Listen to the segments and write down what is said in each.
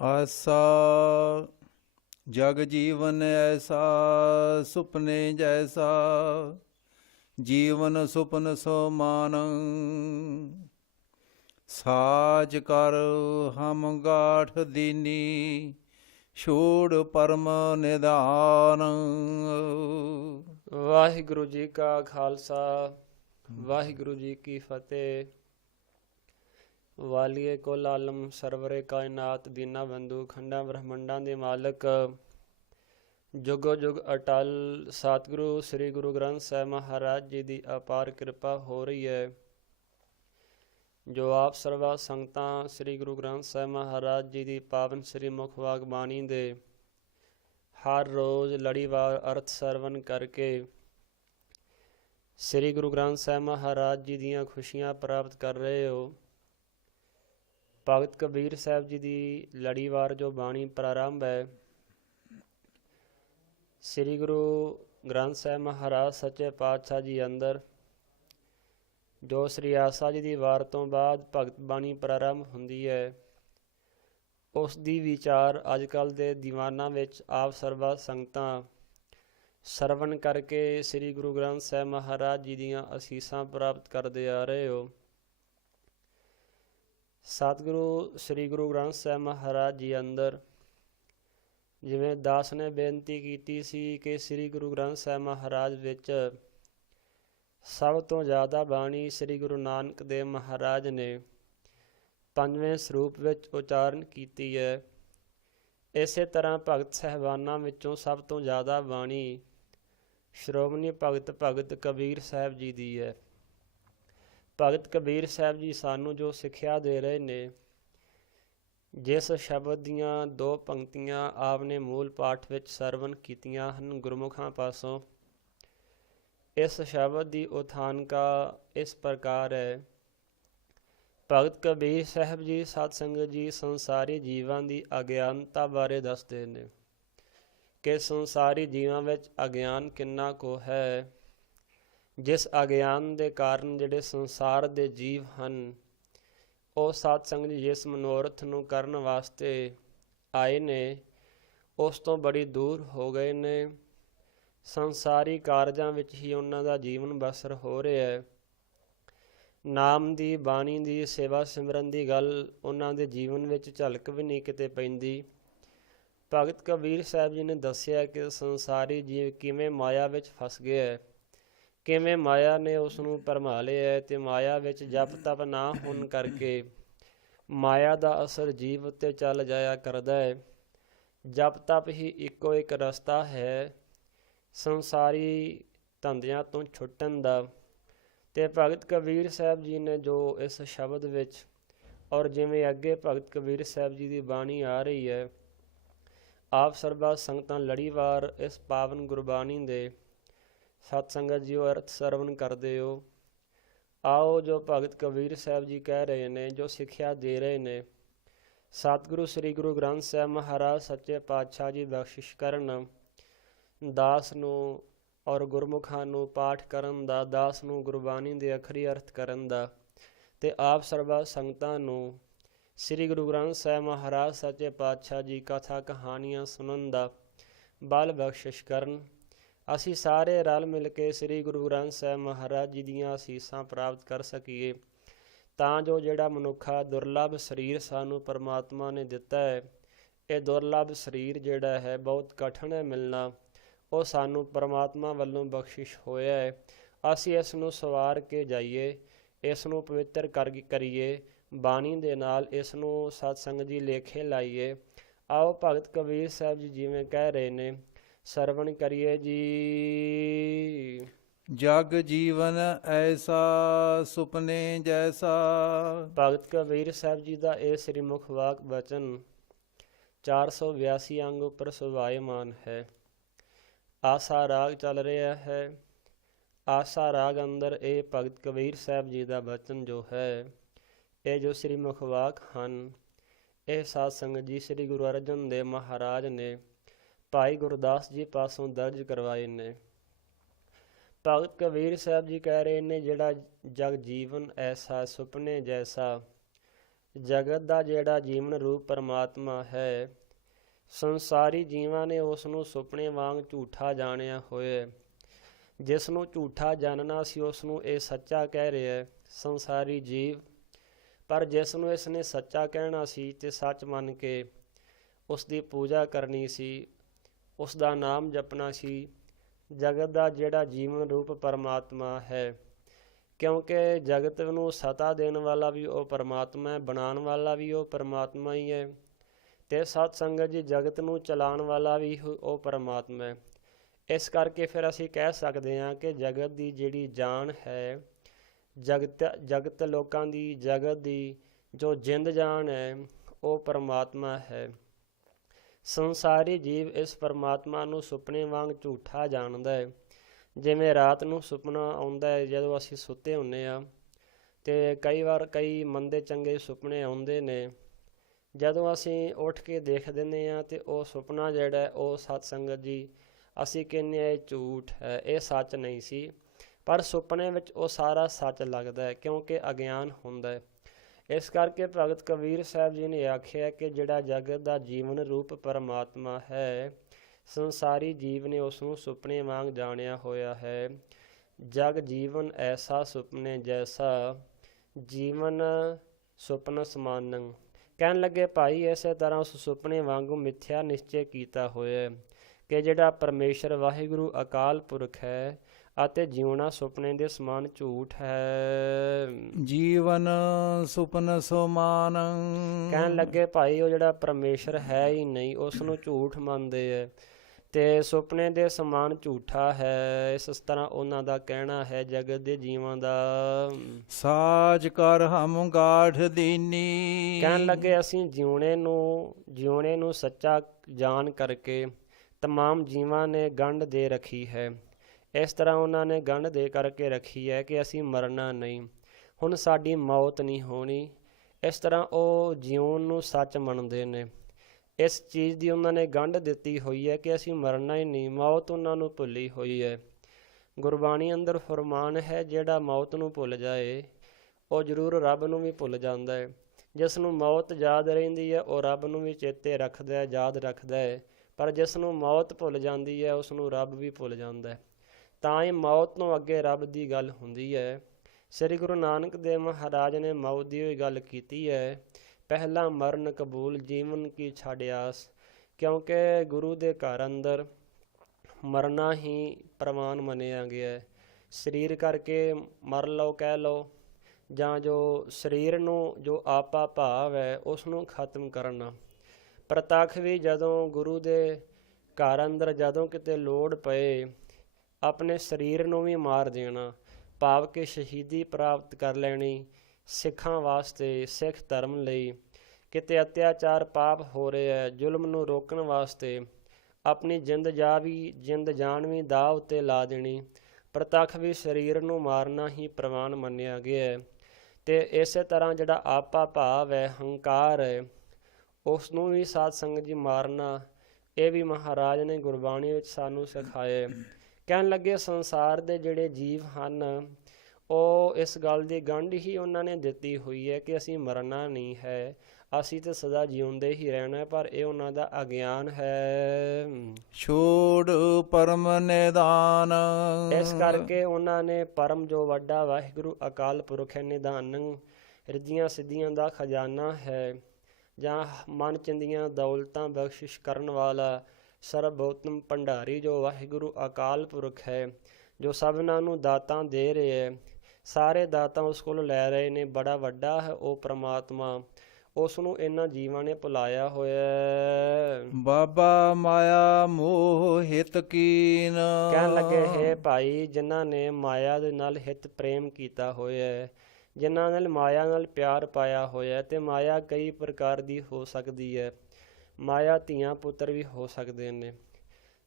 ਆਸਾ ਜਗ ਜੀਵਨ ਐਸਾ ਸੁਪਨੇ ਜੈਸਾ ਜੀਵਨ ਸੁਪਨ ਸੋ ਮਾਨ ਸਾਜ ਕਰ ਹਮ ਗਾਠ ਦੀਨੀ ਛੋੜ ਪਰਮ ਨਿਧਾਨ। ਵਾਹਿਗੁਰੂ ਜੀ ਕਾ ਖਾਲਸਾ ਵਾਹਿਗੁਰੂ ਜੀ ਕੀ ਫਤਿਹ। ਵਾਲੀਏ ਕੁਲ ਆਲਮ ਸਰਵਰੇ ਕਾਇਨਾਤ ਦੀਨਾ ਬੰਧੂ ਖੰਡਾਂ ਬ੍ਰਹਮੰਡਾਂ ਦੇ ਮਾਲਕ ਜੁਗੋ ਜੁਗ ਅਟਲ ਸਤਿਗੁਰੂ ਸ੍ਰੀ ਗੁਰੂ ਗ੍ਰੰਥ ਸਾਹਿਬ ਮਹਾਰਾਜ ਜੀ ਦੀ ਅਪਾਰ ਕਿਰਪਾ ਹੋ ਰਹੀ ਹੈ, ਜੋ ਆਪ ਸਰਵਾ ਸੰਗਤਾਂ ਸ੍ਰੀ ਗੁਰੂ ਗ੍ਰੰਥ ਸਾਹਿਬ ਮਹਾਰਾਜ ਜੀ ਦੀ ਪਾਵਨ ਸ੍ਰੀ ਮੁਖ ਵਾਗ ਬਾਣੀ ਦੇ ਹਰ ਰੋਜ਼ ਲੜੀਵਾਰ ਅਰਥ ਸਰਵਨ ਕਰਕੇ ਸ੍ਰੀ ਗੁਰੂ ਗ੍ਰੰਥ ਸਾਹਿਬ ਮਹਾਰਾਜ ਜੀ ਦੀਆਂ ਖੁਸ਼ੀਆਂ ਪ੍ਰਾਪਤ ਕਰ ਰਹੇ ਹੋ। ਭਗਤ ਕਬੀਰ ਸਾਹਿਬ ਜੀ ਦੀ ਲੜੀਵਾਰ ਜੋ ਬਾਣੀ ਪ੍ਰਾਰੰਭ ਹੈ, ਸ੍ਰੀ ਗੁਰੂ ਗ੍ਰੰਥ ਸਾਹਿਬ ਮਹਾਰਾਜ ਸੱਚੇ ਪਾਤਸ਼ਾਹ ਜੀ ਅੰਦਰ ਜੋ ਸ੍ਰੀ ਆਸਾ ਜੀ ਦੀ ਵਾਰ ਤੋਂ ਬਾਅਦ ਭਗਤ ਬਾਣੀ ਪ੍ਰਾਰੰਭ ਹੁੰਦੀ ਹੈ, ਉਸ ਦੀ ਵਿਚਾਰ ਅੱਜ ਕੱਲ੍ਹ ਦੇ ਦੀਵਾਨਾਂ ਵਿੱਚ ਆਪ ਸਰਬਾ ਸੰਗਤਾਂ ਸਰਵਣ ਕਰਕੇ ਸ੍ਰੀ ਗੁਰੂ ਗ੍ਰੰਥ ਸਾਹਿਬ ਮਹਾਰਾਜ ਜੀ ਦੀਆਂ ਅਸੀਸਾਂ ਪ੍ਰਾਪਤ ਕਰਦੇ ਆ ਰਹੇ ਹੋ। ਸਤਿਗੁਰੂ ਸ੍ਰੀ ਗੁਰੂ ਗ੍ਰੰਥ ਸਾਹਿਬ ਮਹਾਰਾਜ ਜੀ ਅੰਦਰ ਜਿਵੇਂ ਦਾਸ ਨੇ ਬੇਨਤੀ ਕੀਤੀ ਸੀ ਕਿ ਸ੍ਰੀ ਗੁਰੂ ਗ੍ਰੰਥ ਸਾਹਿਬ ਮਹਾਰਾਜ ਵਿੱਚ ਸਭ ਤੋਂ ਜ਼ਿਆਦਾ ਬਾਣੀ ਸ੍ਰੀ ਗੁਰੂ ਨਾਨਕ ਦੇਵ ਮਹਾਰਾਜ ਨੇ ਪੰਜਵੇਂ ਸਰੂਪ ਵਿੱਚ ਉਚਾਰਨ ਕੀਤੀ ਹੈ। ਇਸੇ ਤਰ੍ਹਾਂ ਭਗਤ ਸਾਹਿਬਾਨਾਂ ਵਿੱਚੋਂ ਸਭ ਤੋਂ ਜ਼ਿਆਦਾ ਬਾਣੀ ਸ਼੍ਰੋਮਣੀ ਭਗਤ ਕਬੀਰ ਸਾਹਿਬ ਜੀ ਦੀ ਹੈ। ਭਗਤ ਕਬੀਰ ਸਾਹਿਬ ਜੀ ਸਾਨੂੰ ਜੋ ਸਿੱਖਿਆ ਦੇ ਰਹੇ ਨੇ, ਜਿਸ ਸ਼ਬਦ ਦੀਆਂ 2 ਪੰਕਤੀਆਂ ਆਪ ਨੇ ਮੂਲ ਪਾਠ ਵਿੱਚ ਸਰਵਨ ਕੀਤੀਆਂ ਹਨ ਗੁਰਮੁਖਾਂ ਪਾਸੋਂ, ਇਸ ਸ਼ਬਦ ਦੀ ਉਥਾਨਕਾ ਇਸ ਪ੍ਰਕਾਰ ਹੈ। ਭਗਤ ਕਬੀਰ ਸਾਹਿਬ ਜੀ ਸਤ ਸੰਗਤ ਜੀ ਸੰਸਾਰੀ ਜੀਵਾਂ ਦੀ ਅਗਿਆਨਤਾ ਬਾਰੇ ਦੱਸਦੇ ਨੇ ਕਿ ਸੰਸਾਰੀ ਜੀਵਾਂ ਵਿੱਚ ਅਗਿਆਨ ਕਿੰਨਾ ਕੁ ਹੈ, ਜਿਸ ਅਗਿਆਨ ਦੇ ਕਾਰਨ ਜਿਹੜੇ ਸੰਸਾਰ ਦੇ ਜੀਵ ਹਨ ਉਹ ਸਤ ਸੰਗਤ ਜੀ ਜਿਸ ਮਨੋਰਥ ਨੂੰ ਕਰਨ ਵਾਸਤੇ ਆਏ ਨੇ ਉਸ ਤੋਂ ਬੜੀ ਦੂਰ ਹੋ ਗਏ ਨੇ। ਸੰਸਾਰੀ ਕਾਰਜਾਂ ਵਿੱਚ ਹੀ ਉਹਨਾਂ ਦਾ ਜੀਵਨ ਬਸਰ ਹੋ ਰਿਹਾ ਹੈ। ਨਾਮ ਦੀ ਬਾਣੀ ਦੀ ਸੇਵਾ ਸਿਮਰਨ ਦੀ ਗੱਲ ਉਹਨਾਂ ਦੇ ਜੀਵਨ ਵਿੱਚ ਝਲਕ ਵੀ ਨਹੀਂ ਕਿਤੇ ਪੈਂਦੀ। ਭਗਤ ਕਬੀਰ ਸਾਹਿਬ ਜੀ ਨੇ ਦੱਸਿਆ ਕਿ ਸੰਸਾਰੀ ਜੀਵ ਕਿਵੇਂ ਮਾਇਆ ਵਿੱਚ ਫਸ ਗਿਆ ਹੈ, ਕਿਵੇਂ ਮਾਇਆ ਨੇ ਉਸ ਨੂੰ ਭਰਮਾ ਲਿਆ ਹੈ ਅਤੇ ਮਾਇਆ ਵਿੱਚ ਜਪ ਤਪ ਨਾ ਹੋਣ ਕਰਕੇ ਮਾਇਆ ਦਾ ਅਸਰ ਜੀਵ ਉੱਤੇ ਚੱਲ ਜਾਇਆ ਕਰਦਾ ਹੈ। ਜਪ ਤਪ ਹੀ ਇੱਕੋ ਇੱਕ ਰਸਤਾ ਹੈ ਸੰਸਾਰੀ ਧੰਦਿਆਂ ਤੋਂ ਛੁੱਟਣ ਦਾ। ਅਤੇ ਭਗਤ ਕਬੀਰ ਸਾਹਿਬ ਜੀ ਨੇ ਜੋ ਇਸ ਸ਼ਬਦ ਵਿੱਚ ਔਰ ਜਿਵੇਂ ਅੱਗੇ ਭਗਤ ਕਬੀਰ ਸਾਹਿਬ ਜੀ ਦੀ ਬਾਣੀ ਆ ਰਹੀ ਹੈ, ਆਪ ਸਰਬਾ ਸੰਗਤਾਂ ਲੜੀਵਾਰ ਇਸ ਪਾਵਨ ਗੁਰਬਾਣੀ ਦੇ ਸਤ ਸੰਗਤ ਜੀਓ ਅਰਥ ਸਰਵਣ ਕਰਦੇ ਹੋ। ਆਓ ਜੋ ਭਗਤ ਕਬੀਰ ਸਾਹਿਬ ਜੀ ਕਹਿ ਰਹੇ ਨੇ, ਜੋ ਸਿੱਖਿਆ ਦੇ ਰਹੇ ਨੇ, ਸਤਿਗੁਰੂ ਸ੍ਰੀ ਗੁਰੂ ਗ੍ਰੰਥ ਸਾਹਿਬ ਮਹਾਰਾਜ ਸੱਚੇ ਪਾਤਸ਼ਾਹ ਜੀ ਬਖਸ਼ਿਸ਼ ਕਰਨ ਦਾਸ ਨੂੰ ਔਰ ਗੁਰਮੁਖਾਂ ਨੂੰ ਪਾਠ ਕਰਨ ਦਾ, ਦਾਸ ਨੂੰ ਗੁਰਬਾਣੀ ਦੇ ਅਖਰੀ ਅਰਥ ਕਰਨ ਦਾ, ਅਤੇ ਆਪ ਸਰਬਾ ਸੰਗਤਾਂ ਨੂੰ ਸ੍ਰੀ ਗੁਰੂ ਗ੍ਰੰਥ ਸਾਹਿਬ ਮਹਾਰਾਜ ਸੱਚੇ ਪਾਤਸ਼ਾਹ ਜੀ ਕਥਾ ਕਹਾਣੀਆਂ ਸੁਣਨ ਦਾ ਬਲ ਬਖਸ਼ਿਸ਼ ਕਰਨ। ਅਸੀਂ ਸਾਰੇ ਰਲ ਮਿਲ ਕੇ ਸ੍ਰੀ ਗੁਰੂ ਗ੍ਰੰਥ ਸਾਹਿਬ ਮਹਾਰਾਜ ਜੀ ਦੀਆਂ ਅਸੀਸਾਂ ਪ੍ਰਾਪਤ ਕਰ ਸਕੀਏ, ਤਾਂ ਜੋ ਜਿਹੜਾ ਮਨੁੱਖਾ ਦੁਰਲੱਭ ਸਰੀਰ ਸਾਨੂੰ ਪਰਮਾਤਮਾ ਨੇ ਦਿੱਤਾ ਹੈ, ਇਹ ਦੁਰਲੱਭ ਸਰੀਰ ਜਿਹੜਾ ਹੈ ਬਹੁਤ ਕਠਿਨ ਹੈ ਮਿਲਣਾ, ਉਹ ਸਾਨੂੰ ਪਰਮਾਤਮਾ ਵੱਲੋਂ ਬਖਸ਼ਿਸ਼ ਹੋਇਆ ਹੈ। ਅਸੀਂ ਇਸ ਨੂੰ ਸਵਾਰ ਕੇ ਜਾਈਏ, ਇਸ ਨੂੰ ਪਵਿੱਤਰ ਕਰੀਏ, ਬਾਣੀ ਦੇ ਨਾਲ ਇਸ ਨੂੰ ਸਤ ਸੰਗਤ ਜੀ ਲੇਖੇ ਲਾਈਏ। ਆਓ ਭਗਤ ਕਬੀਰ ਸਾਹਿਬ ਜੀ ਜਿਵੇਂ ਕਹਿ ਰਹੇ ਨੇ ਸਰਵਣ ਕਰੀਏ ਜੀ। ਜਗ ਜੀਵਨ ਐਸਾ ਸੁਪਨੇ ਜੈਸਾ। ਭਗਤ ਕਬੀਰ ਸਾਹਿਬ ਜੀ ਦਾ ਇਹ ਸ੍ਰੀ ਮੁਖ ਵਾਕ ਬਚਨ 482 ਅੰਗ ਉੱਪਰ ਸੁਭਾਇਮਾਨ ਹੈ। ਆਸਾ ਰਾਗ ਚੱਲ ਰਿਹਾ ਹੈ। ਆਸਾ ਰਾਗ ਅੰਦਰ ਇਹ ਭਗਤ ਕਬੀਰ ਸਾਹਿਬ ਜੀ ਦਾ ਬਚਨ ਜੋ ਹੈ, ਇਹ ਜੋ ਸ੍ਰੀ ਮੁਖ ਵਾਕ ਹਨ, ਇਹ ਸਾਧ ਸੰਗਤ ਜੀ ਸ੍ਰੀ ਗੁਰੂ ਅਰਜਨ ਦੇਵ ਮਹਾਰਾਜ ਨੇ ਭਾਈ ਗੁਰਦਾਸ ਜੀ ਪਾਸੋਂ ਦਰਜ ਕਰਵਾਏ ਨੇ। ਭਗਤ ਕਬੀਰ ਸਾਹਿਬ ਜੀ ਕਹਿ ਰਹੇ ਨੇ ਜਿਹੜਾ ਜਗ ਜੀਵਨ ਐਸਾ ਸੁਪਨੇ ਜੈਸਾ ਜਗਤ ਦਾ ਜਿਹੜਾ ਜੀਵਨ ਰੂਪ ਪਰਮਾਤਮਾ ਹੈ, ਸੰਸਾਰੀ ਜੀਵਾਂ ਨੇ ਉਸ ਨੂੰ ਸੁਪਨੇ ਵਾਂਗ ਝੂਠਾ ਜਾਣਿਆ ਹੋਇਆ। ਜਿਸ ਨੂੰ ਝੂਠਾ ਜਾਣਨਾ ਸੀ ਉਸ ਨੂੰ ਇਹ ਸੱਚਾ ਕਹਿ ਰਿਹਾ ਹੈ, ਸੰਸਾਰੀ ਜੀਵ। ਪਰ ਜਿਸ ਨੂੰ ਇਸ ਨੇ ਸੱਚਾ ਕਹਿਣਾ ਸੀ ਤੇ ਸੱਚ ਮੰਨ ਕੇ ਉਸ ਦੀ ਪੂਜਾ ਕਰਨੀ ਸੀ, ਉਸ ਦਾ ਨਾਮ ਜਪਣਾ ਸੀ, ਜਗਤ ਦਾ ਜਿਹੜਾ ਜੀਵਨ ਰੂਪ ਪਰਮਾਤਮਾ ਹੈ। ਕਿਉਂਕਿ ਜਗਤ ਨੂੰ ਸਤਾ ਦੇਣ ਵਾਲਾ ਵੀ ਉਹ ਪਰਮਾਤਮਾ ਹੈ, ਬਣਾਉਣ ਵਾਲਾ ਵੀ ਉਹ ਪਰਮਾਤਮਾ ਹੀ ਹੈ, ਅਤੇ ਸਤ ਸੰਗਤ ਜੀ ਜਗਤ ਨੂੰ ਚਲਾਉਣ ਵਾਲਾ ਵੀ ਉਹ ਪਰਮਾਤਮਾ ਹੈ। ਇਸ ਕਰਕੇ ਫਿਰ ਅਸੀਂ ਕਹਿ ਸਕਦੇ ਹਾਂ ਕਿ ਜਗਤ ਦੀ ਜਿਹੜੀ ਜਾਨ ਹੈ, ਜਗਤ ਲੋਕਾਂ ਦੀ, ਜਗਤ ਦੀ ਜੋ ਜਿੰਦ ਜਾਨ ਹੈ ਉਹ ਪਰਮਾਤਮਾ ਹੈ। ਸੰਸਾਰੀ ਜੀਵ ਇਸ ਪਰਮਾਤਮਾ ਨੂੰ ਸੁਪਨੇ ਵਾਂਗ ਝੂਠਾ ਜਾਣਦਾ ਹੈ। ਜਿਵੇਂ ਰਾਤ ਨੂੰ ਸੁਪਨਾ ਆਉਂਦਾ ਹੈ ਜਦੋਂ ਅਸੀਂ ਸੁੱਤੇ ਹੁੰਦੇ ਹਾਂ, ਅਤੇ ਕਈ ਵਾਰ ਕਈ ਮੰਦੇ ਚੰਗੇ ਸੁਪਨੇ ਆਉਂਦੇ ਨੇ। ਜਦੋਂ ਅਸੀਂ ਉੱਠ ਕੇ ਦੇਖ ਦਿੰਦੇ ਹਾਂ ਅਤੇ ਉਹ ਸੁਪਨਾ ਜਿਹੜਾ ਉਹ ਸਤ ਸੰਗਤ ਜੀ ਅਸੀਂ ਕਹਿੰਦੇ ਹਾਂ ਇਹ ਝੂਠ ਹੈ, ਇਹ ਸੱਚ ਨਹੀਂ ਸੀ। ਪਰ ਸੁਪਨੇ ਵਿੱਚ ਉਹ ਸਾਰਾ ਸੱਚ ਲੱਗਦਾ ਹੈ, ਕਿਉਂਕਿ ਅਗਿਆਨ ਹੁੰਦਾ ਹੈ। ਇਸ ਕਰਕੇ ਭਗਤ ਕਬੀਰ ਸਾਹਿਬ ਜੀ ਨੇ ਆਖਿਆ ਕਿ ਜਿਹੜਾ ਜਗਤ ਦਾ ਜੀਵਨ ਰੂਪ ਪਰਮਾਤਮਾ ਹੈ, ਸੰਸਾਰੀ ਜੀਵ ਨੇ ਉਸ ਨੂੰ ਸੁਪਨੇ ਵਾਂਗ ਜਾਣਿਆ ਹੋਇਆ ਹੈ। ਜਗ ਜੀਵਨ ਐਸਾ ਸੁਪਨੇ ਜੈਸਾ, ਜੀਵਨ ਸੁਪਨ ਸਮਾਨੰ। ਕਹਿਣ ਲੱਗੇ ਭਾਈ ਇਸੇ ਤਰ੍ਹਾਂ ਉਸ ਸੁਪਨੇ ਵਾਂਗੂ ਮਿੱਥਿਆ ਨਿਸ਼ਚੈ ਕੀਤਾ ਹੋਇਆ ਕਿ ਜਿਹੜਾ ਪਰਮੇਸ਼ਰ ਵਾਹਿਗੁਰੂ ਅਕਾਲ ਪੁਰਖ ਹੈ ਅਤੇ ਜਿਉਣਾ ਸੁਪਨੇ ਦੇ ਸਮਾਨ ਝੂਠ ਹੈ। ਜੀਵਨ ਸੁਪਨ ਸਮਾਨ। ਕਹਿਣ ਲੱਗੇ ਭਾਈ ਉਹ ਜਿਹੜਾ ਪਰਮੇਸ਼ਰ ਹੈ ਹੀ ਨਹੀਂ, ਉਸ ਨੂੰ ਝੂਠ ਮੰਨਦੇ ਹੈ ਅਤੇ ਸੁਪਨੇ ਦੇ ਸਮਾਨ ਝੂਠਾ ਹੈ। ਇਸ ਤਰ੍ਹਾਂ ਉਹਨਾਂ ਦਾ ਕਹਿਣਾ ਹੈ ਜਗਤ ਦੇ ਜੀਵਾਂ ਦਾ। ਸਾਜ ਕਰ ਹਮ ਗਾਠ ਦੀਨੀ। ਕਹਿਣ ਲੱਗੇ ਅਸੀਂ ਜਿਉਣੇ ਨੂੰ ਸੱਚਾ ਜਾਣ ਕਰਕੇ ਤਮਾਮ ਜੀਵਾਂ ਨੇ ਗੰਢ ਦੇ ਰੱਖੀ ਹੈ। ਇਸ ਤਰ੍ਹਾਂ ਉਹਨਾਂ ਨੇ ਗੰਢ ਦੇ ਕਰਕੇ ਰੱਖੀ ਹੈ ਕਿ ਅਸੀਂ ਮਰਨਾ ਨਹੀਂ, ਹੁਣ ਸਾਡੀ ਮੌਤ ਨਹੀਂ ਹੋਣੀ। ਇਸ ਤਰ੍ਹਾਂ ਉਹ ਜਿਉਣ ਨੂੰ ਸੱਚ ਮੰਨਦੇ ਨੇ। ਇਸ ਚੀਜ਼ ਦੀ ਉਹਨਾਂ ਨੇ ਗੰਢ ਦਿੱਤੀ ਹੋਈ ਹੈ ਕਿ ਅਸੀਂ ਮਰਨਾ ਹੀ ਨਹੀਂ, ਮੌਤ ਉਹਨਾਂ ਨੂੰ ਭੁੱਲੀ ਹੋਈ ਹੈ। ਗੁਰਬਾਣੀ ਅੰਦਰ ਫਰਮਾਨ ਹੈ ਜਿਹੜਾ ਮੌਤ ਨੂੰ ਭੁੱਲ ਜਾਏ ਉਹ ਜ਼ਰੂਰ ਰੱਬ ਨੂੰ ਵੀ ਭੁੱਲ ਜਾਂਦਾ ਹੈ। ਜਿਸ ਨੂੰ ਮੌਤ ਯਾਦ ਰਹਿੰਦੀ ਹੈ ਉਹ ਰੱਬ ਨੂੰ ਵੀ ਚੇਤੇ ਰੱਖਦਾ ਹੈ, ਯਾਦ ਰੱਖਦਾ ਹੈ। ਪਰ ਜਿਸ ਨੂੰ ਮੌਤ ਭੁੱਲ ਜਾਂਦੀ ਹੈ ਉਸ ਨੂੰ ਰੱਬ ਵੀ ਭੁੱਲ ਜਾਂਦਾ ਹੈ। ਤਾਂ ਹੀ ਮੌਤ ਤੋਂ ਅੱਗੇ ਰੱਬ ਦੀ ਗੱਲ ਹੁੰਦੀ ਹੈ। ਸ੍ਰੀ ਗੁਰੂ ਨਾਨਕ ਦੇਵ ਮਹਾਰਾਜ ਨੇ ਮੌਤ ਦੀ ਹੋਈ ਗੱਲ ਕੀਤੀ ਹੈ, ਪਹਿਲਾ ਮਰਨ ਕਬੂਲ ਜੀਵਨ ਕੀ ਛੱਡ ਆਸ। ਕਿਉਂਕਿ ਗੁਰੂ ਦੇ ਘਰ ਅੰਦਰ ਮਰਨਾ ਹੀ ਪ੍ਰਵਾਨ ਮੰਨਿਆ ਗਿਆ ਹੈ। ਸਰੀਰ ਕਰਕੇ ਮਰ ਲਓ ਕਹਿ ਲਓ, ਜਾਂ ਜੋ ਸਰੀਰ ਨੂੰ ਜੋ ਆਪਾ ਭਾਵ ਹੈ ਉਸ ਨੂੰ ਖਤਮ ਕਰਨਾ। ਪ੍ਰਤੱਖ ਵੀ ਜਦੋਂ ਗੁਰੂ ਦੇ ਘਰ ਅੰਦਰ ਜਦੋਂ ਕਿਤੇ ਲੋੜ ਪਏ ਆਪਣੇ ਸਰੀਰ ਨੂੰ ਵੀ ਮਾਰ ਦੇਣਾ, ਭਾਵ ਕਿ ਸ਼ਹੀਦੀ ਪ੍ਰਾਪਤ ਕਰ ਲੈਣੀ ਸਿੱਖਾਂ ਵਾਸਤੇ, ਸਿੱਖ ਧਰਮ ਲਈ। ਕਿਤੇ ਅਤਿਆਚਾਰ ਪਾਪ ਹੋ ਰਿਹਾ, ਜ਼ੁਲਮ ਨੂੰ ਰੋਕਣ ਵਾਸਤੇ ਆਪਣੀ ਜਿੰਦ ਜਾਨ ਵੀ ਦਾਅ ਉੱਤੇ ਲਾ ਦੇਣੀ। ਪ੍ਰਤੱਖ ਵੀ ਸਰੀਰ ਨੂੰ ਮਾਰਨਾ ਹੀ ਪ੍ਰਵਾਨ ਮੰਨਿਆ ਗਿਆ ਹੈ। ਅਤੇ ਇਸੇ ਤਰ੍ਹਾਂ ਜਿਹੜਾ ਆਪਾ ਭਾਵ ਹੈ, ਹੰਕਾਰ ਹੈ, ਉਸ ਨੂੰ ਵੀ ਸਾਧ ਸੰਗਤ ਜੀ ਮਾਰਨਾ, ਇਹ ਵੀ ਮਹਾਰਾਜ ਨੇ ਗੁਰਬਾਣੀ ਵਿੱਚ ਸਾਨੂੰ ਸਿਖਾਇਆ। ਕਹਿਣ ਲੱਗੇ ਸੰਸਾਰ ਦੇ ਜਿਹੜੇ ਜੀਵ ਹਨ ਉਹ ਇਸ ਗੱਲ ਦੀ ਗੰਢ ਹੀ ਉਹਨਾਂ ਨੇ ਦਿੱਤੀ ਹੋਈ ਹੈ ਕਿ ਅਸੀਂ ਮਰਨਾ ਨਹੀਂ ਹੈ, ਅਸੀਂ ਤਾਂ ਸਦਾ ਜਿਉਂਦੇ ਹੀ ਰਹਿਣਾ। ਪਰ ਇਹ ਉਹਨਾਂ ਦਾ ਅਗਿਆਨ ਹੈ। ਛੋੜ ਪਰਮ ਨਿਦਾਨ। ਇਸ ਕਰਕੇ ਉਹਨਾਂ ਨੇ ਪਰਮ ਜੋ ਵੱਡਾ ਵਾਹਿਗੁਰੂ ਅਕਾਲ ਪੁਰਖ ਹੈ, ਨਿਦਾਨ ਰਿੱਧੀਆਂ ਸਿੱਧੀਆਂ ਦਾ ਖਜ਼ਾਨਾ ਹੈ, ਜਾਂ ਮਨ ਚੰਦੀਆਂ ਦੌਲਤਾਂ ਬਖਸ਼ਿਸ਼ ਕਰਨ ਵਾਲਾ ਸਰਬੋਤਮ ਭੰਡਾਰੀ ਜੋ ਵਾਹਿਗੁਰੂ ਅਕਾਲ ਪੁਰਖ ਹੈ, ਜੋ ਸਭਨਾਂ ਨੂੰ ਦਾਤਾਂ ਦੇ ਰਹੇ ਹੈ, ਸਾਰੇ ਦਾਤਾਂ ਉਸ ਕੋਲ ਲੈ ਰਹੇ ਨੇ। ਬੜਾ ਵੱਡਾ ਹੈ ਉਹ ਪ੍ਰਮਾਤਮਾ, ਉਸ ਨੂੰ ਇਹਨਾਂ ਜੀਵਾਂ ਨੇ ਭੁਲਾਇਆ ਹੋਇਆ। ਬਾਬਾ ਮਾਇਆ ਮੋਹ ਹਿਤ ਕੀਨ। ਕਹਿਣ ਲੱਗੇ ਹੈ ਭਾਈ ਜਿਨ੍ਹਾਂ ਨੇ ਮਾਇਆ ਦੇ ਨਾਲ ਹਿਤ ਪ੍ਰੇਮ ਕੀਤਾ ਹੋਇਆ ਹੈ, ਜਿਨ੍ਹਾਂ ਨਾਲ ਮਾਇਆ ਨਾਲ ਪਿਆਰ ਪਾਇਆ ਹੋਇਆ। ਅਤੇ ਮਾਇਆ ਕਈ ਪ੍ਰਕਾਰ ਦੀ ਹੋ ਸਕਦੀ ਹੈ। ਮਾਇਆ ਧੀਆਂ ਪੁੱਤਰ ਵੀ ਹੋ ਸਕਦੇ ਨੇ।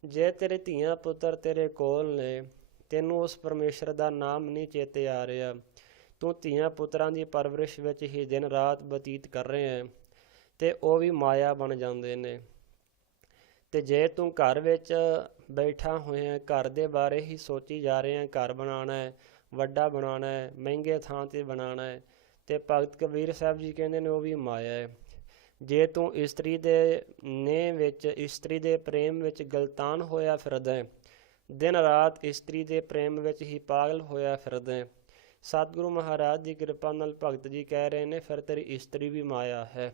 ਜੇ ਤੇਰੇ ਧੀਆਂ ਪੁੱਤਰ ਤੇਰੇ ਕੋਲ ਨੇ, ਤੈਨੂੰ ਉਸ ਪਰਮੇਸ਼ਰ ਦਾ ਨਾਮ ਨਹੀਂ ਚੇਤੇ ਆ ਰਿਹਾ, ਤੂੰ ਧੀਆਂ ਪੁੱਤਰਾਂ ਦੀ ਪਰਵਰਿਸ਼ ਵਿੱਚ ਹੀ ਦਿਨ ਰਾਤ ਬਤੀਤ ਕਰ ਰਹੇ ਹੈ, ਅਤੇ ਉਹ ਵੀ ਮਾਇਆ ਬਣ ਜਾਂਦੇ ਨੇ। ਅਤੇ ਜੇ ਤੂੰ ਘਰ ਵਿੱਚ ਬੈਠਾ ਹੋਇਆ ਘਰ ਦੇ ਬਾਰੇ ਹੀ ਸੋਚੀ ਜਾ ਰਹੇ ਹੈ, ਘਰ ਬਣਾਉਣਾ ਹੈ, ਵੱਡਾ ਬਣਾਉਣਾ ਹੈ, ਮਹਿੰਗੇ ਥਾਂ 'ਤੇ ਬਣਾਉਣਾ ਹੈ, ਤੇ ਭਗਤ ਕਬੀਰ ਸਾਹਿਬ ਜੀ ਕਹਿੰਦੇ ਨੇ ਉਹ ਵੀ ਮਾਇਆ ਹੈ। ਜੇ ਤੂੰ ਇਸਤਰੀ ਦੇ ਇਸਤਰੀ ਦੇ ਪ੍ਰੇਮ ਵਿੱਚ ਗਲਤਾਨ ਹੋਇਆ ਫਿਰਦਾ ਹੈ, ਦਿਨ ਰਾਤ ਇਸਤਰੀ ਦੇ ਪ੍ਰੇਮ ਵਿੱਚ ਹੀ ਪਾਗਲ ਹੋਇਆ ਫਿਰਦਾ ਹੈ, ਸਤਿਗੁਰੂ ਮਹਾਰਾਜ ਦੀ ਕਿਰਪਾ ਨਾਲ ਭਗਤ ਜੀ ਕਹਿ ਰਹੇ ਨੇ ਫਿਰ ਤੇਰੀ ਇਸਤਰੀ ਵੀ ਮਾਇਆ ਹੈ।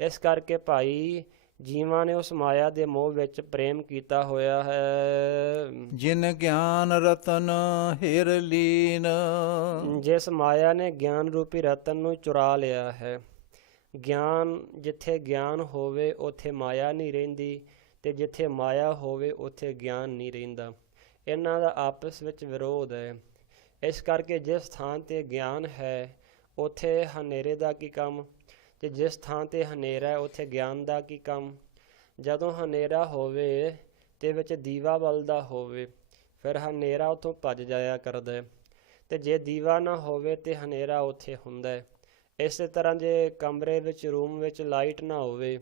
ਇਸ ਕਰਕੇ ਭਾਈ ਜੀਵਾਂ ਨੇ ਉਸ ਮਾਇਆ ਦੇ ਮੋਹ ਵਿੱਚ ਪ੍ਰੇਮ ਕੀਤਾ ਹੋਇਆ ਹੈ। ਜਿਨ ਗਿਆਨ ਰਤਨ ਹਿਰ ਲੀਨ, ਜਿਸ ਮਾਇਆ ਨੇ ਗਿਆਨ ਰੂਪੀ ਰਤਨ ਨੂੰ ਚੁਰਾ ਲਿਆ ਹੈ। ਜਿੱਥੇ ਗਿਆਨ ਹੋਵੇ ਉੱਥੇ ਮਾਇਆ ਨਹੀਂ ਰਹਿੰਦੀ, ਤੇ ਜਿੱਥੇ ਮਾਇਆ ਹੋਵੇ ਉੱਥੇ ਗਿਆਨ ਨਹੀਂ ਰਹਿੰਦਾ। ਇਹਨਾਂ ਦਾ ਆਪਸ ਵਿੱਚ ਵਿਰੋਧ ਹੈ। ਇਸ ਕਰਕੇ ਜਿਸ ਥਾਂ 'ਤੇ ਗਿਆਨ ਹੈ ਉੱਥੇ ਹਨੇਰੇ ਦਾ ਕੀ ਕੰਮ, ਤੇ ਜਿਸ ਥਾਂ 'ਤੇ ਹਨੇਰਾ ਹੈ ਉੱਥੇ ਗਿਆਨ ਦਾ ਕੀ ਕੰਮ। ਜਦੋਂ ਹਨੇਰਾ ਹੋਵੇ ਤੇ ਵਿੱਚ ਦੀਵਾ ਬਲਦਾ ਹੋਵੇ ਫਿਰ ਹਨੇਰਾ ਉੱਥੋਂ ਭੱਜ ਜਾਇਆ ਕਰਦਾ ਹੈ, ਤੇ ਜੇ ਦੀਵਾ ਨਾ ਹੋਵੇ ਤੇ ਹਨੇਰਾ ਉੱਥੇ ਹੁੰਦਾ ਹੈ। ਇਸੇ ਤਰ੍ਹਾਂ ਜੇ ਕਮਰੇ ਵਿੱਚ ਰੂਮ ਵਿੱਚ ਲਾਈਟ ਨਾ ਹੋਵੇ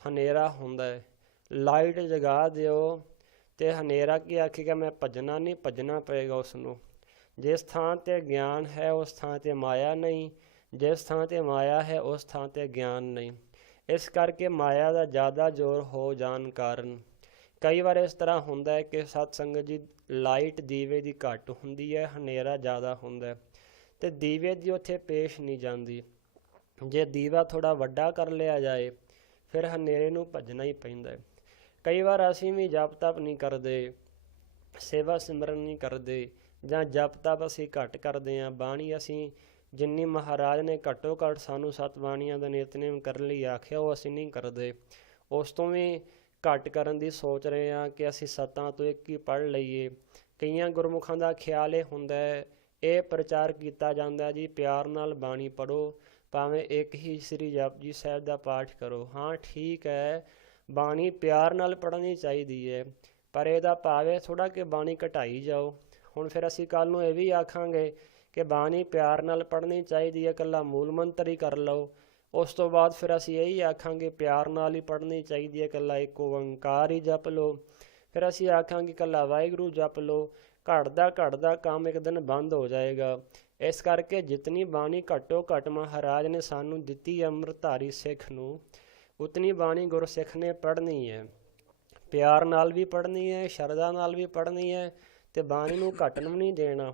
ਹਨੇਰਾ ਹੁੰਦਾ ਹੈ। ਲਾਈਟ ਜਗਾ ਦਿਓ ਤੇ ਹਨੇਰਾ ਕੀ ਆਖੇਗਾ, ਮੈਂ ਭੱਜਣਾ ਨਹੀਂ, ਭੱਜਣਾ ਪਏਗਾ ਉਸਨੂੰ। ਜਿਸ ਥਾਂ 'ਤੇ ਗਿਆਨ ਹੈ ਉਸ ਥਾਂ 'ਤੇ ਮਾਇਆ ਨਹੀਂ, ਜਿਸ ਥਾਂ 'ਤੇ ਮਾਇਆ ਹੈ ਉਸ ਥਾਂ 'ਤੇ ਗਿਆਨ ਨਹੀਂ। ਇਸ ਕਰਕੇ ਮਾਇਆ ਦਾ ਜ਼ਿਆਦਾ ਜ਼ੋਰ ਹੋ ਜਾਣ ਕਾਰਨ ਕਈ ਵਾਰ ਇਸ ਤਰ੍ਹਾਂ ਹੁੰਦਾ ਹੈ ਕਿ ਸਤ ਸੰਗਤ ਜੀ ਲਾਈਟ ਦੀਵੇ ਦੀ ਘੱਟ ਹੁੰਦੀ ਹੈ, ਹਨੇਰਾ ਜ਼ਿਆਦਾ ਹੁੰਦਾ ਹੈ, ਤੇ ਦੀਵੇ ਦੀ ਉੱਥੇ ਪੇਸ਼ ਨਹੀਂ ਜਾਂਦੀ। ਜੇ ਦੀਵਾ ਥੋੜ੍ਹਾ ਵੱਡਾ ਕਰ ਲਿਆ ਜਾਏ ਫਿਰ ਹਨੇਰੇ ਨੂੰ ਭੱਜਣਾ ਹੀ ਪੈਂਦਾ ਹੈ। ਕਈ ਵਾਰ ਅਸੀਂ ਵੀ ਜਪ ਤਪ ਨਹੀਂ ਕਰਦੇ, ਸੇਵਾ ਸਿਮਰਨ ਨਹੀਂ ਕਰਦੇ, ਜਾਂ ਜਪ ਤਪ ਅਸੀਂ ਘੱਟ ਕਰਦੇ ਹਾਂ। ਬਾਣੀ ਅਸੀਂ ਜਿੰਨੀ ਮਹਾਰਾਜ ਨੇ ਘੱਟੋ ਘੱਟ ਸਾਨੂੰ 7 ਬਾਣੀਆਂ ਦਾ ਨਿਤਨੇਮ ਕਰਨ ਲਈ ਆਖਿਆ ਉਹ ਅਸੀਂ ਨਹੀਂ ਕਰਦੇ। ਉਸ ਤੋਂ ਵੀ ਘੱਟ ਕਰਨ ਦੀ ਸੋਚ ਰਹੇ ਹਾਂ ਕਿ ਅਸੀਂ 7 ਤੋਂ 1 ਹੀ ਪੜ੍ਹ ਲਈਏ। ਕਈਆਂ ਗੁਰਮੁਖਾਂ ਦਾ ਖਿਆਲ ਇਹ ਹੁੰਦਾ ਹੈ, ਇਹ ਪ੍ਰਚਾਰ ਕੀਤਾ ਜਾਂਦਾ ਜੀ ਪਿਆਰ ਨਾਲ ਬਾਣੀ ਪੜ੍ਹੋ, ਭਾਵੇਂ ਇੱਕ ਹੀ ਸ੍ਰੀ ਜਪਜੀ ਸਾਹਿਬ ਦਾ ਪਾਠ ਕਰੋ। ਹਾਂ ਠੀਕ ਹੈ, ਬਾਣੀ ਪਿਆਰ ਨਾਲ ਪੜ੍ਹਨੀ ਚਾਹੀਦੀ ਹੈ, ਪਰ ਇਹਦਾ ਭਾਵ ਹੈ ਥੋੜ੍ਹਾ ਕਿ ਬਾਣੀ ਘਟਾਈ ਜਾਓ। ਹੁਣ ਫਿਰ ਅਸੀਂ ਕੱਲ੍ਹ ਨੂੰ ਇਹ ਵੀ ਆਖਾਂਗੇ ਕਿ ਬਾਣੀ ਪਿਆਰ ਨਾਲ ਪੜ੍ਹਨੀ ਚਾਹੀਦੀ ਹੈ, ਇਕੱਲਾ ਮੂਲ ਮੰਤਰ ਹੀ ਕਰ ਲਓ। ਉਸ ਤੋਂ ਬਾਅਦ ਫਿਰ ਅਸੀਂ ਇਹੀ ਆਖਾਂਗੇ ਪਿਆਰ ਨਾਲ ਹੀ ਪੜ੍ਹਨੀ ਚਾਹੀਦੀ ਹੈ, ਇਕੱਲਾ ਇੱਕ ਓੰਕਾਰ ਹੀ ਜਪ ਲਓ। ਫਿਰ ਅਸੀਂ ਆਖਾਂਗੇ ਇਕੱਲਾ ਵਾਹਿਗੁਰੂ ਜਪ ਲਓ। ਘਟਦਾ ਕੰਮ ਇੱਕ ਦਿਨ ਬੰਦ ਹੋ ਜਾਏਗਾ। ਇਸ ਕਰਕੇ ਜਿਤਨੀ ਬਾਣੀ ਘੱਟੋ ਘੱਟ ਮਹਾਰਾਜ ਨੇ ਸਾਨੂੰ ਦਿੱਤੀ ਅੰਮ੍ਰਿਤਧਾਰੀ ਸਿੱਖ ਨੂੰ, ਉਤਨੀ ਬਾਣੀ ਗੁਰਸਿੱਖ ਨੇ ਪੜ੍ਹਨੀ ਹੈ। ਪਿਆਰ ਨਾਲ ਵੀ ਪੜ੍ਹਨੀ ਹੈ, ਸ਼ਰਧਾ ਨਾਲ ਵੀ ਪੜ੍ਹਨੀ ਹੈ, ਤੇ ਬਾਣੀ ਨੂੰ ਘਟਣ ਵੀ ਨਹੀਂ ਦੇਣਾ।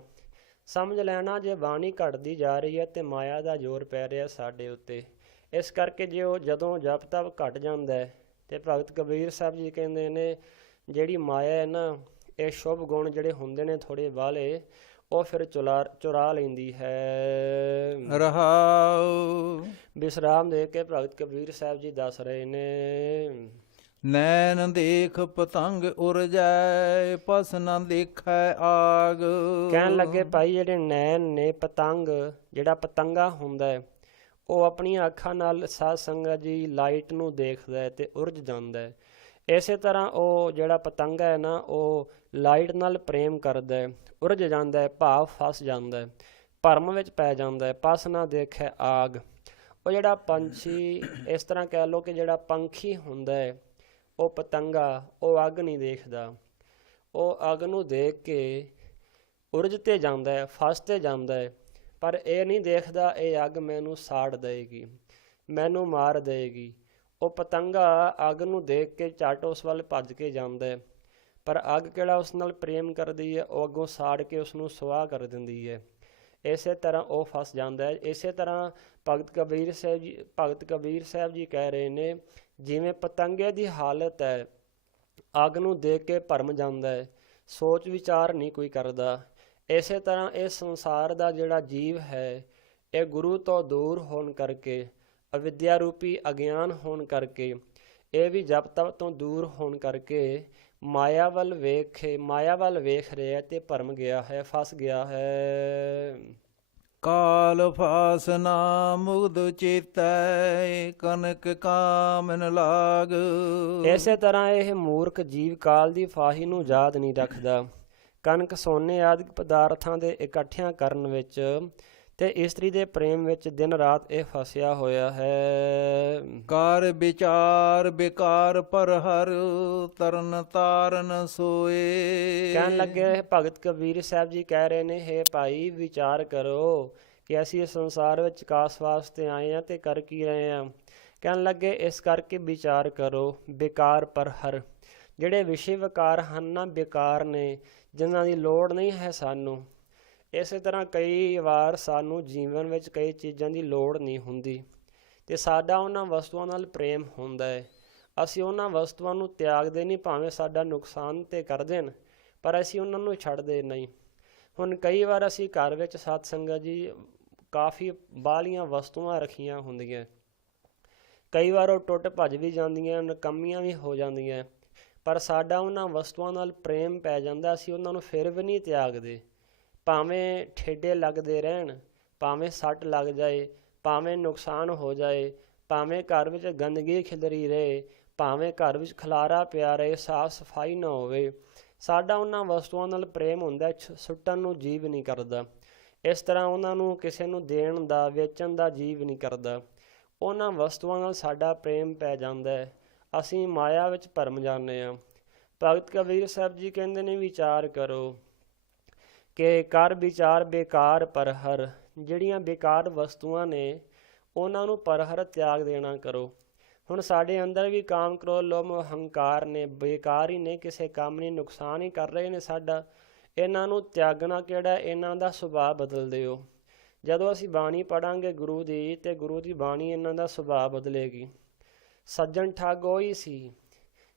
ਸਮਝ ਲੈਣਾ ਜੇ ਬਾਣੀ ਘਟਦੀ ਜਾ ਰਹੀ ਹੈ ਤੇ ਮਾਇਆ ਦਾ ਜ਼ੋਰ ਪੈ ਰਿਹਾ ਸਾਡੇ ਉੱਤੇ। ਇਸ ਕਰਕੇ ਜਦੋਂ ਜਪ ਤਪ ਘਟ ਜਾਂਦਾ ਹੈ ਤੇ ਭਗਤ ਕਬੀਰ ਸਾਹਿਬ ਜੀ ਕਹਿੰਦੇ ਨੇ ਜਿਹੜੀ ਮਾਇਆ ਹੈ ਨਾ, ਇਹ ਸ਼ੁਭ ਗੁਣ ਜਿਹੜੇ ਹੁੰਦੇ ਨੇ ਥੋੜ੍ਹੇ ਬਾਹਲੇ, ਉਹ ਫਿਰ ਚੁਰਾ ਲੈਂਦੀ ਹੈ। ਰਹਾਉ ਵਿਸਰਾਮ ਦੇ ਕੇ ਭਗਤ ਕਬੀਰ ਸਾਹਿਬ ਜੀ ਦੱਸ ਰਹੇ ਨੇ, ਨੈਣ ਦੇਖ ਪਤੰਗ ਉਰ ਜਾਏ, ਪਸ ਨਾ ਦੇਖੈ ਆਗ। ਕਹਿਣ ਲੱਗੇ ਭਾਈ ਜਿਹੜੇ ਨੈਣ ਨੇ ਪਤੰਗ, ਜਿਹੜਾ ਪਤੰਗਾ ਹੁੰਦਾ ਹੈ ਉਹ ਆਪਣੀਆਂ ਅੱਖਾਂ ਨਾਲ ਸਾਧ ਸੰਗਤ ਜੀ ਲਾਈਟ ਨੂੰ ਦੇਖਦਾ ਹੈ ਤੇ ਉਰਝ ਜਾਂਦਾ ਹੈ। ਇਸੇ ਤਰ੍ਹਾਂ ਉਹ ਜਿਹੜਾ ਪਤੰਗਾ ਹੈ ਨਾ, ਉਹ ਲਾਈਟ ਨਾਲ ਪ੍ਰੇਮ ਕਰਦਾ ਹੈ, ਉਰਝ ਜਾਂਦਾ ਹੈ, ਭਾਵ ਫਸ ਜਾਂਦਾ ਹੈ, ਭਰਮ ਵਿੱਚ ਪੈ ਜਾਂਦਾ ਹੈ। ਪਸ ਨਾ ਦੇਖੈ ਆਗ। ਉਹ ਜਿਹੜਾ ਪੰਛੀ, ਇਸ ਤਰ੍ਹਾਂ ਕਹਿ ਲਓ ਕਿ ਜਿਹੜਾ ਪੰਛੀ ਹੁੰਦਾ ਹੈ ਉਹ ਪਤੰਗਾ, ਉਹ ਅੱਗ ਨਹੀਂ ਦੇਖਦਾ। ਉਹ ਅੱਗ ਨੂੰ ਦੇਖ ਕੇ ਉਰਝ ਤੇ ਜਾਂਦਾ ਹੈ, ਫਸ ਤੇ ਜਾਂਦਾ ਹੈ, ਪਰ ਇਹ ਨਹੀਂ ਦੇਖਦਾ ਇਹ ਅੱਗ ਮੈਨੂੰ ਸਾੜ ਦੇਵੇਗੀ, ਮੈਨੂੰ ਮਾਰ ਦੇਵੇਗੀ। ਉਹ ਪਤੰਗਾ ਅੱਗ ਨੂੰ ਦੇਖ ਕੇ ਝੱਟ ਉਸ ਵੱਲ ਭੱਜ ਕੇ ਜਾਂਦਾ ਹੈ, ਪਰ ਅੱਗ ਕਿਹੜਾ ਉਸ ਨਾਲ ਪ੍ਰੇਮ ਕਰਦੀ ਹੈ, ਉਹ ਅੱਗੋਂ ਸਾੜ ਕੇ ਉਸ ਨੂੰ ਸੁਆਹ ਕਰ ਦਿੰਦੀ ਹੈ। ਇਸੇ ਤਰ੍ਹਾਂ ਉਹ ਫਸ ਜਾਂਦਾ ਹੈ। ਇਸੇ ਤਰ੍ਹਾਂ ਭਗਤ ਕਬੀਰ ਸਾਹਿਬ ਜੀ ਕਹਿ ਰਹੇ ਨੇ, ਜਿਵੇਂ ਪਤੰਗੇ ਦੀ ਹਾਲਤ ਹੈ, ਅੱਗ ਨੂੰ ਦੇਖ ਕੇ ਭਰਮ ਜਾਂਦਾ ਹੈ, ਸੋਚ ਵਿਚਾਰ ਨਹੀਂ ਕੋਈ ਕਰਦਾ। ਇਸੇ ਤਰ੍ਹਾਂ ਇਸ ਸੰਸਾਰ ਦਾ ਜਿਹੜਾ ਜੀਵ ਹੈ, ਇਹ ਗੁਰੂ ਤੋਂ ਦੂਰ ਹੋਣ ਕਰਕੇ, ਅਵਿਦਿਆ ਰੂਪੀ ਅਗਿਆਨ ਹੋਣ ਕਰਕੇ, ਇਹ ਵੀ ਜਪ ਤਪ ਤੋਂ ਦੂਰ ਹੋਣ ਕਰਕੇ ਮਾਇਆ ਵੱਲ ਵੇਖ ਰਿਹਾ ਤੇ ਭਰਮ ਗਿਆ ਹੈ, ਫਸ ਗਿਆ ਹੈ। ਕਾਲ ਫਾਸਨਾ ਮੁਗਧ ਚੇਤੈ, ਕਨਕ ਕਾਮਨ ਲਾਗ। ਇਸੇ ਤਰ੍ਹਾਂ ਇਹ ਮੂਰਖ ਜੀਵ ਕਾਲ ਦੀ ਫਾਹੀ ਨੂੰ ਯਾਦ ਨਹੀਂ ਰੱਖਦਾ। ਕਣਕ ਸੋਨੇ ਆਦਿ ਪਦਾਰਥਾਂ ਦੇ ਇਕੱਠਿਆਂ ਕਰਨ ਵਿੱਚ ਤੇ ਇਸਤਰੀ ਦੇ ਪ੍ਰੇਮ ਵਿੱਚ ਦਿਨ ਰਾਤ ਇਹ ਫਸਿਆ ਹੋਇਆ ਹੈ। ਕਰ ਵਿਚਾਰ ਬਿਕਾਰ ਪਰ ਹਰ, ਤਰਨ ਤਾਰਨ ਸੋਏ। ਕਹਿਣ ਲੱਗੇ ਭਗਤ ਕਬੀਰ ਸਾਹਿਬ ਜੀ ਕਹਿ ਰਹੇ ਨੇ, ਹੇ ਭਾਈ ਵਿਚਾਰ ਕਰੋ ਕਿ ਅਸੀਂ ਇਸ ਸੰਸਾਰ ਵਿੱਚ ਵਿਕਾਸ ਵਾਸਤੇ ਆਏ ਹਾਂ ਤੇ ਕਰ ਕੀ ਰਹੇ ਹਾਂ। ਕਹਿਣ ਲੱਗੇ ਇਸ ਕਰਕੇ ਵਿਚਾਰ ਕਰੋ ਬੇਕਾਰ ਪਰ ਹਰ। ਜਿਹੜੇ ਵਿਸ਼ੇ ਵਿਕਾਰ ਹਨ ਨਾ ਬੇਕਾਰ ਨੇ, ਜਿਨ੍ਹਾਂ ਦੀ ਲੋੜ ਨਹੀਂ ਹੈ ਸਾਨੂੰ। ਇਸੇ ਤਰ੍ਹਾਂ ਕਈ ਵਾਰ ਸਾਨੂੰ ਜੀਵਨ ਵਿੱਚ ਕਈ ਚੀਜ਼ਾਂ ਦੀ ਲੋੜ ਨਹੀਂ ਹੁੰਦੀ ਅਤੇ ਸਾਡਾ ਉਹਨਾਂ ਵਸਤੂਆਂ ਨਾਲ ਪ੍ਰੇਮ ਹੁੰਦਾ ਹੈ। ਅਸੀਂ ਉਹਨਾਂ ਵਸਤੂਆਂ ਨੂੰ ਤਿਆਗਦੇ ਨਹੀਂ, ਭਾਵੇਂ ਸਾਡਾ ਨੁਕਸਾਨ ਤੇ ਕਰ ਦੇਣ, ਪਰ ਅਸੀਂ ਉਹਨਾਂ ਨੂੰ ਛੱਡਦੇ ਨਹੀਂ। ਹੁਣ ਕਈ ਵਾਰ ਅਸੀਂ ਘਰ ਵਿੱਚ ਸਤ ਸੰਗਤ ਜੀ ਕਾਫੀ ਬਾਹਲੀਆਂ ਵਸਤੂਆਂ ਰੱਖੀਆਂ ਹੁੰਦੀਆਂ, ਕਈ ਵਾਰ ਉਹ ਟੁੱਟ ਭੱਜ ਵੀ ਜਾਂਦੀਆਂ, ਨਕੰਮੀਆਂ ਵੀ ਹੋ ਜਾਂਦੀਆਂ, ਪਰ ਸਾਡਾ ਉਹਨਾਂ ਵਸਤੂਆਂ ਨਾਲ ਪ੍ਰੇਮ ਪੈ ਜਾਂਦਾ, ਅਸੀਂ ਉਹਨਾਂ ਨੂੰ ਫਿਰ ਵੀ ਨਹੀਂ ਤਿਆਗਦੇ। ਭਾਵੇਂ ਠੇਡੇ ਲੱਗਦੇ ਰਹਿਣ, ਭਾਵੇਂ ਸੱਟ ਲੱਗ ਜਾਏ, ਭਾਵੇਂ ਨੁਕਸਾਨ ਹੋ ਜਾਏ, ਭਾਵੇਂ ਘਰ ਵਿੱਚ ਗੰਦਗੀ ਖਿਲਰੀ ਰਹੇ, ਭਾਵੇਂ ਘਰ ਵਿੱਚ ਖਲਾਰਾ ਪਿਆ ਰਹੇ, ਸਾਫ ਸਫਾਈ ਨਾ ਹੋਵੇ, ਸਾਡਾ ਉਹਨਾਂ ਵਸਤੂਆਂ ਨਾਲ ਪ੍ਰੇਮ ਹੁੰਦਾ, ਸੁੱਟਣ ਨੂੰ ਜੀਵ ਨਹੀਂ ਕਰਦਾ। ਇਸ ਤਰ੍ਹਾਂ ਉਹਨਾਂ ਨੂੰ ਕਿਸੇ ਨੂੰ ਦੇਣ ਦਾ, ਵੇਚਣ ਦਾ ਜੀਵ ਨਹੀਂ ਕਰਦਾ। ਉਹਨਾਂ ਵਸਤੂਆਂ ਨਾਲ ਸਾਡਾ ਪ੍ਰੇਮ ਪੈ ਜਾਂਦਾ ਹੈ, ਅਸੀਂ ਮਾਇਆ ਵਿੱਚ ਭਰਮ ਜਾਂਦੇ ਹਾਂ। ਭਗਤ ਕਬੀਰ ਸਾਹਿਬ ਜੀ ਕਹਿੰਦੇ ਨੇ ਵਿਚਾਰ ਕਰੋ ਕਿ ਕਰ ਵਿਚਾਰ ਬੇਕਾਰ ਪਰ ਹਰ। ਜਿਹੜੀਆਂ ਬੇਕਾਰ ਵਸਤੂਆਂ ਨੇ ਉਹਨਾਂ ਨੂੰ ਪਰਹਰ ਤਿਆਗ ਦੇਣਾ ਕਰੋ। ਹੁਣ ਸਾਡੇ ਅੰਦਰ ਵੀ ਕਾਮ ਕ੍ਰੋਧ ਲੋਭ ਮੋਹ ਹੰਕਾਰ ਨੇ, ਬੇਕਾਰ ਹੀ ਨੇ, ਕਿਸੇ ਕੰਮ ਨਹੀਂ, ਨੁਕਸਾਨ ਹੀ ਕਰ ਰਹੇ ਨੇ ਸਾਡਾ। ਇਹਨਾਂ ਨੂੰ ਤਿਆਗਣਾ ਕਿਹੜਾ, ਇਹਨਾਂ ਦਾ ਸੁਭਾਅ ਬਦਲ ਦਿਓ। ਜਦੋਂ ਅਸੀਂ ਬਾਣੀ ਪੜ੍ਹਾਂਗੇ ਗੁਰੂ ਦੀ, ਅਤੇ ਗੁਰੂ ਦੀ ਬਾਣੀ ਇਹਨਾਂ ਦਾ ਸੁਭਾਅ ਬਦਲੇਗੀ। ਸੱਜਣ ਠੱਗ ਉਹ ਹੀ ਸੀ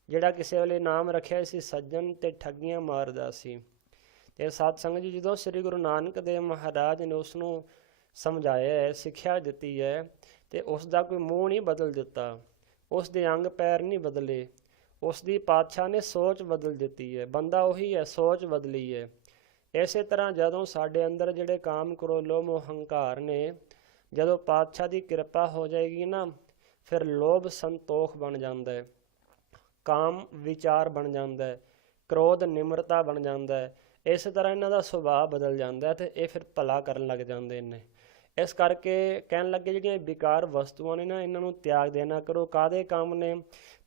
ਜਿਹੜਾ ਕਿਸੇ ਵੇਲੇ ਨਾਮ ਰੱਖਿਆ ਸੀ ਸੱਜਣ, ਅਤੇ ਠੱਗੀਆਂ ਮਾਰਦਾ ਸੀ। ਅਤੇ ਸਤ ਸੰਗਤ ਜੀ ਜਦੋਂ ਸ੍ਰੀ ਗੁਰੂ ਨਾਨਕ ਦੇਵ ਮਹਾਰਾਜ ਨੇ ਉਸ ਨੂੰ ਸਮਝਾਇਆ ਹੈ, ਸਿੱਖਿਆ ਦਿੱਤੀ ਹੈ, ਅਤੇ ਉਸ ਦਾ ਕੋਈ ਮੂੰਹ ਨਹੀਂ ਬਦਲ ਦਿੱਤਾ, ਉਸ ਦੇ ਅੰਗ ਪੈਰ ਨਹੀਂ ਬਦਲੇ, ਉਸ ਦੀ ਪਾਤਸ਼ਾਹ ਨੇ ਸੋਚ ਬਦਲ ਦਿੱਤੀ ਹੈ। ਬੰਦਾ ਉਹੀ ਹੈ, ਸੋਚ ਬਦਲੀ ਹੈ। ਇਸੇ ਤਰ੍ਹਾਂ ਜਦੋਂ ਸਾਡੇ ਅੰਦਰ ਜਿਹੜੇ ਕਾਮ ਕ੍ਰੋਧ ਲੋਭ ਮੋਹ ਹੰਕਾਰ ਨੇ, ਜਦੋਂ ਪਾਤਸ਼ਾਹ ਦੀ ਕਿਰਪਾ ਹੋ ਜਾਏਗੀ ਨਾ, ਫਿਰ ਲੋਭ ਸੰਤੋਖ ਬਣ ਜਾਂਦਾ ਹੈ, ਕਾਮ ਵਿਚਾਰ ਬਣ ਜਾਂਦਾ ਹੈ, ਕ੍ਰੋਧ ਨਿਮਰਤਾ ਬਣ ਜਾਂਦਾ ਹੈ। ਇਸ ਤਰ੍ਹਾਂ ਇਹਨਾਂ ਦਾ ਸੁਭਾਅ ਬਦਲ ਜਾਂਦਾ ਅਤੇ ਇਹ ਫਿਰ ਭਲਾ ਕਰਨ ਲੱਗ ਜਾਂਦੇ ਨੇ। ਇਸ ਕਰਕੇ ਕਹਿਣ ਲੱਗੇ ਜਿਹੜੀਆਂ ਬੇਕਾਰ ਵਸਤੂਆਂ ਨੇ ਨਾ, ਇਹਨਾਂ ਨੂੰ ਤਿਆਗ ਦੇਣਾ ਕਰੋ। ਕਾਹਦੇ ਕੰਮ ਨੇ,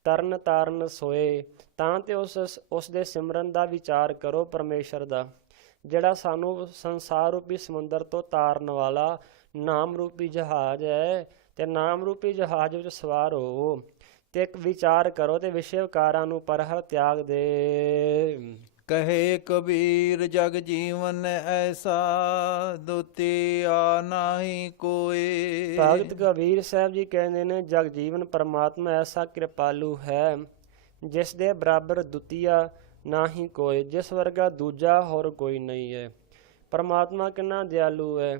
ਤਰਨ ਤਾਰਨ ਸੋਏ, ਤਾਂ ਤੇ ਉਸ ਦੇ ਸਿਮਰਨ ਦਾ ਵਿਚਾਰ ਕਰੋ ਪਰਮੇਸ਼ਰ ਦਾ, ਜਿਹੜਾ ਸਾਨੂੰ ਸੰਸਾਰ ਰੂਪੀ ਸਮੁੰਦਰ ਤੋਂ ਤਾਰਨ ਵਾਲਾ ਨਾਮ ਰੂਪੀ ਜਹਾਜ਼ ਹੈ। ਅਤੇ ਨਾਮ ਰੂਪੀ ਜਹਾਜ਼ ਵਿੱਚ ਸਵਾਰ ਹੋ ਅਤੇ ਇੱਕ ਵਿਚਾਰ ਕਰੋ ਅਤੇ ਵਿਸ਼ੇ ਵਿਕਾਰਾਂ ਨੂੰ ਪਰਹਰ ਤਿਆਗ ਦੇ। ਕਹੇ ਕਬੀਰ ਜਗ ਜੀਵਨ ਐਸਾ, ਦੁਤੀਆ ਨਾਹੀ ਕੋਏ। ਭਗਤ ਕਬੀਰ ਸਾਹਿਬ ਜੀ ਕਹਿੰਦੇ ਨੇ ਜਗ ਜੀਵਨ ਪਰਮਾਤਮਾ ਐਸਾ ਕਿਰਪਾਲੂ ਹੈ, ਜਿਸ ਦੇ ਬਰਾਬਰ ਦੁਤੀਆ ਨਾ ਹੀ ਕੋਈ, ਜਿਸ ਵਰਗਾ ਦੂਜਾ ਹੋਰ ਕੋਈ ਨਹੀਂ ਹੈ। ਪਰਮਾਤਮਾ ਕਿੰਨਾ ਦਿਆਲੂ ਹੈ,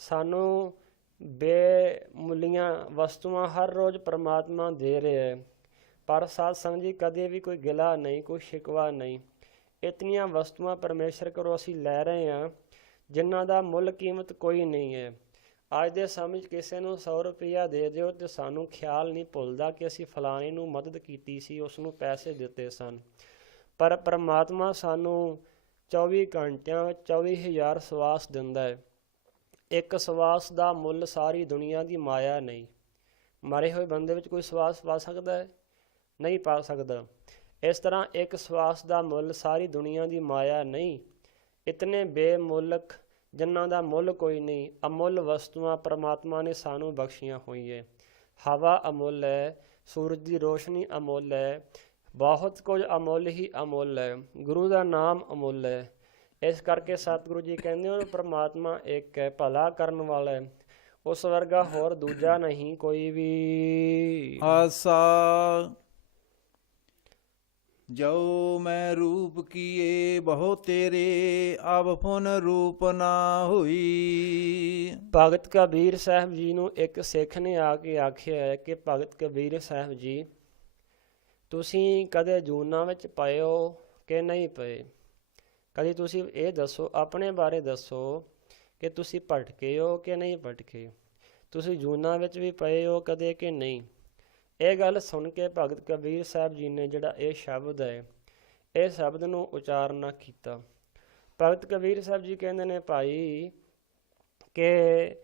ਸਾਨੂੰ ਬੇਮੁੱਲੀਆਂ ਵਸਤੂਆਂ ਹਰ ਰੋਜ਼ ਪਰਮਾਤਮਾ ਦੇ ਰਿਹਾ ਹੈ, ਪਰ ਸਾਧ ਸੰਗਤ ਜੀ ਕਦੇ ਵੀ ਕੋਈ ਗਿਲਾ ਨਹੀਂ, ਕੋਈ ਸ਼ਿਕਵਾ ਨਹੀਂ। ਇਤਨੀਆਂ ਵਸਤੂਆਂ ਪਰਮੇਸ਼ਰ ਕੋਲੋਂ ਅਸੀਂ ਲੈ ਰਹੇ ਹਾਂ ਜਿਨ੍ਹਾਂ ਦਾ ਮੁੱਲ ਕੀਮਤ ਕੋਈ ਨਹੀਂ ਹੈ। ਅੱਜ ਦੇ ਸਮੇਂ 'ਚ ਕਿਸੇ ਨੂੰ 100 ਰੁਪਈਆ ਦੇ ਦਿਓ ਅਤੇ ਸਾਨੂੰ ਖਿਆਲ ਨਹੀਂ ਭੁੱਲਦਾ ਕਿ ਅਸੀਂ ਫਲਾਣੇ ਨੂੰ ਮਦਦ ਕੀਤੀ ਸੀ, ਉਸ ਨੂੰ ਪੈਸੇ ਦਿੱਤੇ ਸਨ। ਪਰ ਪਰਮਾਤਮਾ ਸਾਨੂੰ 24 ਘੰਟਿਆਂ ਵਿੱਚ 24,000 ਸਵਾਸ ਦਿੰਦਾ ਹੈ। ਇੱਕ ਸਵਾਸ ਦਾ ਮੁੱਲ ਸਾਰੀ ਦੁਨੀਆ ਦੀ ਮਾਇਆ ਨਹੀਂ। ਮਰੇ ਹੋਏ ਬੰਦੇ ਵਿੱਚ ਕੋਈ ਸਵਾਸ ਪਾ ਸਕਦਾ ਹੈ? ਨਹੀਂ ਪਾ ਸਕਦਾ। ਇਸ ਤਰ੍ਹਾਂ ਇੱਕ ਸਵਾਸ ਦਾ ਮੁੱਲ ਸਾਰੀ ਦੁਨੀਆ ਦੀ ਮਾਇਆ ਨਹੀਂ। ਇਤਨੇ ਬੇਮੁੱਲਕ ਜਿਨ੍ਹਾਂ ਦਾ ਮੁੱਲ ਕੋਈ ਨਹੀਂ, ਅਮੁੱਲ ਵਸਤੂਆਂ ਪਰਮਾਤਮਾ ਨੇ ਸਾਨੂੰ ਬਖਸ਼ੀਆਂ ਹੋਈਆਂ। ਹਵਾ ਅਮੁੱਲ ਹੈ, ਸੂਰਜ ਦੀ ਰੋਸ਼ਨੀ ਅਮੁੱਲ ਹੈ, ਬਹੁਤ ਕੁਝ ਅਮੁੱਲ ਹੀ ਅਮੁੱਲ ਹੈ। ਗੁਰੂ ਦਾ ਨਾਮ ਅਮੁੱਲ ਹੈ। ਇਸ ਕਰਕੇ ਸਤਿਗੁਰੂ ਜੀ ਕਹਿੰਦੇ ਹੋ ਪਰਮਾਤਮਾ ਇੱਕ ਹੈ, ਭਲਾ ਕਰਨ ਵਾਲਾ ਹੈ, ਉਸ ਵਰਗਾ ਹੋਰ ਦੂਜਾ ਨਹੀਂ ਕੋਈ ਵੀ। ਆਸਾ ਜੋ ਮੈਂ ਰੂਪ ਕੀਏ ਬਹੁ ਤੇਰੇ, ਅਬ ਪੁਨ ਰੂਪ ਨਾ ਹੋਈ। ਭਗਤ ਕਬੀਰ ਸਾਹਿਬ ਜੀ ਨੂੰ ਇੱਕ ਸਿੱਖ ਨੇ ਆ ਕੇ ਆਖਿਆ ਹੈ ਕਿ ਭਗਤ ਕਬੀਰ ਸਾਹਿਬ ਜੀ, ਤੁਸੀਂ ਕਦੇ ਜੂਨਾਂ ਵਿੱਚ ਪਏ ਹੋ ਕਿ ਨਹੀਂ ਪਏ? ਕਦੇ ਤੁਸੀਂ ਇਹ ਦੱਸੋ, ਆਪਣੇ ਬਾਰੇ ਦੱਸੋ ਕਿ ਤੁਸੀਂ ਭਟਕੇ ਹੋ ਕਿ ਨਹੀਂ ਭਟਕੇ? ਤੁਸੀਂ ਜੂਨਾਂ ਵਿੱਚ ਵੀ ਪਏ ਹੋ ਕਦੇ ਕਿ ਨਹੀਂ? ਇਹ ਗੱਲ ਸੁਣ ਕੇ ਭਗਤ ਕਬੀਰ ਸਾਹਿਬ ਜੀ ਨੇ ਜਿਹੜਾ ਇਹ ਸ਼ਬਦ ਹੈ, ਇਹ ਸ਼ਬਦ ਨੂੰ ਉਚਾਰਨਾ ਕੀਤਾ। ਭਗਤ ਕਬੀਰ ਸਾਹਿਬ ਜੀ ਕਹਿੰਦੇ ਨੇ ਭਾਈ ਕਿ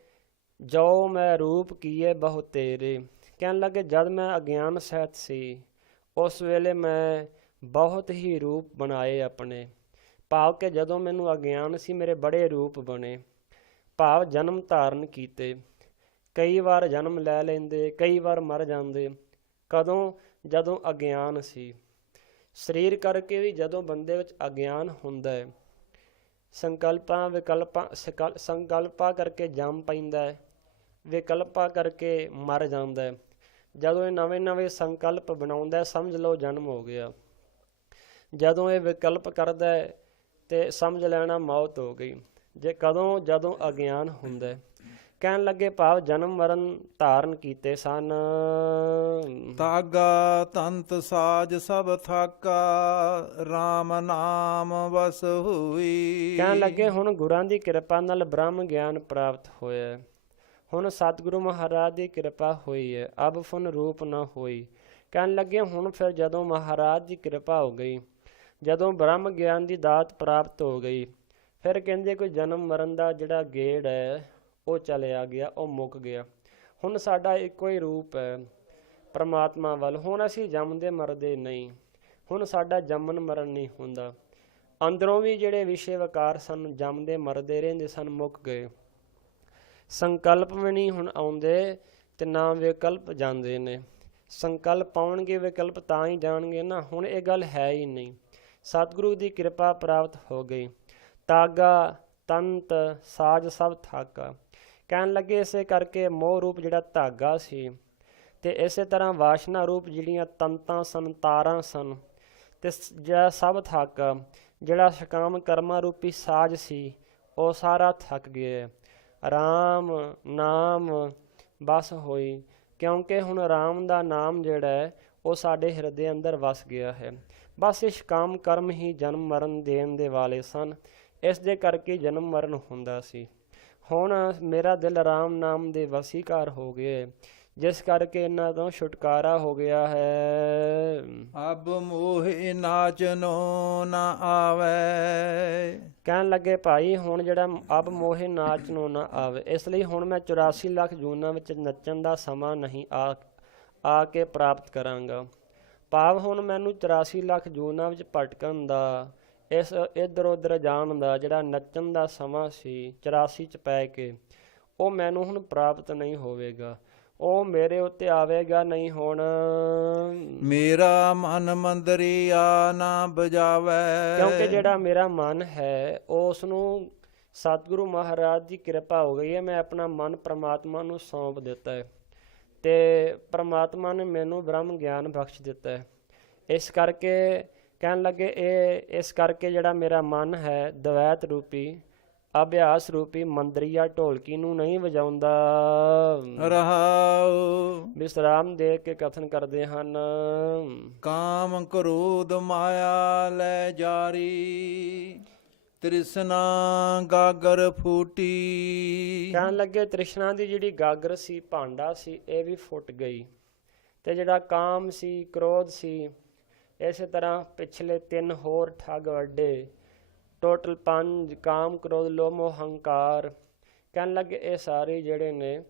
ਜੋ ਮੈਂ ਰੂਪ ਕੀਏ ਬਹੁ ਤੇਰੇ, ਕਹਿਣ ਲੱਗੇ ਜਦ ਮੈਂ ਅਗਿਆਨ ਸਹਿਤ ਸੀ ਉਸ ਵੇਲੇ ਮੈਂ ਬਹੁਤ ਹੀ ਰੂਪ ਬਣਾਏ ਆਪਣੇ, ਭਾਵ ਕਿ ਜਦੋਂ ਮੈਨੂੰ ਅਗਿਆਨ ਸੀ ਮੇਰੇ ਬੜੇ ਰੂਪ ਬਣੇ, ਭਾਵ ਜਨਮ ਧਾਰਨ ਕੀਤੇ। ਕਈ ਵਾਰ ਜਨਮ ਲੈ ਲੈਂਦੇ, ਕਈ ਵਾਰ ਮਰ ਜਾਂਦੇ। ਕਦੋਂ? ਜਦੋਂ ਅਗਿਆਨ ਸੀ। ਸਰੀਰ ਕਰਕੇ ਵੀ ਜਦੋਂ ਬੰਦੇ ਵਿੱਚ ਅਗਿਆਨ ਹੁੰਦਾ ਹੈ, ਸੰਕਲਪਾਂ ਕਰਕੇ ਜੰਮ ਪੈਂਦਾ ਹੈ, ਵਿਕਲਪਾਂ ਕਰਕੇ ਮਰ ਜਾਂਦਾ ਹੈ। ਜਦੋਂ ਇਹ ਨਵੇਂ ਨਵੇਂ ਸੰਕਲਪ ਬਣਾਉਂਦਾ, ਸਮਝ ਲਓ ਜਨਮ ਹੋ ਗਿਆ। ਜਦੋਂ ਇਹ ਵਿਕਲਪ ਕਰਦਾ ਹੈ ਤੇ ਸਮਝ ਲੈਣਾ ਮੌਤ ਹੋ ਗਈ। ਕਦੋਂ? ਜਦੋਂ ਅਗਿਆਨ ਹੁੰਦਾ ਹੈ। ਕਹਿਣ ਲੱਗੇ ਭਾਵ ਜਨਮ ਮਰਨ ਧਾਰਨ ਕੀਤੇ ਸਨ। ਤਾਗਾ ਤੰਤ ਸਾਜ ਸਭ ਥਾਕਾ, RAM ਨਾਮ ਵਸ ਹੋਈ। ਕਹਿਣ ਲੱਗੇ ਹੁਣ ਗੁਰਾਂ ਦੀ ਕਿਰਪਾ ਨਾਲ ਬ੍ਰਹਮ ਗਿਆਨ ਪ੍ਰਾਪਤ ਹੋਇਆ। ਹੁਣ ਸਤਿਗੁਰੂ ਮਹਾਰਾਜ ਦੀ ਕਿਰਪਾ ਹੋਈ ਹੈ, ਅਬ ਫੁਨ ਰੂਪ ਨਾ ਹੋਈ। ਕਹਿਣ ਲੱਗੇ ਹੁਣ ਫਿਰ ਜਦੋਂ ਮਹਾਰਾਜ ਦੀ ਕਿਰਪਾ ਹੋ ਗਈ, ਜਦੋਂ ਬ੍ਰਹਮ ਗਿਆਨ ਦੀ ਦਾਤ ਪ੍ਰਾਪਤ ਹੋ ਗਈ, ਫਿਰ ਕਹਿੰਦੇ ਕੋਈ ਜਨਮ ਮਰਨ ਦਾ ਜਿਹੜਾ ਗੇੜ ਹੈ ਉਹ ਚਲਿਆ ਗਿਆ, ਉਹ ਮੁੱਕ ਗਿਆ। ਹੁਣ ਸਾਡਾ ਇੱਕੋ ਹੀ ਰੂਪ ਹੈ ਪਰਮਾਤਮਾ ਵੱਲ। ਹੁਣ ਅਸੀਂ ਜੰਮਦੇ ਮਰਦੇ ਨਹੀਂ, ਹੁਣ ਸਾਡਾ ਜੰਮਣ ਮਰਨ ਨਹੀਂ ਹੁੰਦਾ। ਅੰਦਰੋਂ ਵੀ ਜਿਹੜੇ ਵਿਸ਼ੇ ਵਿਕਾਰ ਸਨ, ਜੰਮਦੇ ਮਰਦੇ ਰਹਿੰਦੇ ਸਨ, ਮੁੱਕ ਗਏ। ਸੰਕਲਪ ਵੀ ਨਹੀਂ ਹੁਣ ਆਉਂਦੇ ਤੇ ਨਾ ਵਿਕਲਪ ਜਾਂਦੇ ਨੇ। ਸੰਕਲਪ ਆਉਣਗੇ, ਵਿਕਲਪ ਤਾਂ ਹੀ ਜਾਣਗੇ ਨਾ। ਹੁਣ ਇਹ ਗੱਲ ਹੈ ਹੀ ਨਹੀਂ। ਸਤਿਗੁਰੂ ਦੀ ਕਿਰਪਾ ਪ੍ਰਾਪਤ ਹੋ ਗਈ। ਤਾਗਾ ਤੰਤ ਸਾਜ ਸਭ ਥਾਕਾ। ਕਹਿਣ ਲੱਗੇ ਇਸੇ ਕਰਕੇ ਮੋਹ ਰੂਪ ਜਿਹੜਾ ਧਾਗਾ ਸੀ, ਤੇ ਇਸੇ ਤਰ੍ਹਾਂ ਵਾਸ਼ਨਾ ਰੂਪ ਜਿਹੜੀਆਂ ਤੰਤਾਂ ਸਨ, ਤਾਰਾਂ ਸਨ, ਤੇ ਜਿਹੜਾ ਸਭ ਥਾਕਾ, ਜਿਹੜਾ ਸ਼ਕਾਮ ਕਰਮਾਂ ਰੂਪੀ ਸਾਜ ਸੀ, ਉਹ ਸਾਰਾ ਥੱਕ ਗਿਆ। ਰਾਮ ਨਾਮ ਵਸ ਹੋਈ। ਕਿਉਂਕਿ ਹੁਣ ਰਾਮ ਦਾ ਨਾਮ ਜਿਹੜਾ ਹੈ ਉਹ ਸਾਡੇ ਹਿਰਦੇ ਅੰਦਰ ਵਸ ਗਿਆ ਹੈ। ਬਸ ਇਹ ਸ਼ਕਾਮ ਕਰਮ ਹੀ ਜਨਮ ਮਰਨ ਦੇਣ ਦੇ ਵਾਲੇ ਸਨ। ਇਸ ਦੇ ਕਰਕੇ ਜਨਮ ਮਰਨ ਹੁੰਦਾ ਸੀ। ਹੁਣ ਮੇਰਾ ਦਿਲ ਰਾਮ ਨਾਮ ਦੇ ਵਸੀਕਾਰ ਹੋ ਗਏ, ਜਿਸ ਕਰਕੇ ਇਹਨਾਂ ਤੋਂ ਛੁਟਕਾਰਾ ਹੋ ਗਿਆ ਹੈ। ਅਬ ਮੋਹਿ ਨਾਚਨੋ ਨਾ ਆਵੇ। ਕਹਿਣ ਲੱਗੇ ਭਾਈ ਹੁਣ ਜਿਹੜਾ ਅਬ ਮੋਹਿ ਨਾਚ ਨੂੰ ਨਾ ਆਵੇ, ਇਸ ਲਈ ਹੁਣ ਮੈਂ 84 ਲੱਖ ਜੂਨਾਂ ਵਿੱਚ ਨੱਚਣ ਦਾ ਸਮਾਂ ਨਹੀਂ ਆ ਕੇ ਪ੍ਰਾਪਤ ਕਰਾਂਗਾ। ਭਾਵ ਹੁਣ ਮੈਨੂੰ 84 ਲੱਖ ਜੂਨਾਂ ਵਿੱਚ ਭਟਕਣ ਦਾ, ਇਸ ਇੱਧਰ ਉੱਧਰ ਜਾਣ ਦਾ ਜਿਹੜਾ ਨੱਚਣ ਦਾ ਸਮਾਂ ਸੀ 84 ਚ ਪੈ ਕੇ, ਉਹ ਮੈਨੂੰ ਹੁਣ ਪ੍ਰਾਪਤ ਨਹੀਂ ਹੋਵੇਗਾ। ਉਹ ਮੇਰੇ ਉੱਤੇ ਆਵੇਗਾ ਨਹੀਂ। ਹੁਣ ਮੇਰਾ ਮਨ ਮੰਦਰੀ ਆ ਨਾ ਬਜਾਵੇ। ਕਿਉਂਕਿ ਜਿਹੜਾ ਮੇਰਾ ਮਨ ਹੈ ਉਸ ਨੂੰ ਸਤਿਗੁਰੂ ਮਹਾਰਾਜ ਦੀ ਕਿਰਪਾ ਹੋ ਗਈ ਹੈ। ਮੈਂ ਆਪਣਾ ਮਨ ਪ੍ਰਮਾਤਮਾ ਨੂੰ ਸੌਂਪ ਦਿੱਤਾ ਹੈ ਤੇ ਪ੍ਰਮਾਤਮਾ ਨੇ ਮੈਨੂੰ ਬ੍ਰਹਮ ਗਿਆਨ ਬਖਸ਼ ਦਿੱਤਾ ਹੈ। ਇਸ ਕਰਕੇ ਕਹਿਣ ਲੱਗੇ ਇਸ ਕਰਕੇ ਜਿਹੜਾ ਮੇਰਾ ਮਨ ਹੈ ਦਵੈਤ ਰੂਪੀ, ਅਭਿਆਸ ਰੂਪੀ ਮੰਦਰੀਆ ਢੋਲਕੀ ਨੂੰ ਨਹੀਂ ਵਜਾਉਂਦਾ। ਰਹਾਉ ਵਿਸਰਾਮ ਦੇ ਕੇ ਕਥਨ ਕਰਦੇ ਹਨ। ਕਾਮ ਕ੍ਰੋਧ ਮਾਇਆ ਲੈ ਜਾਰੀ, ਤ੍ਰਿਸ਼ਨਾ ਗਾਗਰ ਫੂਟੀ। ਕਹਿਣ ਲੱਗੇ ਤ੍ਰਿਸ਼ਨਾ ਦੀ ਜਿਹੜੀ ਗਾਗਰ ਸੀ, ਭਾਂਡਾ ਸੀ, ਇਹ ਵੀ ਫੁੱਟ ਗਈ। ਤੇ ਜਿਹੜਾ ਕਾਮ ਸੀ, ਕ੍ਰੋਧ ਸੀ, ਇਸੇ ਤਰ੍ਹਾਂ ਪਿਛਲੇ 3 ਹੋਰ ਠੱਗ ਵੱਡੇ, ਟੋਟਲ 5, ਕਾਮ ਕ੍ਰੋਧ ਲੋਭ ਮੋਹ ਹੰਕਾਰ। ਕਹਿਣ ਲੱਗੇ ਇਹ ਸਾਰੇ ਜਿਹੜੇ ਨੇ,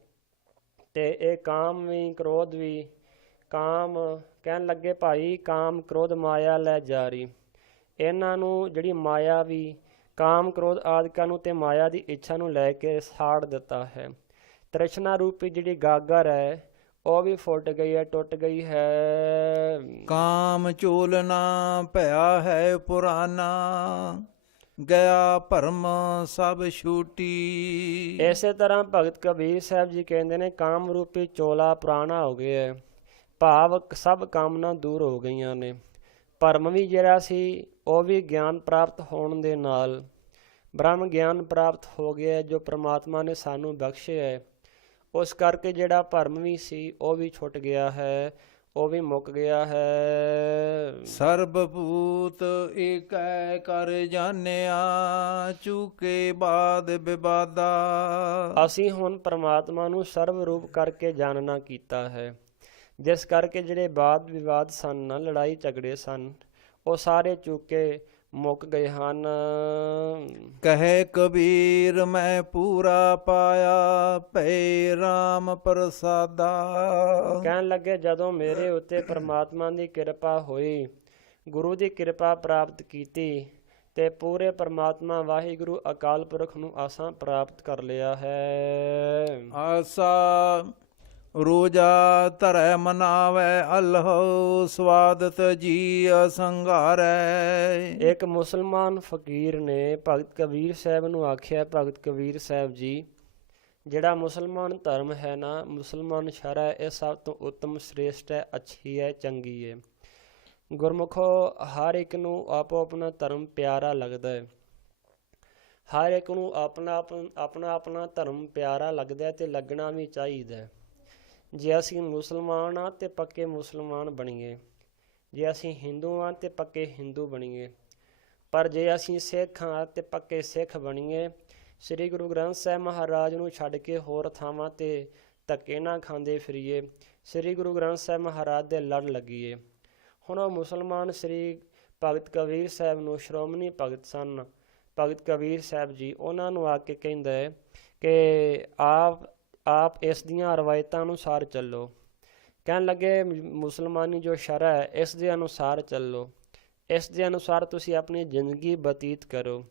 ਤੇ ਇਹ ਕਾਮ ਵੀ ਕ੍ਰੋਧ ਵੀ, ਕਾਮ ਕਹਿਣ ਲੱਗੇ ਭਾਈ ਕਾਮ ਕ੍ਰੋਧ ਮਾਇਆ ਲੈ ਜਾਰੀ। ਇਹਨਾਂ ਨੂੰ ਜਿਹੜੀ ਮਾਇਆ ਵੀ, ਕਾਮ ਕ੍ਰੋਧ ਆਦਿਕਾਂ ਨੂੰ ਤੇ ਮਾਇਆ ਦੀ ਇੱਛਾ ਨੂੰ ਲੈ ਕੇ ਸਾੜ ਦਿੱਤਾ ਹੈ। ਤ੍ਰਿਸ਼ਨਾ ਰੂਪੀ ਜਿਹੜੀ ਗਾਗਰ ਹੈ ਉਹ ਵੀ ਫੁੱਟ ਗਈ ਹੈ, ਟੁੱਟ ਗਈ ਹੈ। ਕਾਮ ਚੋਲਨਾ ਭਇਆ ਹੈ ਪੁਰਾਨਾ, ਗਿਆ ਭਰਮ ਸਭ ਛੂਟੀ। ਇਸੇ ਤਰ੍ਹਾਂ ਭਗਤ ਕਬੀਰ ਸਾਹਿਬ ਜੀ ਕਹਿੰਦੇ ਨੇ ਕਾਮ ਰੂਪੀ ਚੋਲਾ ਪੁਰਾਣਾ ਹੋ ਗਿਆ ਹੈ, ਭਾਵ ਸਭ ਕਾਮਨਾ ਦੂਰ ਹੋ ਗਈਆਂ ਨੇ। ਭਰਮ ਵੀ ਜਿਹੜਾ ਸੀ ਉਹ ਵੀ ਗਿਆਨ ਪ੍ਰਾਪਤ ਹੋਣ ਦੇ ਨਾਲ ਬ੍ਰਹਮ ਗਿਆਨ ਪ੍ਰਾਪਤ ਹੋ ਗਿਆ ਜੋ ਪ੍ਰਮਾਤਮਾ ਨੇ ਸਾਨੂੰ ਬਖਸ਼ਿਆ ਹੈ। ਉਸ ਕਰਕੇ ਜਿਹੜਾ ਭਰਮ ਵੀ ਸੀ ਉਹ ਵੀ ਛੁੱਟ ਗਿਆ ਹੈ, ਉਹ ਵੀ ਮੁੱਕ ਗਿਆ ਹੈ। ਸਰਬ ਭੂਤ ਏਕੈ ਕਰ ਜਾਣਿਆ, ਚੁਕੇ ਬਾਦ ਵਿਵਾਦਾ। ਅਸੀਂ ਹੁਣ ਪ੍ਰਮਾਤਮਾ ਨੂੰ ਸਰਬ ਰੂਪ ਕਰਕੇ ਜਾਣਨਾ ਕੀਤਾ ਹੈ, ਜਿਸ ਕਰਕੇ ਜਿਹੜੇ ਬਾਦ ਵਿਵਾਦ ਸਨ, ਲੜਾਈ ਝਗੜੇ ਸਨ, ਉਹ ਸਾਰੇ ਚੁੱਕੇ ਮੁੱਕ ਗਏ ਹਨ। ਕਹੇ ਕਬੀਰ ਮੈਂ ਪੂਰਾ ਪਾਇਆ, ਭੈ ਰਾਮ ਪ੍ਰਸਾਦਾ। ਕਹਿਣ ਲੱਗੇ ਜਦੋਂ ਮੇਰੇ ਉੱਤੇ ਪ੍ਰਮਾਤਮਾ ਦੀ ਕਿਰਪਾ ਹੋਈ, ਗੁਰੂ ਦੀ ਕਿਰਪਾ ਪ੍ਰਾਪਤ ਕੀਤੀ, ਤੇ ਪੂਰੇ ਪਰਮਾਤਮਾ ਵਾਹਿਗੁਰੂ ਅਕਾਲ ਪੁਰਖ ਨੂੰ ਆਸਾਂ ਪ੍ਰਾਪਤ ਕਰ ਲਿਆ ਹੈ। ਆਸਾ ਰੋਜਾ ਧਰੈ ਮਨਾਵੈ ਅਲਹੁ ਸਵਾਦਤ ਜੀ ਅਸੰਘਾਰੈ। ਇੱਕ ਮੁਸਲਮਾਨ ਫਕੀਰ ਨੇ ਭਗਤ ਕਬੀਰ ਸਾਹਿਬ ਨੂੰ ਆਖਿਆ, ਭਗਤ ਕਬੀਰ ਸਾਹਿਬ ਜੀ, ਜਿਹੜਾ ਮੁਸਲਮਾਨ ਧਰਮ ਹੈ ਨਾ, ਮੁਸਲਮਾਨ ਸ਼ਰ੍ਹਾ ਇਹ ਸਭ ਤੋਂ ਉੱਤਮ ਸ੍ਰੇਸ਼ਟ ਹੈ, ਅੱਛੀ ਹੈ, ਚੰਗੀ ਹੈ। ਗੁਰਮੁਖੋ ਹਰ ਇੱਕ ਨੂੰ ਆਪੋ ਆਪਣਾ ਧਰਮ ਪਿਆਰਾ ਲੱਗਦਾ ਹੈ, ਹਰ ਇੱਕ ਨੂੰ ਆਪਣਾ ਧਰਮ ਪਿਆਰਾ ਲੱਗਦਾ ਤੇ ਲੱਗਣਾ ਵੀ ਚਾਹੀਦਾ ਹੈ। ਜੇ ਅਸੀਂ ਮੁਸਲਮਾਨ ਹਾਂ ਤੇ ਪੱਕੇ ਮੁਸਲਮਾਨ ਬਣੀਏ, ਜੇ ਅਸੀਂ ਹਿੰਦੂ ਹਾਂ ਤੇ ਪੱਕੇ ਹਿੰਦੂ ਬਣੀਏ, ਪਰ ਜੇ ਅਸੀਂ ਸਿੱਖ ਹਾਂ ਤੇ ਪੱਕੇ ਸਿੱਖ ਬਣੀਏ। ਸ੍ਰੀ ਗੁਰੂ ਗ੍ਰੰਥ ਸਾਹਿਬ ਮਹਾਰਾਜ ਨੂੰ ਛੱਡ ਕੇ ਹੋਰ ਥਾਵਾਂ 'ਤੇ ਧੱਕੇ ਨਾ ਖਾਂਦੇ ਫਿਰੀਏ, ਸ੍ਰੀ ਗੁਰੂ ਗ੍ਰੰਥ ਸਾਹਿਬ ਮਹਾਰਾਜ ਦੇ ਲੜ ਲੱਗੀਏ। ਹੁਣ ਉਹ ਮੁਸਲਮਾਨ ਸ੍ਰੀ ਭਗਤ ਕਬੀਰ ਸਾਹਿਬ ਨੂੰ, ਸ਼੍ਰੋਮਣੀ ਭਗਤ ਸਨ ਭਗਤ ਕਬੀਰ ਸਾਹਿਬ ਜੀ, ਉਹਨਾਂ ਨੂੰ ਆ ਕੇ ਕਹਿੰਦਾ ਹੈ ਕਿ ਆਪ ਇਸ ਦੀਆਂ ਰਵਾਇਤਾਂ ਅਨੁਸਾਰ ਚੱਲੋ। ਕਹਿਣ ਲੱਗੇ ਮੁਸਲਮਾਨੀ ਜੋ ਸ਼ਰ੍ਹਾ ਹੈ ਇਸ ਦੇ ਅਨੁਸਾਰ ਚੱਲੋ, ਇਸ ਦੇ ਅਨੁਸਾਰ ਤੁਸੀਂ ਆਪਣੀ ਜ਼ਿੰਦਗੀ ਬਤੀਤ ਕਰੋ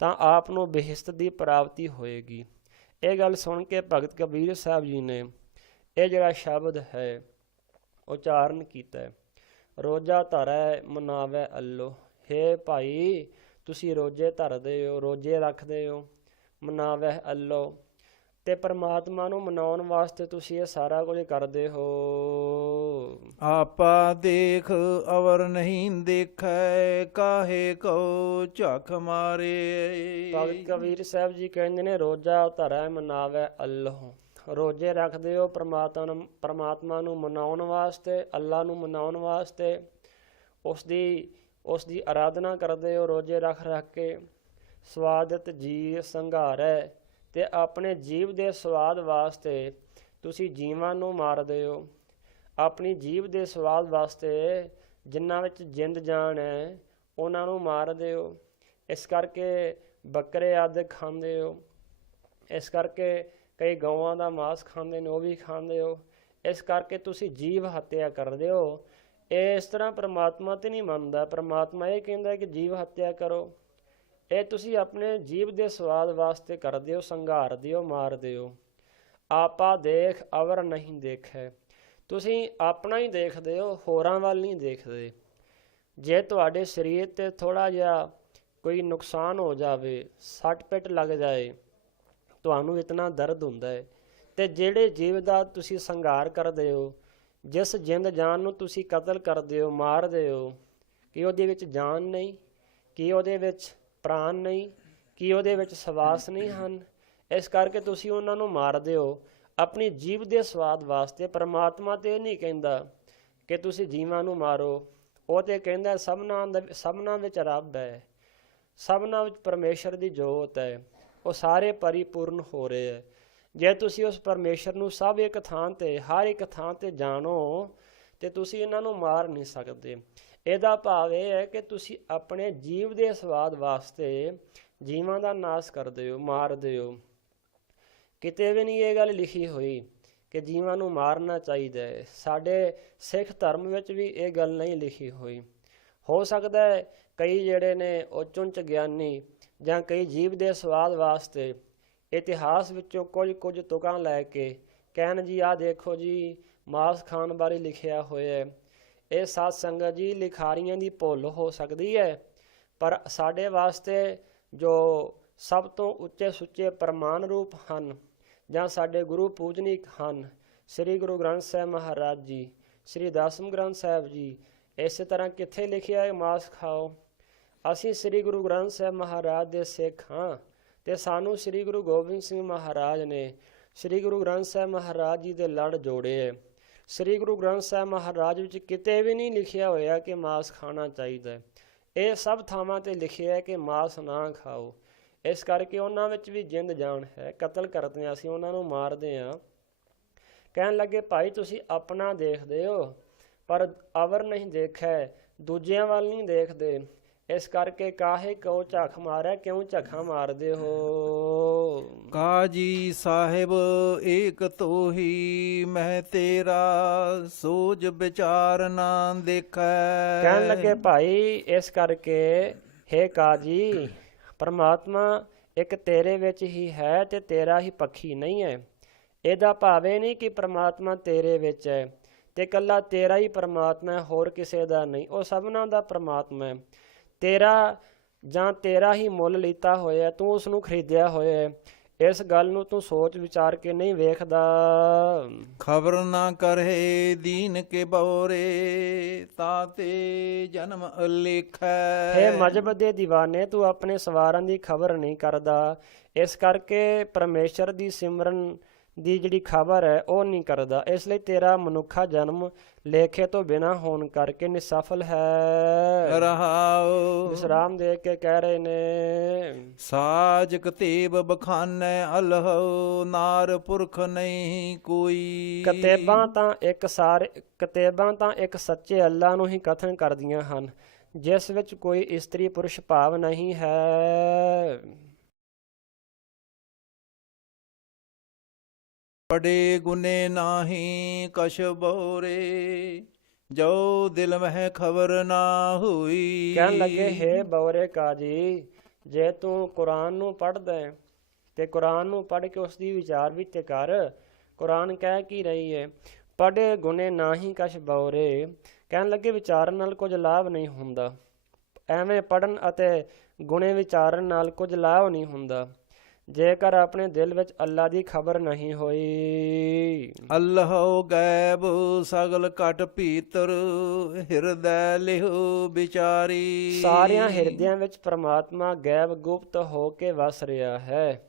ਤਾਂ ਆਪ ਨੂੰ ਬਹਿਸ਼ਤ ਦੀ ਪ੍ਰਾਪਤੀ ਹੋਏਗੀ। ਇਹ ਗੱਲ ਸੁਣ ਕੇ ਭਗਤ ਕਬੀਰ ਸਾਹਿਬ ਜੀ ਨੇ ਇਹ ਜਿਹੜਾ ਸ਼ਬਦ ਹੈ ਉਚਾਰਨ ਕੀਤਾ, ਰੋਜਾ ਧਰੈ ਮਨਾਵੈ ਅੱਲੋ। ਹੇ ਭਾਈ, ਤੁਸੀਂ ਰੋਜੇ ਧਰਦੇ ਹੋ, ਰੋਜੇ ਰੱਖਦੇ ਹੋ, ਮਨਾਵੈ ਅੱਲੋ, ਤੇ ਪਰਮਾਤਮਾ ਨੂੰ ਮਨਾਉਣ ਵਾਸਤੇ ਤੁਸੀਂ ਇਹ ਸਾਰਾ ਕੁਝ ਕਰਦੇ ਹੋ। ਆਪਾ ਦੇਖ ਅਵਰ ਨਹੀਂ ਦੇਖੈ, ਕਾਹੇ ਕਉ ਝਖ ਮਾਰੇ। ਭਗਤ ਕਬੀਰ ਸਾਹਿਬ ਜੀ ਕਹਿੰਦੇ ਨੇ, ਰੋਜਾ ਧਰੈ ਮਨਾਵੈ ਅੱਲੋ, ਰੋਜੇ ਰੱਖਦੇ ਹੋ ਪਰਮਾਤਮਾ ਨੂੰ ਮਨਾਉਣ ਵਾਸਤੇ, ਅੱਲਾ ਨੂੰ ਮਨਾਉਣ ਵਾਸਤੇ, ਉਸ ਦੀ ਆਰਾਧਨਾ ਕਰਦੇ ਹੋ ਰੋਜੇ ਰੱਖ ਕੇ। ਸਵਾਦਤ ਜੀ ਸੰਘਾਰੈ, ਤੇ ਆਪਣੇ ਜੀਵ ਦੇ ਸਵਾਦ ਵਾਸਤੇ ਤੁਸੀਂ ਜੀਵਾਂ ਨੂੰ ਮਾਰਦੇ ਹੋ। ਆਪਣੀ ਜੀਵ ਦੇ ਸਵਾਦ ਵਾਸਤੇ ਜਿਨ੍ਹਾਂ ਵਿੱਚ ਜਿੰਦ ਜਾਨ ਹੈ ਉਹਨਾਂ ਨੂੰ ਮਾਰਦੇ ਹੋ। ਇਸ ਕਰਕੇ ਬੱਕਰੇ ਆਦਿ ਖਾਂਦੇ ਹੋ, ਇਸ ਕਰਕੇ ਕਈ ਗਊਆਂ ਦਾ ਮਾਸ ਖਾਂਦੇ ਨੇ, ਉਹ ਵੀ ਖਾਂਦੇ ਹੋ। ਇਸ ਕਰਕੇ ਤੁਸੀਂ ਜੀਵ ਹੱਤਿਆ ਕਰਦੇ ਹੋ। ਇਹ ਇਸ ਤਰ੍ਹਾਂ ਪਰਮਾਤਮਾ ਤੇ ਨਹੀਂ ਮੰਨਦਾ। ਪਰਮਾਤਮਾ ਇਹ ਕਹਿੰਦਾ ਕਿ ਜੀਵ ਹੱਤਿਆ ਕਰੋ, ਇਹ ਤੁਸੀਂ ਆਪਣੇ ਜੀਵ ਦੇ ਸਵਾਦ ਵਾਸਤੇ ਕਰਦੇ ਹੋ, ਸੰਘਾਰਦੇ ਹੋ, ਮਾਰਦੇ ਹੋ। ਆਪਾ ਦੇਖ ਅਵਰ ਨਹੀਂ ਦੇਖੈ, ਤੁਸੀਂ ਆਪਣਾ ਹੀ ਦੇਖਦੇ ਹੋ, ਹੋਰਾਂ ਵੱਲ ਨਹੀਂ ਦੇਖਦੇ। ਜੇ ਤੁਹਾਡੇ ਸਰੀਰ 'ਤੇ ਥੋੜ੍ਹਾ ਜਿਹਾ ਕੋਈ ਨੁਕਸਾਨ ਹੋ ਜਾਵੇ, ਸੱਟ ਪਿੱਟ ਲੱਗ ਜਾਏ, ਤੁਹਾਨੂੰ ਇਤਨਾ ਦਰਦ ਹੁੰਦਾ ਹੈ। ਅਤੇ ਜਿਹੜੇ ਜੀਵ ਦਾ ਤੁਸੀਂ ਸੰਘਾਰ ਕਰਦੇ ਹੋ, ਜਿਸ ਜਿੰਦ ਜਾਨ ਨੂੰ ਤੁਸੀਂ ਕਤਲ ਕਰਦੇ ਹੋ, ਮਾਰਦੇ ਹੋ, ਕਿ ਉਹਦੇ ਵਿੱਚ ਜਾਨ ਨਹੀਂ, ਕਿ ਉਹਦੇ ਵਿੱਚ ਪ੍ਰਾਣ ਨਹੀਂ, ਕਿ ਉਹਦੇ ਵਿੱਚ ਸਵਾਸ ਨਹੀਂ ਹਨ। ਇਸ ਕਰਕੇ ਤੁਸੀਂ ਉਹਨਾਂ ਨੂੰ ਮਾਰਦੇ ਹੋ ਆਪਣੀ ਜੀਵ ਦੇ ਸਵਾਦ ਵਾਸਤੇ। ਪਰਮਾਤਮਾ ਤਾਂ ਇਹ ਨਹੀਂ ਕਹਿੰਦਾ ਕਿ ਤੁਸੀਂ ਜੀਵਾਂ ਨੂੰ ਮਾਰੋ, ਉਹ ਤਾਂ ਕਹਿੰਦਾ ਸਭਨਾਂ ਵਿੱਚ ਰੱਬ ਹੈ, ਸਭਨਾਂ ਵਿੱਚ ਪਰਮੇਸ਼ਰ ਦੀ ਜੋਤ ਹੈ, ਉਹ ਸਾਰੇ ਪਰਿਪੂਰਨ ਹੋ ਰਹੇ ਹੈ। ਜੇ ਤੁਸੀਂ ਉਸ ਪਰਮੇਸ਼ਰ ਨੂੰ ਸਭ ਇੱਕ ਥਾਂ 'ਤੇ, ਹਰ ਇੱਕ ਥਾਂ 'ਤੇ ਜਾਣੋ ਤਾਂ ਤੁਸੀਂ ਇਹਨਾਂ ਨੂੰ ਮਾਰ ਨਹੀਂ ਸਕਦੇ। ਇਹਦਾ ਭਾਵ ਇਹ ਹੈ ਕਿ ਤੁਸੀਂ ਆਪਣੇ ਜੀਵ ਦੇ ਸਵਾਦ ਵਾਸਤੇ ਜੀਵਾਂ ਦਾ ਨਾਸ਼ ਕਰਦੇ ਹੋ, ਮਾਰਦੇ ਹੋ। ਕਿਤੇ ਵੀ ਨਹੀਂ ਇਹ ਗੱਲ ਲਿਖੀ ਹੋਈ ਕਿ ਜੀਵਾਂ ਨੂੰ ਮਾਰਨਾ ਚਾਹੀਦਾ ਹੈ। ਸਾਡੇ ਸਿੱਖ ਧਰਮ ਵਿੱਚ ਵੀ ਇਹ ਗੱਲ ਨਹੀਂ ਲਿਖੀ ਹੋਈ। ਹੋ ਸਕਦਾ ਹੈ ਕਈ ਜਿਹੜੇ ਨੇ ਉਹ ਚੁੰਚ ਗਿਆਨੀ ਜਾਂ ਕਈ ਜੀਵ ਦੇ ਸਵਾਦ ਵਾਸਤੇ ਇਤਿਹਾਸ ਵਿੱਚੋਂ ਕੁਝ ਤੁਕਾਂ ਲੈ ਕੇ ਕਹਿਣ ਜੀ ਆਹ ਦੇਖੋ ਜੀ ਮਾਸ ਖਾਣ ਬਾਰੇ ਲਿਖਿਆ ਹੋਇਆ ਹੈ। ਇਹ ਸਾਧ ਸੰਗਤ ਜੀ ਲਿਖਾਰੀਆਂ ਦੀ ਭੁੱਲ ਹੋ ਸਕਦੀ ਹੈ, ਪਰ ਸਾਡੇ ਵਾਸਤੇ ਜੋ ਸਭ ਤੋਂ ਉੱਚੇ ਸੁੱਚੇ ਪ੍ਰਮਾਣ ਰੂਪ ਹਨ ਜਾਂ ਸਾਡੇ ਗੁਰੂ ਪੂਜਨੀਕ ਹਨ, ਸ੍ਰੀ ਗੁਰੂ ਗ੍ਰੰਥ ਸਾਹਿਬ ਮਹਾਰਾਜ ਜੀ, ਸ੍ਰੀ ਦਸਮ ਗ੍ਰੰਥ ਸਾਹਿਬ ਜੀ, ਇਸੇ ਤਰ੍ਹਾਂ ਕਿੱਥੇ ਲਿਖਿਆ ਹੈ ਮਾਸ ਖਾਓ। ਅਸੀਂ ਸ੍ਰੀ ਗੁਰੂ ਗ੍ਰੰਥ ਸਾਹਿਬ ਮਹਾਰਾਜ ਦੇ ਸਿੱਖ ਹਾਂ ਅਤੇ ਸਾਨੂੰ ਸ੍ਰੀ ਗੁਰੂ ਗੋਬਿੰਦ ਸਿੰਘ ਮਹਾਰਾਜ ਨੇ ਸ੍ਰੀ ਗੁਰੂ ਗ੍ਰੰਥ ਸਾਹਿਬ ਮਹਾਰਾਜ ਜੀ ਦੇ ਲੜ ਜੋੜੇ ਹੈ। ਸ੍ਰੀ ਗੁਰੂ ਗ੍ਰੰਥ ਸਾਹਿਬ ਮਹਾਰਾਜ ਵਿੱਚ ਕਿਤੇ ਵੀ ਨਹੀਂ ਲਿਖਿਆ ਹੋਇਆ ਕਿ ਮਾਸ ਖਾਣਾ ਚਾਹੀਦਾ। ਇਹ ਸਭ ਥਾਵਾਂ 'ਤੇ ਲਿਖਿਆ ਹੈ ਕਿ ਮਾਸ ਨਾ ਖਾਓ। ਇਸ ਕਰਕੇ ਉਹਨਾਂ ਵਿੱਚ ਵੀ ਜਿੰਦ ਜਾਨ ਹੈ, ਕਤਲ ਕਰਦੇ ਹਾਂ, ਅਸੀਂ ਉਹਨਾਂ ਨੂੰ ਮਾਰਦੇ ਹਾਂ। ਕਹਿਣ ਲੱਗੇ ਭਾਈ ਤੁਸੀਂ ਆਪਣਾ ਦੇਖਦੇ ਹੋ ਪਰ ਅਵਰ ਨਹੀਂ ਦੇਖਿਆ, ਦੂਜਿਆਂ ਵੱਲ ਨਹੀਂ ਦੇਖਦੇ। ਇਸ ਕਰਕੇ ਕਾਹੇ ਕਉ ਝੱਖ ਮਾਰਿਆ, ਕਿਉਂ ਝੱਖਾਂ ਮਾਰਦੇ ਹੋ। ਕਾਜੀ ਸਾਹਿਬ ਏਕ ਤੋਹੀ ਮਹਿ ਤੇਰਾ, ਸੋਝ ਵਿਚਾਰ ਨਾ ਦੇਖੈ। ਕਹਿਣ ਲੱਗੇ ਭਾਈ ਇਸ ਕਰਕੇ ਹੇ ਕਾਜੀ, ਪਰਮਾਤਮਾ ਇੱਕ ਤੇਰੇ ਵਿੱਚ ਹੀ ਹੈ ਤੇ ਤੇਰਾ ਹੀ ਪੱਖੀ ਨਹੀਂ ਹੈ। ਇਹਦਾ ਭਾਵ ਇਹ ਨਹੀਂ ਕਿ ਪਰਮਾਤਮਾ ਤੇਰੇ ਵਿੱਚ ਹੈ ਤੇ ਇਕੱਲਾ ਤੇਰਾ ਹੀ ਪਰਮਾਤਮਾ ਹੈ, ਹੋਰ ਕਿਸੇ ਦਾ ਨਹੀਂ। ਉਹ ਸਭਨਾਂ ਦਾ ਪਰਮਾਤਮਾ ਹੈ। ਤੇਰਾ ਜਾਂ ਤੇਰਾ ਹੀ ਮੁੱਲ ਲਿੱਤਾ ਹੋਇਆ, ਤੂੰ ਉਸ ਨੂੰ ਖਰੀਦਿਆ ਹੋਇਆ ਹੈ। ਇਸ ਗੱਲ ਨੂੰ ਤੂੰ ਸੋਚ ਵਿਚਾਰ ਕੇ ਨਹੀਂ ਵੇਖਦਾ। ਖਬਰ ਨਾ ਕਰੇ ਦੀਨ ਕੇ ਬੋਰੇ, ਤਾਤੇ ਜਨਮ ਹੇ ਅਲੇਖੈ। ਮਜ਼ਹਬ ਦੇ ਦੀਵਾਨੇ, ਤੂੰ ਆਪਣੇ ਸਵਾਰਾਂ ਦੀ ਖਬਰ ਨਹੀਂ ਕਰਦਾ। ਇਸ ਕਰਕੇ ਪਰਮੇਸ਼ਰ ਦੀ ਸਿਮਰਨ ਦੀ ਜਿਹੜੀ ਖਬਰ ਹੈ ਉਹ ਨਹੀਂ ਕਰਦਾ। ਇਸ ਲਈ ਤੇਰਾ ਮਨੁੱਖਾ ਜਨਮ ਲੇਖੇ ਤੋਂ ਬਿਨਾਂ ਹੋਣ ਕਰਕੇ ਨਿਸਫਲ ਹੈ। ਰਹਾਉ ਵਿਸਰਾਮ ਦੇ ਕੇ ਕਹਿ ਰਹੇ ਨੇ, ਸਾਜ ਕਤੇਬ ਬਖਾਨੈ ਅਲਹੁ, ਨਾਰ ਪੁਰਖ ਨਹੀਂ ਕੋਈ। ਕਤੇਬਾਂ ਤਾਂ ਇੱਕ ਸੱਚੇ ਅੱਲਾ ਨੂੰ ਹੀ ਕਥਨ ਕਰਦੀਆਂ ਹਨ, ਜਿਸ ਵਿੱਚ ਕੋਈ ਇਸਤਰੀ ਪੁਰਸ਼ ਭਾਵ ਨਹੀਂ ਹੈ। ਪੜੇ ਗੁਨੇ ਨਾਹੀ ਕਛ ਬੋਰੇ, ਜੋ ਦਿਲ ਮਹਿ ਖਬਰ ਨਾ ਹੋਈ। ਕਹਿਣ ਲੱਗੇ, ਹੇ ਬੌਰੇ ਕਾਜੀ, ਜੇ ਤੂੰ ਕੁਰਾਨ ਨੂੰ ਪੜ੍ਹਦਾ ਹੈ ਤੇ ਕੁਰਾਨ ਨੂੰ ਪੜ੍ਹ ਕੇ ਉਸ ਦੀ ਵਿਚਾਰ ਵੀ ਤੇ ਕਰ। ਕੁਰਾਨ ਕਹਿ ਕੀ ਰਹੀ ਹੈ? ਪੜ੍ਹੇ ਗੁਨੇ ਨਾਹੀ ਕਛ ਬੌਰੇ। ਕਹਿਣ ਲੱਗੇ ਵਿਚਾਰਨ ਨਾਲ ਕੁਝ ਲਾਭ ਨਹੀਂ ਹੁੰਦਾ। ਐਵੇਂ ਪੜ੍ਹਨ ਅਤੇ ਗੁਣੇ ਵਿਚਾਰਨ ਨਾਲ ਕੁਝ ਲਾਭ ਨਹੀਂ ਹੁੰਦਾ ਜੇਕਰ ਆਪਣੇ ਦਿਲ ਵਿੱਚ ਅੱਲਾ ਦੀ ਖਬਰ ਨਹੀਂ ਹੋਈ। ਅੱਲਹੁ ਗੈਬ ਸਗਲ ਘਟ ਭੀਤਰ, ਹਿਰਦੈ ਲਿਹੁ ਵਿਚਾਰੀ। ਸਾਰਿਆਂ ਹਿਰਦਿਆਂ ਵਿੱਚ ਪ੍ਰਮਾਤਮਾ ਗੈਬ ਗੁਪਤ ਹੋ ਕੇ ਵਸ ਰਿਹਾ ਹੈ,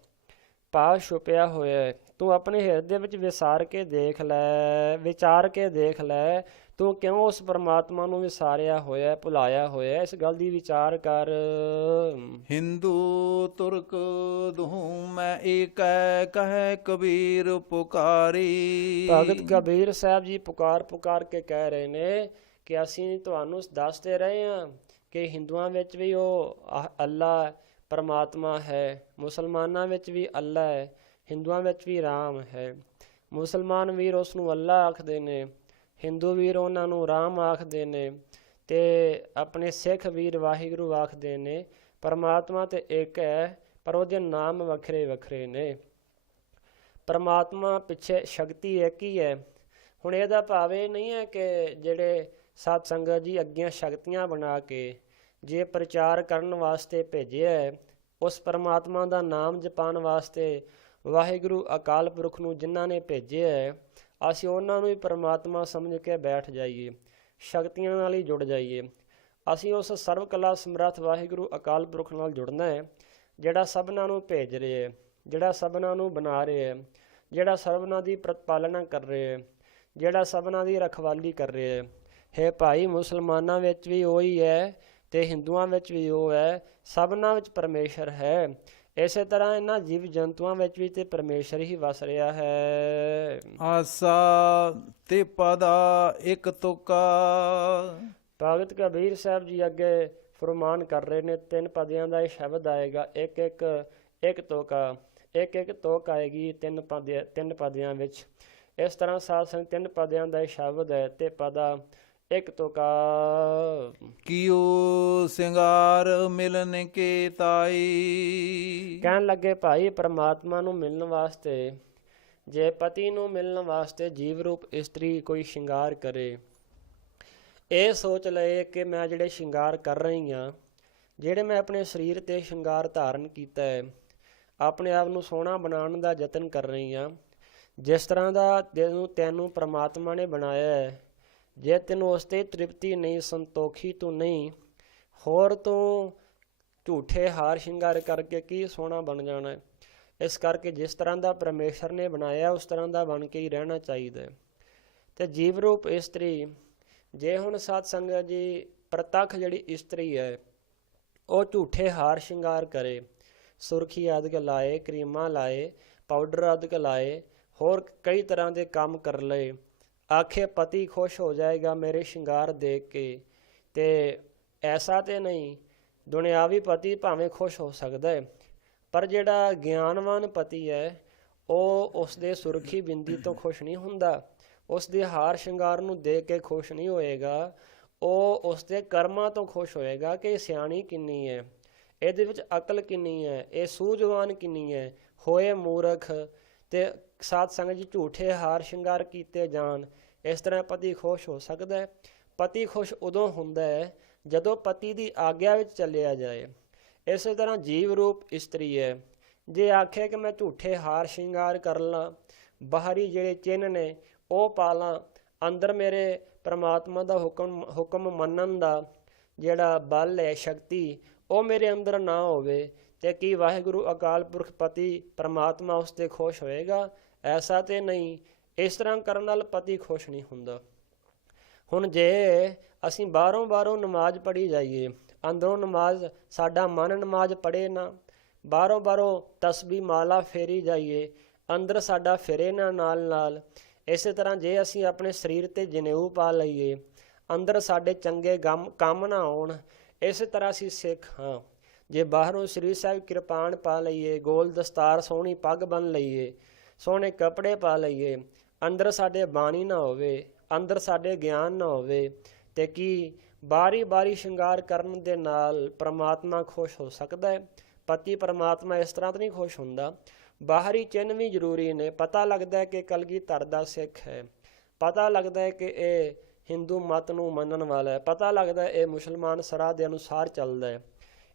ਭਾਵ ਛੁਪਿਆ ਹੋਇਆ ਹੈ। ਤੂੰ ਆਪਣੇ ਹਿਰਦੇ ਵਿੱਚ ਵਿਚਾਰ ਕੇ ਦੇਖ ਲੈ, ਤੂੰ ਕਿਉਂ ਉਸ ਪਰਮਾਤਮਾ ਨੂੰ ਵਿਸਾਰਿਆ ਹੋਇਆ, ਭੁਲਾਇਆ ਹੋਇਆ? ਇਸ ਗੱਲ ਦੀ ਵਿਚਾਰ ਕਰ। ਹਿੰਦੂ ਤੁਰਕ ਦੁਹੂ ਮੈਂ ਏਕੈ, ਕਹਿ ਕਬੀਰ ਪੁਕਾਰੀ। ਭਗਤ ਕਬੀਰ ਸਾਹਿਬ ਜੀ ਪੁਕਾਰ ਕੇ ਕਹਿ ਰਹੇ ਨੇ ਕਿ ਅਸੀਂ ਤੁਹਾਨੂੰ ਦੱਸਦੇ ਰਹੇ ਹਾਂ ਕਿ ਹਿੰਦੂਆਂ ਵਿੱਚ ਵੀ ਉਹ ਅੱਲਾ ਪਰਮਾਤਮਾ ਹੈ, ਮੁਸਲਮਾਨਾਂ ਵਿੱਚ ਵੀ ਅੱਲਾ ਹੈ, ਹਿੰਦੂਆਂ ਵਿੱਚ ਵੀ ਰਾਮ ਹੈ। ਮੁਸਲਮਾਨ ਵੀਰ ਉਸ ਨੂੰ ਅੱਲਾ ਆਖਦੇ ਨੇ, ਹਿੰਦੂ ਵੀਰ ਉਹਨਾਂ ਨੂੰ ਰਾਮ ਆਖਦੇ ਨੇ, ਤੇ ਆਪਣੇ ਸਿੱਖ ਵੀਰ ਵਾਹਿਗੁਰੂ ਆਖਦੇ ਨੇ। ਪਰਮਾਤਮਾ ਤੇ ਇੱਕ ਹੈ, ਪਰ ਉਹਦੇ ਨਾਮ ਵੱਖਰੇ ਵੱਖਰੇ ਨੇ। ਪਰਮਾਤਮਾ ਪਿੱਛੇ ਸ਼ਕਤੀ ਇੱਕ ਹੀ ਹੈ। ਹੁਣ ਇਹਦਾ ਭਾਵ ਇਹ ਨਹੀਂ ਹੈ ਕਿ ਜਿਹੜੇ ਸਤ ਸੰਗਤ ਜੀ ਅੱਗੀਆਂ ਸ਼ਕਤੀਆਂ ਬਣਾ ਕੇ ਜੇ ਪ੍ਰਚਾਰ ਕਰਨ ਵਾਸਤੇ ਭੇਜਿਆ ਹੈ, ਉਸ ਪਰਮਾਤਮਾ ਦਾ ਨਾਮ ਜਪਾਉਣ ਵਾਸਤੇ ਵਾਹਿਗੁਰੂ ਅਕਾਲ ਪੁਰਖ ਨੂੰ ਜਿਨ੍ਹਾਂ ਨੇ ਭੇਜਿਆ ਹੈ, ਅਸੀਂ ਉਹਨਾਂ ਨੂੰ ਹੀ ਪਰਮਾਤਮਾ ਸਮਝ ਕੇ ਬੈਠ ਜਾਈਏ, ਸ਼ਕਤੀਆਂ ਨਾਲ ਹੀ ਜੁੜ ਜਾਈਏ। ਅਸੀਂ ਉਸ ਸਰਵ ਕਲਾ ਸਮਰੱਥ ਵਾਹਿਗੁਰੂ ਅਕਾਲ ਪੁਰਖ ਨਾਲ ਜੁੜਨਾ ਹੈ, ਜਿਹੜਾ ਸਭਨਾਂ ਨੂੰ ਭੇਜ ਰਿਹਾ ਹੈ, ਜਿਹੜਾ ਸਭਨਾਂ ਨੂੰ ਬਣਾ ਰਿਹਾ ਹੈ, ਜਿਹੜਾ ਸਭਨਾਂ ਦੀ ਪ੍ਰਤਪਾਲਨਾ ਕਰ ਰਿਹਾ ਹੈ, ਜਿਹੜਾ ਸਭਨਾਂ ਦੀ ਰਖਵਾਲੀ ਕਰ ਰਿਹਾ ਹੈ। ਹੇ ਭਾਈ, ਮੁਸਲਮਾਨਾਂ ਵਿੱਚ ਵੀ ਉਹੀ ਹੈ ਤੇ ਹਿੰਦੂਆਂ ਵਿੱਚ ਵੀ ਉਹ ਹੈ, ਸਭਨਾਂ ਵਿੱਚ ਪਰਮੇਸ਼ਰ ਹੈ। ਇਸੇ ਤਰ੍ਹਾਂ ਇਹਨਾਂ ਜੀਵ ਜੰਤੂਆਂ ਵਿੱਚ ਵੀ ਤੇ ਪਰਮੇਸ਼ਰ ਹੀ ਵਸ ਰਿਹਾ ਹੈ। ਆਸਾ ਤੇ ਪਦਾ ਇੱਕ ਤੁਕਾ। ਭਗਤ ਕਬੀਰ ਸਾਹਿਬ ਜੀ ਅੱਗੇ ਫਰਮਾਨ ਕਰ ਰਹੇ ਨੇ, 3 ਪਦਿਆਂ ਦਾ ਇਹ ਸ਼ਬਦ ਆਏਗਾ, ਇੱਕ ਤੁਕਾ, ਇੱਕ ਤੁਕ ਆਏਗੀ 3 ਪਦਿਆਂ ਵਿੱਚ। ਇਸ ਤਰ੍ਹਾਂ ਸਾਧ ਸੰਗਤ 3 ਪਦਿਆਂ ਦਾ ਇਹ ਸ਼ਬਦ ਹੈ ਤੇ ਪਦਾ ਇੱਕ ਤੁਕਾ। ਕੀਓ ਸਿੰਗਾਰ ਮਿਲਨ ਕੇ ਤਾਈ। ਕਹਿਣ ਲੱਗੇ ਭਾਈ, ਪਰਮਾਤਮਾ ਨੂੰ ਮਿਲਣ ਵਾਸਤੇ, ਜੇ ਪਤੀ ਨੂੰ ਮਿਲਣ ਵਾਸਤੇ ਜੀਵ ਰੂਪ ਇਸਤਰੀ ਕੋਈ ਸ਼ਿੰਗਾਰ ਕਰੇ, ਇਹ ਸੋਚ ਲਏ ਕਿ ਮੈਂ ਜਿਹੜੇ ਸ਼ਿੰਗਾਰ ਕਰ ਰਹੀ ਹਾਂ, ਜਿਹੜੇ ਮੈਂ ਆਪਣੇ ਸਰੀਰ 'ਤੇ ਸ਼ਿੰਗਾਰ ਧਾਰਨ ਕੀਤਾ ਹੈ, ਆਪਣੇ ਆਪ ਨੂੰ ਸੋਹਣਾ ਬਣਾਉਣ ਦਾ ਯਤਨ ਕਰ ਰਹੀ ਹਾਂ, ਜਿਸ ਤਰ੍ਹਾਂ ਦਾ ਤੈਨੂੰ ਪਰਮਾਤਮਾ ਨੇ ਬਣਾਇਆ ਹੈ, ਜੇ ਤੈਨੂੰ ਉਸ 'ਤੇ ਤ੍ਰਿਪਤੀ ਨਹੀਂ, ਸੰਤੋਖੀ ਤੂੰ ਨਹੀਂ, ਹੋਰ ਤੂੰ ਝੂਠੇ ਹਾਰ ਸ਼ਿੰਗਾਰ ਕਰਕੇ ਕੀ ਸੋਹਣਾ ਬਣ ਜਾਣਾ ਹੈ। ਇਸ ਕਰਕੇ ਜਿਸ ਤਰ੍ਹਾਂ ਦਾ ਪਰਮੇਸ਼ਰ ਨੇ ਬਣਾਇਆ ਉਸ ਤਰ੍ਹਾਂ ਦਾ ਬਣ ਕੇ ਹੀ ਰਹਿਣਾ ਚਾਹੀਦਾ ਹੈ। ਅਤੇ ਜੀਵ ਰੂਪ ਇਸਤਰੀ, ਜੇ ਹੁਣ ਸਤ ਸੰਗਤ ਜੀ ਪ੍ਰਤੱਖ ਜਿਹੜੀ ਇਸਤਰੀ ਹੈ ਉਹ ਝੂਠੇ ਹਾਰ ਸ਼ਿੰਗਾਰ ਕਰੇ, ਸੁਰਖੀ ਆਦਿਕ ਲਾਏ, ਕਰੀਮਾਂ ਲਾਏ, ਪਾਊਡਰ ਆਦਿਕ ਲਾਏ, ਹੋਰ ਕਈ ਤਰ੍ਹਾਂ ਦੇ ਕੰਮ ਕਰ ਲਏ, ਆਖੇ ਪਤੀ ਖੁਸ਼ ਹੋ ਜਾਏਗਾ ਮੇਰੇ ਸ਼ਿੰਗਾਰ ਦੇਖ ਕੇ, ਤੇ ਐਸਾ ਤਾਂ ਨਹੀਂ। ਦੁਨਿਆਵੀ ਪਤੀ ਭਾਵੇਂ ਖੁਸ਼ ਹੋ ਸਕਦਾ ਹੈ, ਪਰ ਜਿਹੜਾ ਗਿਆਨਵਾਨ ਪਤੀ ਹੈ ਉਹ ਉਸ ਦੇ ਸੁਰਖੀ ਬਿੰਦੀ ਤੋਂ ਖੁਸ਼ ਨਹੀਂ ਹੁੰਦਾ, ਉਸ ਦੇ ਹਾਰ ਸ਼ਿੰਗਾਰ ਨੂੰ ਦੇਖ ਕੇ ਖੁਸ਼ ਨਹੀਂ ਹੋਏਗਾ, ਉਹ ਉਸ ਦੇ ਕਰਮਾਂ ਤੋਂ ਖੁਸ਼ ਹੋਏਗਾ ਕਿ ਇਹ ਸਿਆਣੀ ਕਿੰਨੀ ਹੈ, ਇਹਦੇ ਵਿੱਚ ਅਕਲ ਕਿੰਨੀ ਹੈ, ਇਹ ਸੂਝਵਾਨ ਕਿੰਨੀ ਹੈ। ਹੋਏ ਮੂਰਖ ਤੇ ਸਾਧ ਸੰਗਤ ਜੀ ਝੂਠੇ ਹਾਰ ਸ਼ਿੰਗਾਰ ਕੀਤੇ ਜਾਣ, ਇਸ ਤਰ੍ਹਾਂ ਪਤੀ ਖੁਸ਼ ਹੋ ਸਕਦਾ ਹੈ। ਪਤੀ ਖੁਸ਼ ਉਦੋਂ ਹੁੰਦਾ ਹੈ ਜਦੋਂ ਪਤੀ ਦੀ ਆਗਿਆ ਵਿੱਚ ਚੱਲਿਆ ਜਾਏ। ਇਸੇ ਤਰ੍ਹਾਂ ਜੀਵ ਰੂਪ ਇਸਤਰੀ ਹੈ, ਜੇ ਆਖੇ ਕਿ ਮੈਂ ਝੂਠੇ ਹਾਰ ਸ਼ਿੰਗਾਰ ਕਰ ਲਾਂ, ਬਾਹਰੀ ਜਿਹੜੇ ਚਿੰਨ੍ਹ ਨੇ ਉਹ ਪਾ ਲਾਂ, ਅੰਦਰ ਮੇਰੇ ਪ੍ਰਮਾਤਮਾ ਦਾ ਹੁਕਮ ਮੰਨਣ ਦਾ ਜਿਹੜਾ ਬਲ ਹੈ, ਸ਼ਕਤੀ, ਉਹ ਮੇਰੇ ਅੰਦਰ ਨਾ ਹੋਵੇ, ਤੇ ਕੀ ਵਾਹਿਗੁਰੂ ਅਕਾਲ ਪੁਰਖ ਪਤੀ ਪ੍ਰਮਾਤਮਾ ਉਸ 'ਤੇ ਖੁਸ਼ ਹੋਏਗਾ? ਐਸਾ ਤੇ ਨਹੀਂ। ਇਸ ਤਰ੍ਹਾਂ ਕਰਨ ਨਾਲ ਪਤੀ ਖੁਸ਼ ਨਹੀਂ ਹੁੰਦਾ। ਹੁਣ ਜੇ ਅਸੀਂ ਬਾਹਰੋਂ ਨਮਾਜ਼ ਪੜ੍ਹੀ ਜਾਈਏ, ਅੰਦਰੋਂ ਨਮਾਜ਼, ਸਾਡਾ ਮਨ ਨਮਾਜ਼ ਪੜ੍ਹੇ ਨਾ, ਬਾਹਰੋਂ ਤਸਬੀਹ ਮਾਲਾ ਫੇਰੀ ਜਾਈਏ, ਅੰਦਰ ਸਾਡਾ ਫਿਰੇ ਨਾ ਨਾਲ। ਇਸੇ ਤਰ੍ਹਾਂ ਜੇ ਅਸੀਂ ਆਪਣੇ ਸਰੀਰ 'ਤੇ ਜਨੇਊ ਪਾ ਲਈਏ, ਅੰਦਰ ਸਾਡੇ ਚੰਗੇ ਕੰਮ ਨਾ ਆਉਣ, ਇਸੇ ਤਰ੍ਹਾਂ ਅਸੀਂ ਸਿੱਖ ਹਾਂ। ਜੇ ਬਾਹਰੋਂ ਸ੍ਰੀ ਸਾਹਿਬ ਕਿਰਪਾਨ ਪਾ ਲਈਏ, ਗੋਲ ਦਸਤਾਰ, ਸੋਹਣੀ ਪੱਗ ਬੰਨ੍ਹ ਲਈਏ, ਸੋਹਣੇ ਕੱਪੜੇ ਪਾ ਲਈਏ, ਅੰਦਰ ਸਾਡੇ ਬਾਣੀ ਨਾ ਹੋਵੇ, ਅੰਦਰ ਸਾਡੇ ਗਿਆਨ ਨਾ ਹੋਵੇ, ਤੇ ਕੀ ਬਾਰੀ ਸ਼ਿੰਗਾਰ ਕਰਨ ਦੇ ਨਾਲ ਪ੍ਰਮਾਤਮਾ ਖੁਸ਼ ਹੋ ਸਕਦਾ ਹੈ? ਪਤੀ ਪ੍ਰਮਾਤਮਾ ਇਸ ਤਰ੍ਹਾਂ ਤਾਂ ਨਹੀਂ ਖੁਸ਼ ਹੁੰਦਾ। ਬਾਹਰੀ ਚਿੰਨ੍ਹ ਵੀ ਜ਼ਰੂਰੀ ਨੇ। ਪਤਾ ਲੱਗਦਾ ਹੈ ਕਿ ਕਲਗੀਧਰ ਦਾ ਸਿੱਖ ਹੈ, ਪਤਾ ਲੱਗਦਾ ਹੈ ਕਿ ਇਹ ਹਿੰਦੂ ਮਤ ਨੂੰ ਮੰਨਣ ਵਾਲਾ ਹੈ, ਪਤਾ ਲੱਗਦਾ ਇਹ ਮੁਸਲਮਾਨ ਸਰਾਹ ਦੇ ਅਨੁਸਾਰ ਚੱਲਦਾ ਹੈ,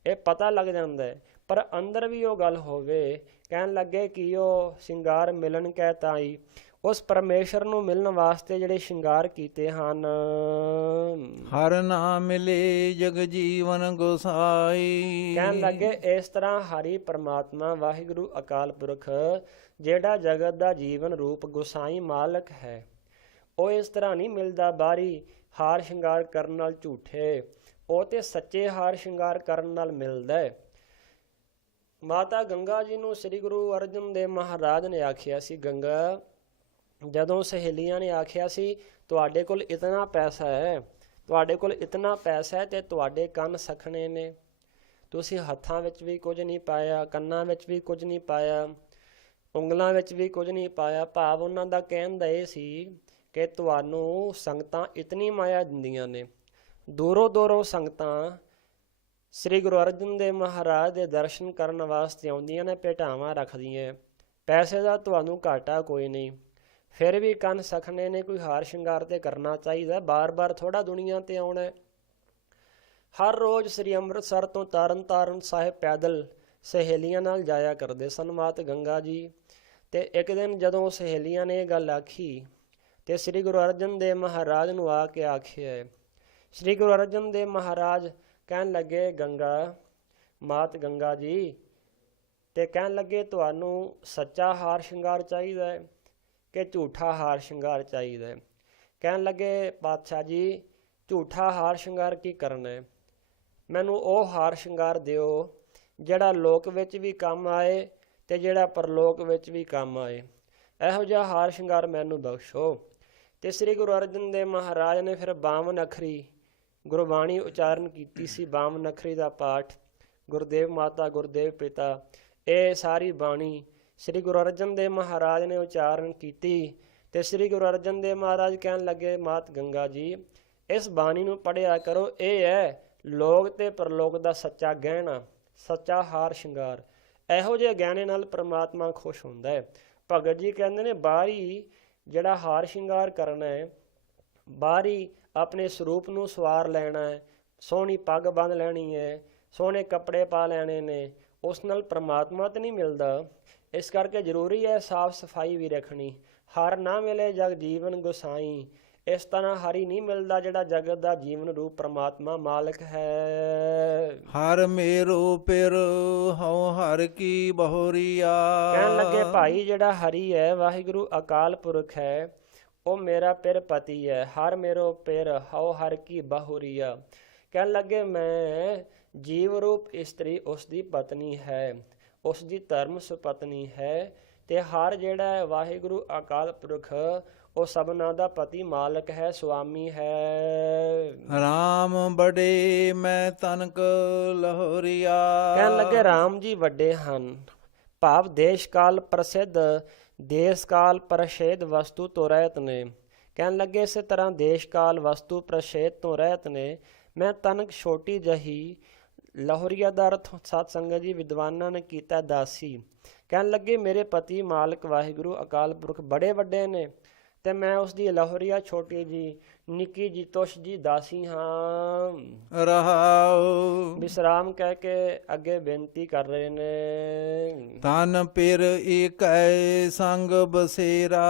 ਇਹ ਪਤਾ ਲੱਗ ਜਾਂਦਾ ਹੈ। ਪਰ ਅੰਦਰ ਵੀ ਉਹ ਗੱਲ ਹੋਵੇ, ਕਹਿਣ ਲੱਗੇ ਕਿ ਉਹ ਸ਼ਿੰਗਾਰ ਮਿਲਣ ਕਹਿ ਤਾਈ, ਉਸ ਪਰਮੇਸ਼ਰ ਨੂੰ ਮਿਲਣ ਵਾਸਤੇ ਜਿਹੜੇ ਸ਼ਿੰਗਾਰ ਕੀਤੇ ਹਨ। ਹਰ ਨਾਮ ਮਿਲੇ ਜਗ ਜੀਵਨ ਗੁਸਾਈ। ਕਹਿਣ ਲੱਗੇ ਇਸ ਤਰ੍ਹਾਂ ਹਰੀ ਪਰਮਾਤਮਾ ਵਾਹਿਗੁਰੂ ਅਕਾਲ ਪੁਰਖ ਜਿਹੜਾ ਜਗਤ ਦਾ ਜੀਵਨ ਰੂਪ ਗੁਸਾਈ ਮਾਲਕ ਹੈ, ਉਹ ਇਸ ਤਰ੍ਹਾਂ ਨਹੀਂ ਮਿਲਦਾ ਬਾਹਰੀ ਹਾਰ ਸ਼ਿੰਗਾਰ ਕਰਨ ਨਾਲ ਝੂਠੇ, ਉਹ ਤੇ ਸੱਚੇ ਹਾਰ ਸ਼ਿੰਗਾਰ ਕਰਨ ਨਾਲ ਮਿਲਦਾ ਹੈ। ਮਾਤਾ ਗੰਗਾ ਜੀ ਨੂੰ ਸ੍ਰੀ ਗੁਰੂ ਅਰਜਨ ਦੇਵ ਮਹਾਰਾਜ ਨੇ ਆਖਿਆ ਸੀ, ਗੰਗਾ, ਜਦੋਂ ਸਹੇਲੀਆਂ ਨੇ ਆਖਿਆ ਸੀ ਤੁਹਾਡੇ ਕੋਲ ਇਤਨਾ ਪੈਸਾ ਹੈ, ਤੁਹਾਡੇ ਕੋਲ ਇਤਨਾ ਪੈਸਾ ਹੈ ਤੇ ਤੁਹਾਡੇ ਕੰਨ ਸਖਣੇ ਨੇ, ਤੁਸੀਂ ਹੱਥਾਂ ਵਿੱਚ ਵੀ ਕੁਝ ਨਹੀਂ ਪਾਇਆ, ਕੰਨਾਂ ਵਿੱਚ ਵੀ ਕੁਝ ਨਹੀਂ ਪਾਇਆ, ਉਂਗਲਾਂ ਵਿੱਚ ਵੀ ਕੁਝ ਨਹੀਂ ਪਾਇਆ। ਭਾਵ ਉਹਨਾਂ ਦਾ ਕਹਿਣ ਦਾ ਇਹ ਸੀ ਕਿ ਤੁਹਾਨੂੰ ਸੰਗਤਾਂ ਇਤਨੀ ਮਾਇਆ ਦਿੰਦੀਆਂ ਨੇ, ਦੂਰੋਂ ਸੰਗਤਾਂ ਸ੍ਰੀ ਗੁਰੂ ਅਰਜਨ ਦੇਵ ਮਹਾਰਾਜ ਦੇ ਦਰਸ਼ਨ ਕਰਨ ਵਾਸਤੇ ਆਉਂਦੀਆਂ ਨੇ, ਭੇਟਾਵਾਂ ਰੱਖਦੀਆਂ, ਪੈਸੇ ਦਾ ਤੁਹਾਨੂੰ ਘਾਟਾ ਕੋਈ ਨਹੀਂ, ਫਿਰ ਵੀ ਕੰਨ ਸਖਣੇ ਨੇ, ਕੋਈ ਹਾਰ ਸ਼ਿੰਗਾਰ ਤੇ ਕਰਨਾ ਚਾਹੀਦਾ, ਬਾਰ ਥੋੜ੍ਹਾ ਦੁਨੀਆ ਤੇ ਆਉਣਾ। ਹਰ ਰੋਜ਼ ਸ੍ਰੀ ਅੰਮ੍ਰਿਤਸਰ ਤੋਂ ਤਰਨ ਸਾਹਿਬ ਪੈਦਲ ਸਹੇਲੀਆਂ ਨਾਲ ਜਾਇਆ ਕਰਦੇ ਸਨ ਮਾਤ ਗੰਗਾ ਜੀ। ਤੇ ਇੱਕ ਦਿਨ ਜਦੋਂ ਸਹੇਲੀਆਂ ਨੇ ਇਹ ਗੱਲ ਆਖੀ ਤੇ ਸ੍ਰੀ ਗੁਰੂ ਅਰਜਨ ਦੇਵ ਮਹਾਰਾਜ ਨੂੰ ਆ ਕੇ ਆਖਿਆ, ਸ੍ਰੀ ਗੁਰੂ ਅਰਜਨ ਦੇਵ ਮਹਾਰਾਜ ਕਹਿਣ ਲੱਗੇ, ਗੰਗਾ, ਮਾਤ ਗੰਗਾ ਜੀ, ਤੇ ਕਹਿਣ ਲੱਗੇ ਤੁਹਾਨੂੰ ਸੱਚਾ ਹਾਰ ਸ਼ਿੰਗਾਰ ਚਾਹੀਦਾ ਹੈ ਕਿ ਝੂਠਾ ਹਾਰ ਸ਼ਿੰਗਾਰ ਚਾਹੀਦਾ ਹੈ? ਕਹਿਣ ਲੱਗੇ, ਪਾਤਸ਼ਾਹ ਜੀ, ਝੂਠਾ ਹਾਰ ਸ਼ਿੰਗਾਰ ਕੀ ਕਰਨਾ ਹੈ? ਮੈਨੂੰ ਉਹ ਹਾਰ ਸ਼ਿੰਗਾਰ ਦਿਓ ਜਿਹੜਾ ਲੋਕ ਵਿੱਚ ਵੀ ਕੰਮ ਆਏ ਤੇ ਜਿਹੜਾ ਪਰਲੋਕ ਵਿੱਚ ਵੀ ਕੰਮ ਆਏ, ਇਹੋ ਜਿਹਾ ਹਾਰ ਸ਼ਿੰਗਾਰ ਮੈਨੂੰ ਬਖਸ਼ੋ। ਤੇ ਸ੍ਰੀ ਗੁਰੂ ਅਰਜਨ ਦੇਵ ਮਹਾਰਾਜ ਨੇ ਫਿਰ 52 ਅੱਖਰੀ ਗੁਰਬਾਣੀ ਉਚਾਰਨ ਕੀਤੀ ਸੀ। 52 ਅੱਖਰੀ ਦਾ ਪਾਠ, ਗੁਰਦੇਵ ਮਾਤਾ, ਗੁਰਦੇਵ ਪਿਤਾ, ਇਹ ਸਾਰੀ ਬਾਣੀ ਸ੍ਰੀ ਗੁਰੂ ਅਰਜਨ ਦੇਵ ਮਹਾਰਾਜ ਨੇ ਉਚਾਰਨ ਕੀਤੀ। ਤੇ ਸ੍ਰੀ ਗੁਰੂ ਅਰਜਨ ਦੇਵ ਮਹਾਰਾਜ ਕਹਿਣ ਲੱਗੇ, ਮਾਤ ਗੰਗਾ ਜੀ, ਇਸ ਬਾਣੀ ਨੂੰ ਪੜ੍ਹਿਆ ਕਰੋ, ਇਹ ਹੈ ਲੋਕ ਤੇ ਪਰਲੋਕ ਦਾ ਸੱਚਾ ਗਹਿਣਾ, ਸੱਚਾ ਹਾਰ ਸ਼ਿੰਗਾਰ। ਇਹੋ ਜਿਹੇ ਗਹਿਣੇ ਨਾਲ ਪ੍ਰਮਾਤਮਾ ਖੁਸ਼ ਹੁੰਦਾ ਹੈ। ਭਗਤ ਜੀ ਕਹਿੰਦੇ ਨੇ, ਬਾਹਰੀ ਜਿਹੜਾ ਹਾਰ ਸ਼ਿੰਗਾਰ ਕਰਨਾ ਹੈ, ਬਾਹਰੀ ਆਪਣੇ ਸਰੂਪ ਨੂੰ ਸਵਾਰ ਲੈਣਾ ਹੈ, ਸੋਹਣੀ ਪੱਗ ਬੰਨ੍ਹ ਲੈਣੀ ਹੈ, ਸੋਹਣੇ ਕੱਪੜੇ ਪਾ ਲੈਣੇ ਨੇ, ਉਸ ਨਾਲ ਪ੍ਰਮਾਤਮਾ ਤਾਂ ਨਹੀਂ ਮਿਲਦਾ। ਇਸ ਕਰਕੇ ਜ਼ਰੂਰੀ ਹੈ ਸਾਫ ਸਫਾਈ ਵੀ ਰੱਖਣੀ। ਹਰ ਨਾ ਮਿਲੇ ਜਗ ਜੀਵਨ ਗੁਸਾਈ, ਇਸ ਤਰ੍ਹਾਂ ਹਰੀ ਨਹੀਂ ਮਿਲਦਾ ਜਿਹੜਾ ਜਗਤ ਦਾ ਜੀਵਨ ਰੂਪ ਪ੍ਰਮਾਤਮਾ ਮਾਲਕ ਹੈ। ਹਰ ਮੇਰੋ ਪਿਰ ਹਉ ਹਰ ਕੀ ਬਹੁਰੀਆ। ਕਹਿਣ ਲੱਗੇ, ਭਾਈ ਜਿਹੜਾ ਹਰੀ ਹੈ, ਵਾਹਿਗੁਰੂ ਅਕਾਲ ਪੁਰਖ ਹੈ, ਉਹ ਮੇਰਾ ਪਿਰ ਪਤੀ ਹੈ। ਹਰ ਮੇਰੋ ਪਿਰ ਹਉ ਹਰ ਕੀ ਬਹੁਰੀਆ। ਕਹਿਣ ਲੱਗੇ, ਮੈਂ ਜੀਵ ਰੂਪ ਇਸਤਰੀ ਉਸ ਦੀ ਪਤਨੀ ਹੈ, ਉਸ ਦੀ ਧਰਮ ਸੁਪਤਨੀ ਹੈ, ਤੇ ਹਰ ਜਿਹੜਾ ਹੈ ਵਾਹਿਗੁਰੂ ਅਕਾਲ ਪੁਰਖ, ਉਹ ਸਭਨਾਂ ਦਾ ਪਤੀ ਮਾਲਕ ਹੈ, ਸੁਆਮੀ ਹੈ। ਰਾਮ ਬੜੇ ਮੈਂ ਤਨਕ ਲਹੋਰੀਆ। ਕਹਿਣ ਲੱਗੇ, ਰਾਮ ਜੀ ਵੱਡੇ ਹਨ, ਭਾਵ ਦੇਸ਼ ਕਾਲ ਪ੍ਰਸਿੱਧ, ਦੇਸ਼ ਕਾਲ ਪ੍ਰਸ਼ੇਦ ਵਸਤੂ ਤੋਂ ਰਹਿਤ ਨੇ। ਕਹਿਣ ਲੱਗੇ ਇਸੇ ਤਰ੍ਹਾਂ ਦੇਸ਼ ਕਾਲ ਵਸਤੂ ਪ੍ਰਸ਼ੇਦ ਤੋਂ ਰਹਿਤ ਨੇ। ਮੈਂ ਤਨਕ ਛੋਟੀ ਜਹੀ ਲਹੋਰੀਆ ਦਾ ਅਰਥ ਸਤ ਸੰਗਤ ਜੀ ਵਿਦਵਾਨਾਂ ਨੇ ਕੀਤਾ ਦਾਸੀ। ਕਹਿਣ ਲੱਗੇ ਮੇਰੇ ਪਤੀ ਮਾਲਕ ਵਾਹਿਗੁਰੂ ਅਕਾਲ ਪੁਰਖ ਬੜੇ ਵੱਡੇ ਨੇ ਤੇ ਮੈਂ ਉਸ ਦੀ ਲਹੋਰੀਆ ਛੋਟੀ ਜੀ ਨਿੱਕੀ ਜੀ ਤੁਸ਼ ਜੀ ਦਾਸੀ ਹਾਂ। ਰਹਾਉ ਵਿਸਰਾਮ ਕਹਿ ਕੇ ਅੱਗੇ ਬੇਨਤੀ ਕਰ ਰਹੇ ਨੇ। ਤਨ ਪਿਰ ਏਕੈ ਸੰਗ ਬਸੇਰਾ।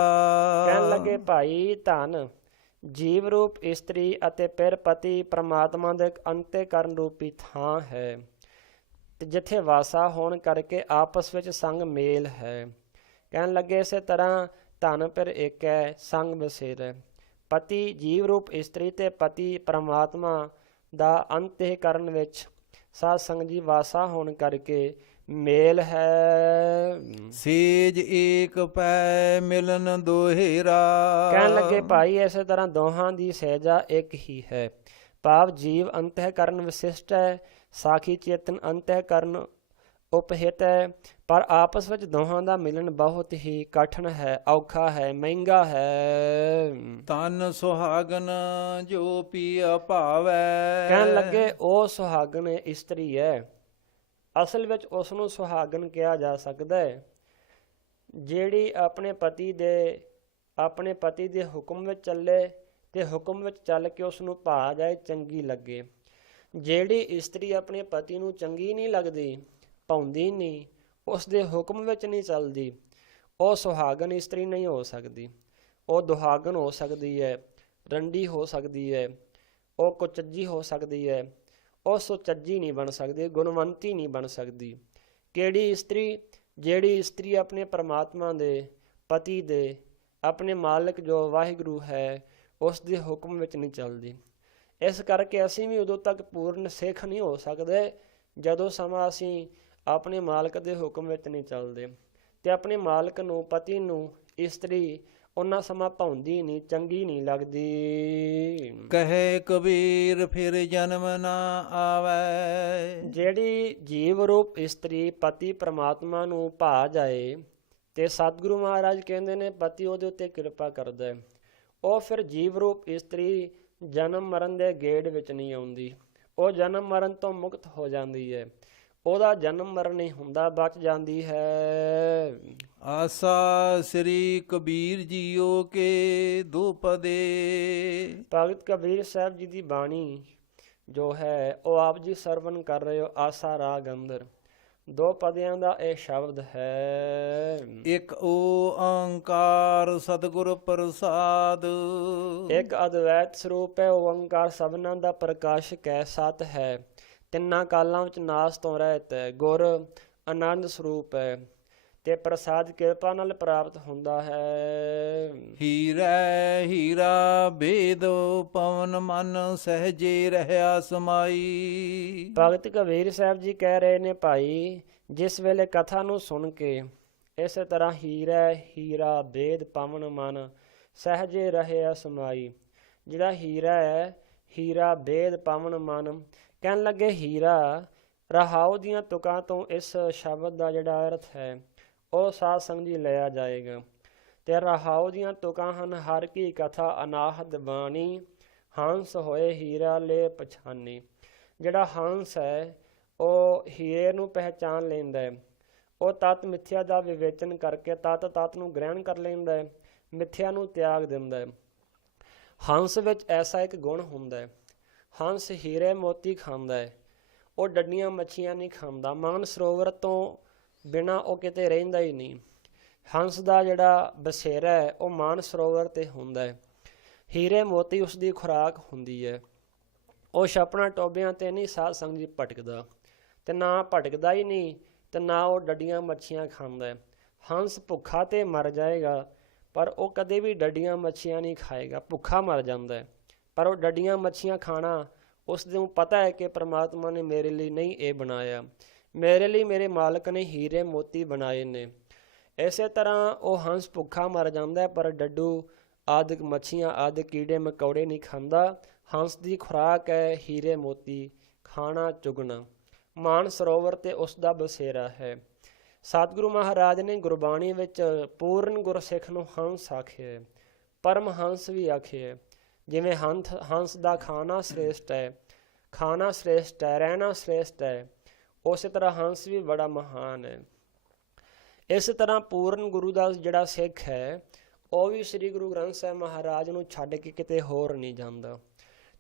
ਕਹਿਣ ਲੱਗੇ ਭਾਈ ਧਨ ਜੀਵ ਰੂਪ ਇਸਤਰੀ ਅਤੇ ਪਿਰ ਪਤੀ ਪ੍ਰਮਾਤਮਾ ਦੇ ਅੰਤੇਕਰਨ ਰੂਪੀ ਥਾਂ ਹੈ ਤੇ ਜਿੱਥੇ ਵਾਸਾ ਹੋਣ ਕਰਕੇ ਆਪਸ ਵਿੱਚ ਸੰਗ ਮੇਲ ਹੈ। ਕਹਿਣ ਲੱਗੇ ਇਸੇ ਤਰ੍ਹਾਂ ਧਨ ਪਿਰ ਇੱਕ ਹੈ ਸੰਗ ਬਸੇਰਾ। ਪਤੀ ਜੀਵ ਰੂਪ ਇਸਤਰੀ ਤੇ ਪਤੀ ਪ੍ਰਮਾਤਮਾ ਦਾ ਅੰਤੇਕਰਨ ਵਿੱਚ ਸਾਧ ਸੰਗ ਜੀ ਵਾਸਾ ਹੋਣ ਕਰਕੇ ਮੇਲ ਹੈ। ਸੇਜ ਏਕ ਪੈ ਮਿਲਨ ਦੋਹੇਰਾ। ਕਹਿਣ ਲੱਗੇ ਭਾਈ ਇਸੇ ਤਰ੍ਹਾਂ ਦੋਹਾਂ ਦੀ ਸਹਿਜਾ ਇੱਕ ਹੀ ਹੈ। ਭਾਵ ਜੀਵ ਅੰਤःਕਰਨ ਵਿਸ਼ਿਸ਼ਟ ਹੈ, ਸਾਖੀ ਚੇਤਨ ਅੰਤःਕਰਨ ਉਪਹਿਤ ਹੈ, ਪਰ ਆਪਸ ਵਿੱਚ ਦੋਹਾਂ ਦਾ ਮਿਲਨ ਬਹੁਤ ਹੀ ਕਠਿਨ ਹੈ, ਔਖਾ ਹੈ, ਮਹਿੰਗਾ ਹੈ। ਤਨ ਸੁਹਾਗਨ ਜੋ ਪੀਆ ਭਾਵੈ। ਕਹਿਣ ਲੱਗੇ ਉਹ ਸੁਹਾਗਨ ਇਸਤਰੀ ਹੈ। ਅਸਲ ਵਿੱਚ ਉਸ ਨੂੰ ਸੁਹਾਗਨ ਕਿਹਾ ਜਾ ਸਕਦਾ ਹੈ ਜਿਹੜੀ ਆਪਣੇ ਪਤੀ ਦੇ ਹੁਕਮ ਵਿੱਚ ਚੱਲੇ ਤੇ ਹੁਕਮ ਵਿੱਚ ਚੱਲ ਕੇ ਉਸ ਨੂੰ ਭਾ ਜਾਏ, ਚੰਗੀ ਲੱਗੇ। ਜਿਹੜੀ ਇਸਤਰੀ ਆਪਣੇ ਪਤੀ ਨੂੰ ਚੰਗੀ ਨਹੀਂ ਲੱਗਦੀ, ਭਾਉਂਦੀ ਨਹੀਂ, ਉਸ ਦੇ ਹੁਕਮ ਵਿੱਚ ਨਹੀਂ ਚੱਲਦੀ, ਉਹ ਸੁਹਾਗਨ ਇਸਤਰੀ ਨਹੀਂ ਹੋ ਸਕਦੀ। ਉਹ ਦੁਹਾਗਨ ਹੋ ਸਕਦੀ ਹੈ, ਰੰਡੀ ਹੋ ਸਕਦੀ ਹੈ, ਉਹ ਕੁਚੱਜੀ ਹੋ ਸਕਦੀ ਹੈ, ਉਹ ਸੁਚੱਜੀ ਨਹੀਂ ਬਣ ਸਕਦੀ, ਗੁਣਵੰਤੀ ਨਹੀਂ ਬਣ ਸਕਦੀ। ਕਿਹੜੀ ਇਸਤਰੀ? ਜਿਹੜੀ ਇਸਤਰੀ ਆਪਣੇ ਪਰਮਾਤਮਾ ਦੇ, ਪਤੀ ਦੇ, ਆਪਣੇ ਮਾਲਕ ਜੋ ਵਾਹਿਗੁਰੂ ਹੈ ਉਸ ਦੇ ਹੁਕਮ ਵਿੱਚ ਨਹੀਂ ਚੱਲਦੀ। ਇਸ ਕਰਕੇ ਅਸੀਂ ਵੀ ਉਦੋਂ ਤੱਕ ਪੂਰਨ ਸਿੱਖ ਨਹੀਂ ਹੋ ਸਕਦੇ ਜਦੋਂ ਸਮਾਂ ਅਸੀਂ ਆਪਣੇ ਮਾਲਕ ਦੇ ਹੁਕਮ ਵਿੱਚ ਨਹੀਂ ਚੱਲਦੇ। ਤੇ ਆਪਣੇ ਮਾਲਕ ਨੂੰ, ਪਤੀ ਨੂੰ ਇਸਤਰੀ ਉਹਨਾਂ ਸਮਾਂ ਭਾਉਂਦੀ ਨਹੀਂ, ਚੰਗੀ ਨਹੀਂ ਲੱਗਦੀ। ਕਹੇ ਕਬੀਰ ਫਿਰ ਜਨਮ ਨਾ ਆਵੈ। ਜਿਹੜੀ ਜੀਵ ਰੂਪ ਇਸਤਰੀ ਪਤੀ ਪ੍ਰਮਾਤਮਾ ਨੂੰ ਭਾ ਜਾਏ ਤੇ ਸਤਿਗੁਰੂ ਮਹਾਰਾਜ ਕਹਿੰਦੇ ਨੇ ਪਤੀ ਉਹਦੇ ਉੱਤੇ ਕਿਰਪਾ ਕਰਦਾ ਹੈ, ਉਹ ਫਿਰ ਜੀਵ ਰੂਪ ਇਸਤਰੀ ਜਨਮ ਮਰਨ ਦੇ ਗੇੜ ਵਿੱਚ ਨਹੀਂ ਆਉਂਦੀ। ਉਹ ਜਨਮ ਮਰਨ ਤੋਂ ਮੁਕਤ ਹੋ ਜਾਂਦੀ ਹੈ, ਉਹਦਾ ਜਨਮ ਮਰਨ ਨਹੀਂ ਹੁੰਦਾ, ਬਚ ਜਾਂਦੀ ਹੈ। ਆਸਾ ਸ੍ਰੀ ਕਬੀਰ ਜੀਓ ਕੇ ਦੁਪਦੇ। ਭਗਤ ਕਬੀਰ ਸਾਹਿਬ ਜੀ ਦੀ ਬਾਣੀ ਜੋ ਹੈ ਉਹ ਆਪ ਜੀ ਸਰਵਨ ਕਰ ਰਹੇ ਹੋ। ਆਸਾ ਰਾਗ ਅੰਦਰ 2 ਪਦਿਆਂ ਦਾ ਇਹ ਸ਼ਬਦ ਹੈ। ਇੱਕ ਓੰਕਾਰ ਸਤਿਗੁਰ ਪ੍ਰਸਾਦ। ਇੱਕ ਅਦਵੈਤ ਸਰੂਪ ਹੈ ਓੰਕਾਰ, ਸਭਨਾਂ ਦਾ ਪ੍ਰਕਾਸ਼ਕ ਹੈ, ਸਤ ਹੈ, ਤਿੰਨਾਂ ਕਾਲਾਂ ਵਿੱਚ ਨਾਸ ਤੋਂ ਰਹਿਤ ਹੈ, ਗੁਰ ਆਨੰਦ ਸਰੂਪ ਹੈ ਤੇ ਪ੍ਰਸਾਦ ਕਿਰਪਾ ਨਾਲ ਪ੍ਰਾਪਤ ਹੁੰਦਾ ਹੈ। ਹੀਰਾ ਹੀਰਾ ਭੇਦ ਪਵਨ ਮਨ ਸਹਜੇ ਰਹਿਆ ਸਮਾਈ। ਭਗਤ ਕਬੀਰ ਸਾਹਿਬ ਜੀ ਕਹਿ ਰਹੇ ਨੇ ਭਾਈ ਜਿਸ ਵੇਲੇ ਕਥਾ ਨੂੰ ਸੁਣ ਕੇ ਇਸੇ ਤਰ੍ਹਾਂ ਹੀਰਾ ਹੀਰਾ ਭੇਦ ਪਵਨ ਮਨ ਸਹਜੇ ਰਹਿਆ ਸਮਾਈ। ਜਿਹੜਾ ਹੀਰਾ ਹੈ, ਹੀਰਾ ਭੇਦ ਪਵਨ ਮਨ, ਕਹਿਣ ਲੱਗੇ ਹੀਰਾ ਰਹਾਉ ਦੀਆਂ ਤੁਕਾਂ ਤੋਂ ਇਸ ਸ਼ਬਦ ਦਾ ਜਿਹੜਾ ਅਰਥ ਹੈ ਉਹ ਸਾਧ ਸੰਗ ਜੀ ਲਿਆ ਜਾਏਗਾ। ਤੇ ਰਹਾਉ ਦੀਆਂ ਤੁਕਾਂ ਹਨ ਹਰ ਕੀ ਕਥਾ ਅਨਾਹਦ ਬਾਣੀ, ਹੰਸ ਹੋਏ ਹੀਰਾ ਲੈ ਪਛਾਨੀ। ਜਿਹੜਾ ਹੰਸ ਹੈ ਉਹ ਹੀਰੇ ਨੂੰ ਪਹਿਚਾਨ ਲੈਂਦਾ ਹੈ, ਉਹ ਤਤ ਮਿਥਿਆ ਦਾ ਵਿਵੇਚਨ ਕਰਕੇ ਤਤ ਨੂੰ ਗ੍ਰਹਿਣ ਕਰ ਲੈਂਦਾ ਹੈ, ਮਿਥਿਆ ਨੂੰ ਤਿਆਗ ਦਿੰਦਾ ਹੈ। ਹੰਸ ਵਿੱਚ ਐਸਾ ਇੱਕ ਗੁਣ ਹੁੰਦਾ ਹੈ, ਹੰਸ ਹੀਰੇ ਮੋਤੀ ਖਾਂਦਾ ਹੈ, ਉਹ ਡੱਡੀਆਂ ਮੱਛੀਆਂ ਨਹੀਂ ਖਾਂਦਾ। ਮਾਨ ਸਰੋਵਰ ਤੋਂ ਬਿਨਾਂ ਉਹ ਕਿਤੇ ਰਹਿੰਦਾ ਹੀ ਨਹੀਂ। ਹੰਸ ਦਾ ਜਿਹੜਾ ਬਸੇਰਾ ਹੈ ਉਹ ਮਾਨ ਸਰੋਵਰ 'ਤੇ ਹੁੰਦਾ ਹੈ। ਹੀਰੇ ਮੋਤੀ ਉਸ ਦੀ ਖੁਰਾਕ ਹੁੰਦੀ ਹੈ। ਉਹ ਛਪਣਾ ਟੋਬਿਆਂ 'ਤੇ ਨਹੀਂ ਸਾਧ ਸੰਗ ਜੀ ਭਟਕਦਾ, ਤੇ ਨਾ ਭਟਕਦਾ ਹੀ ਨਹੀਂ ਤੇ ਨਾ ਉਹ ਡੱਡੀਆਂ ਮੱਛੀਆਂ ਖਾਂਦਾ ਹੈ। ਹੰਸ ਭੁੱਖਾ ਤੇ ਮਰ ਜਾਏਗਾ ਪਰ ਉਹ ਕਦੇ ਵੀ ਡੱਡੀਆਂ ਮੱਛੀਆਂ ਨਹੀਂ ਖਾਏਗਾ, ਭੁੱਖਾ ਮਰ ਜਾਂਦਾ ਹੈ। ਪਰ ਉਹ ਡੱਡੀਆਂ ਮੱਛੀਆਂ ਖਾਣਾ ਉਸ ਨੂੰ ਪਤਾ ਹੈ ਕਿ ਪ੍ਰਮਾਤਮਾ ਨੇ ਮੇਰੇ ਲਈ ਨਹੀਂ ਇਹ ਬਣਾਇਆ, ਮੇਰੇ ਲਈ ਮੇਰੇ ਮਾਲਕ ਨੇ ਹੀਰੇ ਮੋਤੀ ਬਣਾਏ ਨੇ। ਇਸੇ ਤਰ੍ਹਾਂ ਉਹ ਹੰਸ ਭੁੱਖਾ ਮਰ ਜਾਂਦਾ ਹੈ ਪਰ ਡੱਡੂ ਆਦਿਕ ਮੱਛੀਆਂ ਆਦਿ ਕੀੜੇ ਮਕੌੜੇ ਨਹੀਂ ਖਾਂਦਾ। ਹੰਸ ਦੀ ਖੁਰਾਕ ਹੈ ਹੀਰੇ ਮੋਤੀ ਖਾਣਾ ਚੁਗਣਾ। ਮਾਨ ਸਰੋਵਰ ਤੇ ਉਸ ਦਾ ਬਸੇਰਾ ਹੈ। ਸਤਿਗੁਰੂ ਮਹਾਰਾਜ ਨੇ ਗੁਰਬਾਣੀ ਵਿੱਚ ਪੂਰਨ ਗੁਰਸਿੱਖ ਨੂੰ ਹੰਸ ਆਖਿਆ ਹੈ। ਪਰਮਹੰਸ ਵੀ ਆਖੇ। ਜਿਵੇਂ ਹੰਸ ਦਾ ਖਾਣਾ ਸ੍ਰੇਸ਼ਟ ਹੈ, ਖਾਣਾ ਸ੍ਰੇਸ਼ਟ ਹੈ, ਰਹਿਣਾ ਸ੍ਰੇਸ਼ਟ ਹੈ, ਉਸੇ ਤਰ੍ਹਾਂ ਹੰਸ ਵੀ ਬੜਾ ਮਹਾਨ ਹੈ। ਇਸ ਤਰ੍ਹਾਂ ਪੂਰਨ ਗੁਰੂ ਦਾ ਜਿਹੜਾ ਸਿੱਖ ਹੈ ਉਹ ਵੀ ਸ੍ਰੀ ਗੁਰੂ ਗ੍ਰੰਥ ਸਾਹਿਬ ਮਹਾਰਾਜ ਨੂੰ ਛੱਡ ਕੇ ਕਿਤੇ ਹੋਰ ਨਹੀਂ ਜਾਂਦਾ।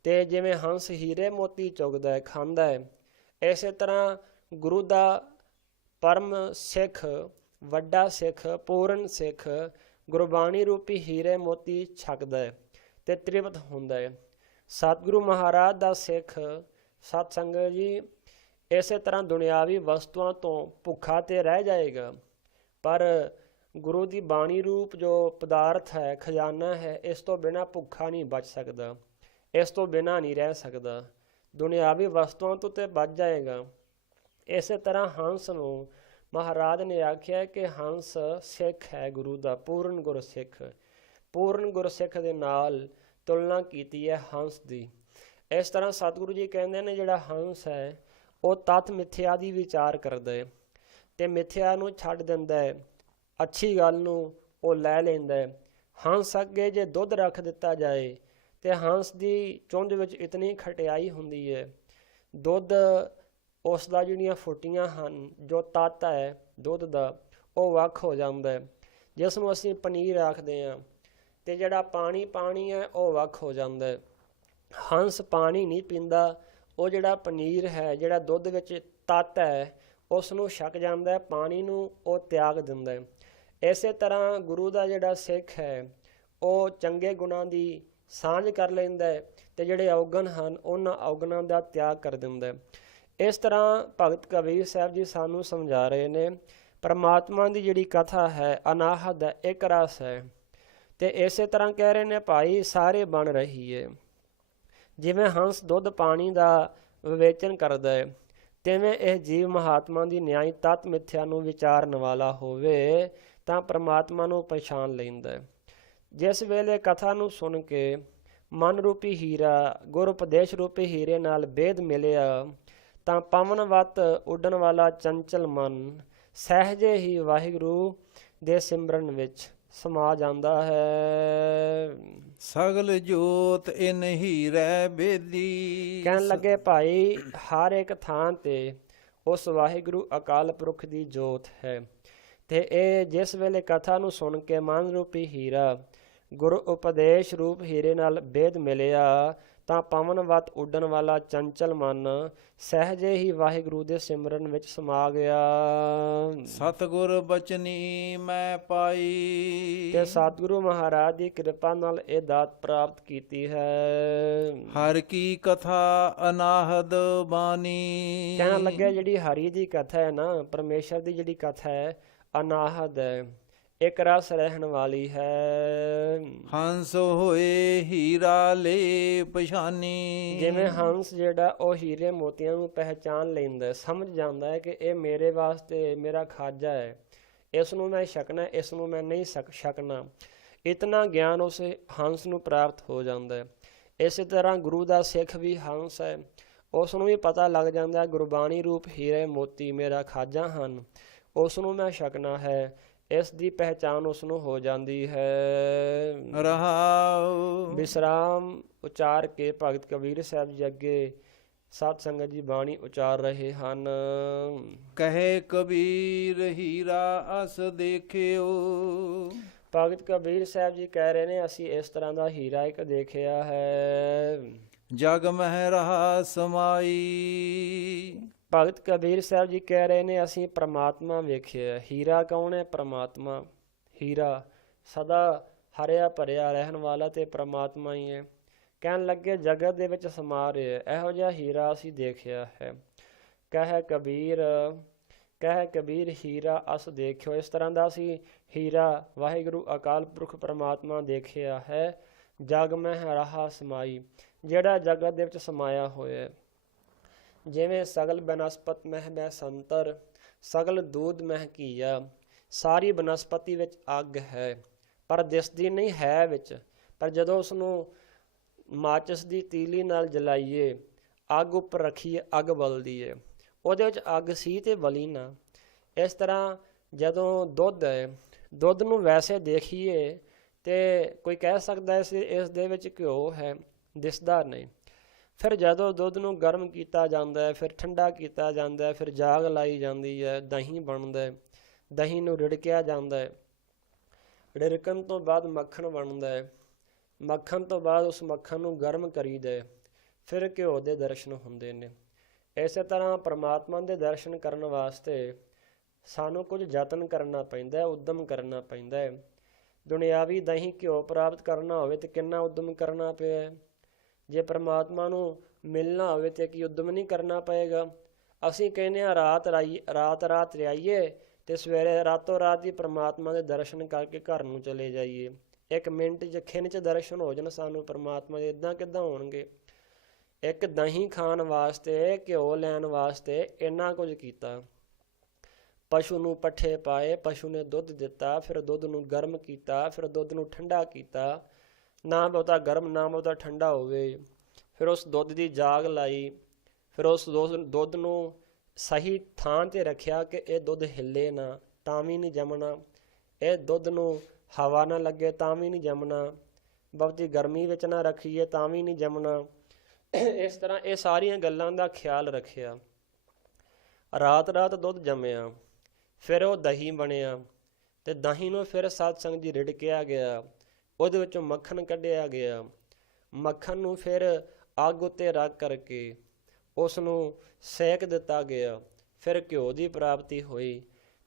ਤੇ ਜਿਵੇਂ ਹੰਸ ਹੀਰੇ ਮੋਤੀ ਚੁਗਦਾ ਹੈ, ਖਾਂਦਾ ਹੈ, ਇਸੇ ਤਰ੍ਹਾਂ ਗੁਰੂ ਦਾ ਪਰਮ ਸਿੱਖ, ਵੱਡਾ ਸਿੱਖ, ਪੂਰਨ ਸਿੱਖ ਗੁਰਬਾਣੀ ਰੂਪੀ ਹੀਰੇ ਮੋਤੀ ਛਕਦਾ ਹੈ ਤੇ ਤ੍ਰਿਪਤ ਹੁੰਦਾ ਹੈ। ਸਤਿਗੁਰੂ ਮਹਾਰਾਜ ਦਾ ਸਿੱਖ ਸਤ ਸੰਗਤ ਜੀ ਇਸੇ ਤਰ੍ਹਾਂ ਦੁਨਿਆਵੀ ਵਸਤੂਆਂ ਤੋਂ ਭੁੱਖਾ ਤੇ ਰਹਿ ਜਾਏਗਾ, ਪਰ ਗੁਰੂ ਦੀ ਬਾਣੀ ਰੂਪ ਜੋ ਪਦਾਰਥ ਹੈ, ਖਜ਼ਾਨਾ ਹੈ, ਇਸ ਤੋਂ ਬਿਨਾਂ ਭੁੱਖਾ ਨਹੀਂ ਬਚ ਸਕਦਾ, ਇਸ ਤੋਂ ਬਿਨਾਂ ਨਹੀਂ ਰਹਿ ਸਕਦਾ। ਦੁਨਿਆਵੀ ਵਸਤੂਆਂ ਤੋਂ ਤੇ ਬਚ ਜਾਏਗਾ। ਇਸੇ ਤਰ੍ਹਾਂ ਹੰਸ ਨੂੰ ਮਹਾਰਾਜ ਨੇ ਆਖਿਆ ਕਿ ਹੰਸ ਸਿੱਖ ਹੈ ਗੁਰੂ ਦਾ, ਪੂਰਨ ਗੁਰਸਿੱਖ। ਪੂਰਨ ਗੁਰਸਿੱਖ ਦੇ ਨਾਲ ਤੁਲਨਾ ਕੀਤੀ ਹੈ ਹੰਸ ਦੀ। ਇਸ ਤਰ੍ਹਾਂ ਸਤਿਗੁਰੂ ਜੀ ਕਹਿੰਦੇ ਨੇ ਜਿਹੜਾ ਹੰਸ ਹੈ ਉਹ ਤਤ ਮਿਥਿਆ ਦੀ ਵਿਚਾਰ ਕਰਦਾ ਹੈ ਤੇ ਮਿਥਿਆ ਨੂੰ ਛੱਡ ਦਿੰਦਾ ਹੈ, ਅੱਛੀ ਗੱਲ ਨੂੰ ਉਹ ਲੈ ਲੈਂਦਾ ਹੈ। ਹੰਸ ਅੱਗੇ ਜੇ ਦੁੱਧ ਰੱਖ ਦਿੱਤਾ ਜਾਏ ਤੇ ਹੰਸ ਦੀ ਚੁੰਝ ਵਿੱਚ ਇਤਨੀ ਖਟਿਆਈ ਹੁੰਦੀ ਹੈ, ਦੁੱਧ ਉਸ ਦਾ ਜਿਹੜੀਆਂ ਫੁੱਟੀਆਂ ਹਨ, ਜੋ ਤੱਤ ਹੈ ਦੁੱਧ ਦਾ, ਉਹ ਵੱਖ ਹੋ ਜਾਂਦਾ ਹੈ। ਜਿਸ ਨੂੰ ਅਸੀਂ ਪਨੀਰ ਆਖਦੇ ਹਾਂ ਤੇ ਜਿਹੜਾ ਪਾਣੀ ਹੈ ਉਹ ਵੱਖ ਹੋ ਜਾਂਦਾ ਹੈ। ਹੰਸ ਪਾਣੀ ਨਹੀਂ ਪੀਂਦਾ, ਉਹ ਜਿਹੜਾ ਪਨੀਰ ਹੈ, ਜਿਹੜਾ ਦੁੱਧ ਵਿੱਚ ਤੱਤ ਹੈ, ਉਸ ਨੂੰ ਛਕ ਜਾਂਦਾ ਹੈ, ਪਾਣੀ ਨੂੰ ਉਹ ਤਿਆਗ ਦਿੰਦਾ ਹੈ। ਇਸੇ ਤਰ੍ਹਾਂ ਗੁਰੂ ਦਾ ਜਿਹੜਾ ਸਿੱਖ ਹੈ ਉਹ ਚੰਗੇ ਗੁਣਾਂ ਦੀ ਸਾਂਝ ਕਰ ਲੈਂਦਾ ਹੈ ਤੇ ਜਿਹੜੇ ਔਗਣ ਹਨ ਉਹਨਾਂ ਔਗਣਾਂ ਦਾ ਤਿਆਗ ਕਰ ਦਿੰਦਾ ਹੈ। ਇਸ ਤਰ੍ਹਾਂ ਭਗਤ ਕਬੀਰ ਸਾਹਿਬ ਜੀ ਸਾਨੂੰ ਸਮਝਾ ਰਹੇ ਨੇ ਪਰਮਾਤਮਾ ਦੀ ਜਿਹੜੀ ਕਥਾ ਹੈ ਅਨਾਹਦ ਹੈ, ਇੱਕ ਰਸ ਹੈ। ਤੇ ਇਸੇ ਤਰ੍ਹਾਂ ਕਹਿ ਰਹੇ ਨੇ ਭਾਈ ਸਾਰੇ ਬਣ ਰਹੀ ਹੈ। ਜਿਵੇਂ ਹੰਸ ਦੁੱਧ ਪਾਣੀ ਦਾ ਵਿਵੇਚਨ ਕਰਦਾ ਹੈ, ਤਿਵੇਂ ਇਹ ਜੀਵ ਮਹਾਤਮਾ ਦੀ ਨਿਆਈ ਤਤ ਮਿਥਿਆ ਨੂੰ ਵਿਚਾਰਨ ਵਾਲਾ ਹੋਵੇ ਤਾਂ ਪਰਮਾਤਮਾ ਨੂੰ ਪਛਾਣ ਲੈਂਦਾ ਹੈ। ਜਿਸ ਵੇਲੇ ਕਥਾ ਨੂੰ ਸੁਣ ਕੇ ਮਨ ਰੂਪੀ ਹੀਰਾ, ਗੁਰ ਉਪਦੇਸ਼ ਰੂਪੀ ਹੀਰੇ ਨਾਲ ਬੇਦ ਮਿਲਿਆ ਤਾਂ ਪਵਨਵਤ ਉੱਡਣ ਵਾਲਾ ਚੰਚਲ ਮਨ ਸਹਿਜੇ ਹੀ ਵਾਹਿਗੁਰੂ ਦੇ ਸਿਮਰਨ ਵਿੱਚ ਸਮਾ ਜਾਂਦਾ ਹੈ। ਸਗਲ ਜੋਤ ਇਨ ਹੀਰੈ ਬੇਦੀ। ਕਹਿਣ ਲੱਗੇ ਭਾਈ ਹਰ ਇੱਕ ਥਾਂ ਤੇ ਉਸ ਵਾਹਿਗੁਰੂ ਅਕਾਲ ਪੁਰਖ ਦੀ ਜੋਤ ਹੈ ਤੇ ਇਹ ਜਿਸ ਵੇਲੇ ਕਥਾ ਨੂੰ ਸੁਣ ਕੇ ਮਨ ਰੂਪੀ ਹੀਰਾ, ਗੁਰੂ ਉਪਦੇਸ਼ ਰੂਪ ਹੀਰੇ ਨਾਲ ਬੇਦ ਮਿਲਿਆ ਤਾਂ ਪਵਨਵਤ ਉੱਡਣ ਵਾਲਾ ਚੰਚਲ ਮਨ ਸਹਿਜੇ ਹੀ ਵਾਹਿਗੁਰੂ ਦੇ ਸਿਮਰਨ ਵਿੱਚ ਸਮਾ ਗਿਆ। ਸਤਿਗੁਰ ਬਚਨੀ ਮੈਂ ਪਾਈ। ਤੇ ਸਤਿਗੁਰੂ ਮਹਾਰਾਜ ਦੀ ਕਿਰਪਾ ਨਾਲ ਇਹ ਦਾਤ ਪ੍ਰਾਪਤ ਕੀਤੀ ਹੈ। ਹਰ ਕੀ ਕਥਾ ਅਨਾਹਦ ਬਾਣੀ। ਕਹਿਣ ਲੱਗਿਆ ਜਿਹੜੀ ਹਰੀ ਦੀ ਕਥਾ ਹੈ ਨਾ, ਪਰਮੇਸ਼ਰ ਦੀ ਜਿਹੜੀ ਕਥਾ ਹੈ ਅਨਾਹਦ ਹੈ, ਇੱਕ ਰਸ ਰਹਿਣ ਵਾਲੀ ਹੈ। ਹੰਸ ਹੋਏ ਹੀਰਾ ਲੈ ਪਛਾਨੀ। ਜਿਵੇਂ ਹੰਸ ਜਿਹੜਾ ਉਹ ਹੀਰੇ ਮੋਤੀਆਂ ਨੂੰ ਪਹਿਚਾਨ ਲੈਂਦਾ, ਸਮਝ ਜਾਂਦਾ ਹੈ ਕਿ ਇਹ ਮੇਰੇ ਵਾਸਤੇ ਮੇਰਾ ਖਾਜਾ ਹੈ, ਇਸ ਨੂੰ ਮੈਂ ਛਕਣਾ, ਇਸ ਨੂੰ ਮੈਂ ਨਹੀਂ ਛਕਣਾ। ਇਤਨਾ ਗਿਆਨ ਉਸ ਹੰਸ ਨੂੰ ਪ੍ਰਾਪਤ ਹੋ ਜਾਂਦਾ ਹੈ। ਇਸੇ ਤਰ੍ਹਾਂ ਗੁਰੂ ਦਾ ਸਿੱਖ ਵੀ ਹੰਸ ਹੈ, ਉਸ ਨੂੰ ਵੀ ਪਤਾ ਲੱਗ ਜਾਂਦਾ ਗੁਰਬਾਣੀ ਰੂਪ ਹੀਰੇ ਮੋਤੀ ਮੇਰਾ ਖਾਜਾ ਹਨ, ਉਸ ਨੂੰ ਮੈਂ ਛਕਣਾ ਹੈ, ਇਸ ਦੀ ਪਹਿਚਾਨ ਉਸ ਨੂੰ ਹੋ ਜਾਂਦੀ ਹੈ। ਰਹਾਉ। ਵਿਸਰਾਮ ਉਚਾਰ ਕੇ ਭਗਤ ਕਬੀਰ ਸਾਹਿਬ ਜੀ ਅੱਗੇ ਸਤ ਸੰਗਤ ਜੀ ਬਾਣੀ ਉਚਾਰ ਰਹੇ ਹਨ। ਕਹੇ ਕਬੀਰ ਹੀਰਾ ਅਸ ਦੇਖਿਓ। ਭਗਤ ਕਬੀਰ ਸਾਹਿਬ ਜੀ ਕਹਿ ਰਹੇ ਨੇ ਅਸੀਂ ਇਸ ਤਰ੍ਹਾਂ ਦਾ ਹੀਰਾ ਇੱਕ ਦੇਖਿਆ ਹੈ। ਜਗ ਮਹਿ ਰਹਾ ਸਮਾਈ। ਭਗਤ ਕਬੀਰ ਸਾਹਿਬ ਜੀ ਕਹਿ ਰਹੇ ਨੇ ਅਸੀਂ ਪ੍ਰਮਾਤਮਾ ਵੇਖਿਆ। ਹੀਰਾ ਕੌਣ ਹੈ? ਪ੍ਰਮਾਤਮਾ। ਹੀਰਾ ਸਦਾ ਹਰਿਆ ਭਰਿਆ ਰਹਿਣ ਵਾਲਾ ਤੇ ਪ੍ਰਮਾਤਮਾ ਹੀ ਹੈ। ਕਹਿਣ ਲੱਗੇ ਜਗਤ ਦੇ ਵਿੱਚ ਸਮਾ ਰਿਹਾ, ਇਹੋ ਜਿਹਾ ਹੀਰਾ ਅਸੀਂ ਦੇਖਿਆ ਹੈ। ਕਹਿ ਕਬੀਰ ਹੀਰਾ ਅਸ ਦੇਖਿਓ। ਇਸ ਤਰ੍ਹਾਂ ਦਾ ਅਸੀਂ ਹੀਰਾ ਵਾਹਿਗੁਰੂ ਅਕਾਲ ਪੁਰਖ ਪ੍ਰਮਾਤਮਾ ਦੇਖਿਆ ਹੈ। ਜਗ ਮਹਿ ਰਹਾ ਸਮਾਈ, ਜਿਹੜਾ ਜਗਤ ਦੇ ਵਿੱਚ ਸਮਾਇਆ ਹੋਇਆ। ਜਿਵੇਂ ਸਗਲ ਬਨਸਪਤ ਮਹਿ ਮੈਂ ਸੰਤਰ, ਸਗਲ ਦੂਧ ਮਹਿ ਘੀਆ। ਸਾਰੀ ਬਨਸਪਤੀ ਵਿੱਚ ਅੱਗ ਹੈ ਪਰ ਦਿਸਦੀ ਨਹੀਂ ਹੈ ਵਿੱਚ, ਪਰ ਜਦੋਂ ਉਸਨੂੰ ਮਾਚਿਸ ਦੀ ਤੀਲੀ ਨਾਲ ਜਲਾਈਏ, ਅੱਗ ਉੱਪਰ ਰੱਖੀਏ, ਅੱਗ ਬਲਦੀ ਹੈ। ਉਹਦੇ ਵਿੱਚ ਅੱਗ ਸੀ ਤੇ ਬਲੀ ਨਾ। ਇਸ ਤਰ੍ਹਾਂ ਜਦੋਂ ਦੁੱਧ ਹੈ, ਦੁੱਧ ਨੂੰ ਵੈਸੇ ਦੇਖੀਏ ਤੇ ਕੋਈ ਕਹਿ ਸਕਦਾ ਇਸ ਦੇ ਵਿੱਚ ਘਿਓ ਹੈ, ਦਿਸਦਾ ਨਹੀਂ। ਫਿਰ ਜਦੋਂ ਦੁੱਧ ਨੂੰ ਗਰਮ ਕੀਤਾ ਜਾਂਦਾ ਹੈ, ਫਿਰ ਠੰਡਾ ਕੀਤਾ ਜਾਂਦਾ ਹੈ, ਫਿਰ ਜਾਗ ਲਾਈ ਜਾਂਦੀ ਹੈ, ਦਹੀਂ ਬਣਦਾ ਹੈ, ਦਹੀਂ ਨੂੰ ਰਿੜਕਿਆ ਜਾਂਦਾ ਹੈ, ਰਿੜਕਣ ਤੋਂ ਬਾਅਦ ਮੱਖਣ ਬਣਦਾ ਹੈ, ਮੱਖਣ ਤੋਂ ਬਾਅਦ ਉਸ ਮੱਖਣ ਨੂੰ ਗਰਮ ਕਰੀਦਾ ਹੈ, ਫਿਰ ਘਿਓ ਦੇ ਦਰਸ਼ਨ ਹੁੰਦੇ ਨੇ। ਇਸੇ ਤਰ੍ਹਾਂ ਪਰਮਾਤਮਾ ਦੇ ਦਰਸ਼ਨ ਕਰਨ ਵਾਸਤੇ ਸਾਨੂੰ ਕੁਝ ਯਤਨ ਕਰਨਾ ਪੈਂਦਾ ਹੈ, ਉੱਦਮ ਕਰਨਾ ਪੈਂਦਾ ਹੈ। ਦੁਨਿਆਵੀ ਦਹੀਂ ਘਿਓ ਪ੍ਰਾਪਤ ਕਰਨਾ ਹੋਵੇ ਤੇ ਕਿੰਨਾ ਉੱਦਮ ਕਰਨਾ ਪਿਆ ਹੈ। ਜੇ ਪਰਮਾਤਮਾ ਨੂੰ ਮਿਲਣਾ ਹੋਵੇ ਤੇ ਕੀ ਉੱਦਮ ਨਹੀਂ ਕਰਨਾ ਪਏਗਾ। ਅਸੀਂ ਕਹਿੰਦੇ ਹਾਂ ਰਾਤ ਰਿਆਈਏ ਤੇ ਸਵੇਰੇ ਰਾਤੋਂ ਰਾਤ ਹੀ ਪਰਮਾਤਮਾ ਦੇ ਦਰਸ਼ਨ ਕਰਕੇ ਘਰ ਨੂੰ ਚਲੇ ਜਾਈਏ। 1 ਮਿੰਟ 'ਚ ਖਿੰਨ 'ਚ ਦਰਸ਼ਨ ਹੋ ਜਾਣ ਸਾਨੂੰ ਪਰਮਾਤਮਾ ਦੇ, ਇੱਦਾਂ ਕਿੱਦਾਂ ਹੋਣਗੇ। ਇੱਕ ਦਹੀਂ ਖਾਣ ਵਾਸਤੇ, ਘਿਓ ਲੈਣ ਵਾਸਤੇ ਇੰਨਾ ਕੁਝ ਕੀਤਾ। ਪਸ਼ੂ ਨੂੰ ਪੱਠੇ ਪਾਏ, ਪਸ਼ੂ ਨੇ ਦੁੱਧ ਦਿੱਤਾ, ਫਿਰ ਦੁੱਧ ਨੂੰ ਗਰਮ ਕੀਤਾ, ਫਿਰ ਦੁੱਧ ਨੂੰ ਠੰਡਾ ਕੀਤਾ, ਨਾ ਬਹੁਤਾ ਗਰਮ ਨਾ ਬਹੁਤਾ ਠੰਡਾ ਹੋਵੇ। ਫਿਰ ਉਸ ਦੁੱਧ ਦੀ ਜਾਗ ਲਾਈ, ਫਿਰ ਉਸ ਦੁੱਧ ਨੂੰ ਸਹੀ ਥਾਂ 'ਤੇ ਰੱਖਿਆ ਕਿ ਇਹ ਦੁੱਧ ਹਿੱਲੇ ਨਾ ਤਾਂ ਵੀ ਨਹੀਂ ਜੰਮਣਾ, ਇਹ ਦੁੱਧ ਨੂੰ ਹਵਾ ਨਾ ਲੱਗੇ ਤਾਂ ਵੀ ਨਹੀਂ ਜੰਮਣਾ, ਬਹੁਤੀ ਗਰਮੀ ਵਿੱਚ ਨਾ ਰੱਖੀਏ ਤਾਂ ਵੀ ਨਹੀਂ ਜੰਮਣਾ। ਇਸ ਤਰ੍ਹਾਂ ਇਹ ਸਾਰੀਆਂ ਗੱਲਾਂ ਦਾ ਖਿਆਲ ਰੱਖਿਆ। ਰਾਤ ਦੁੱਧ ਜੰਮਿਆ, ਫਿਰ ਉਹ ਦਹੀਂ ਬਣਿਆ ਅਤੇ ਦਹੀਂ ਨੂੰ ਫਿਰ ਸਤਸੰਗ ਜੀ ਰਿੜਕਿਆ ਗਿਆ, ਉਹਦੇ ਵਿੱਚੋਂ ਮੱਖਣ ਕੱਢਿਆ ਗਿਆ। ਮੱਖਣ ਨੂੰ ਫਿਰ ਅੱਗ ਉੱਤੇ ਰੱਖ ਕਰਕੇ ਉਸ ਨੂੰ ਸੇਕ ਦਿੱਤਾ ਗਿਆ, ਫਿਰ ਘਿਓ ਦੀ ਪ੍ਰਾਪਤੀ ਹੋਈ।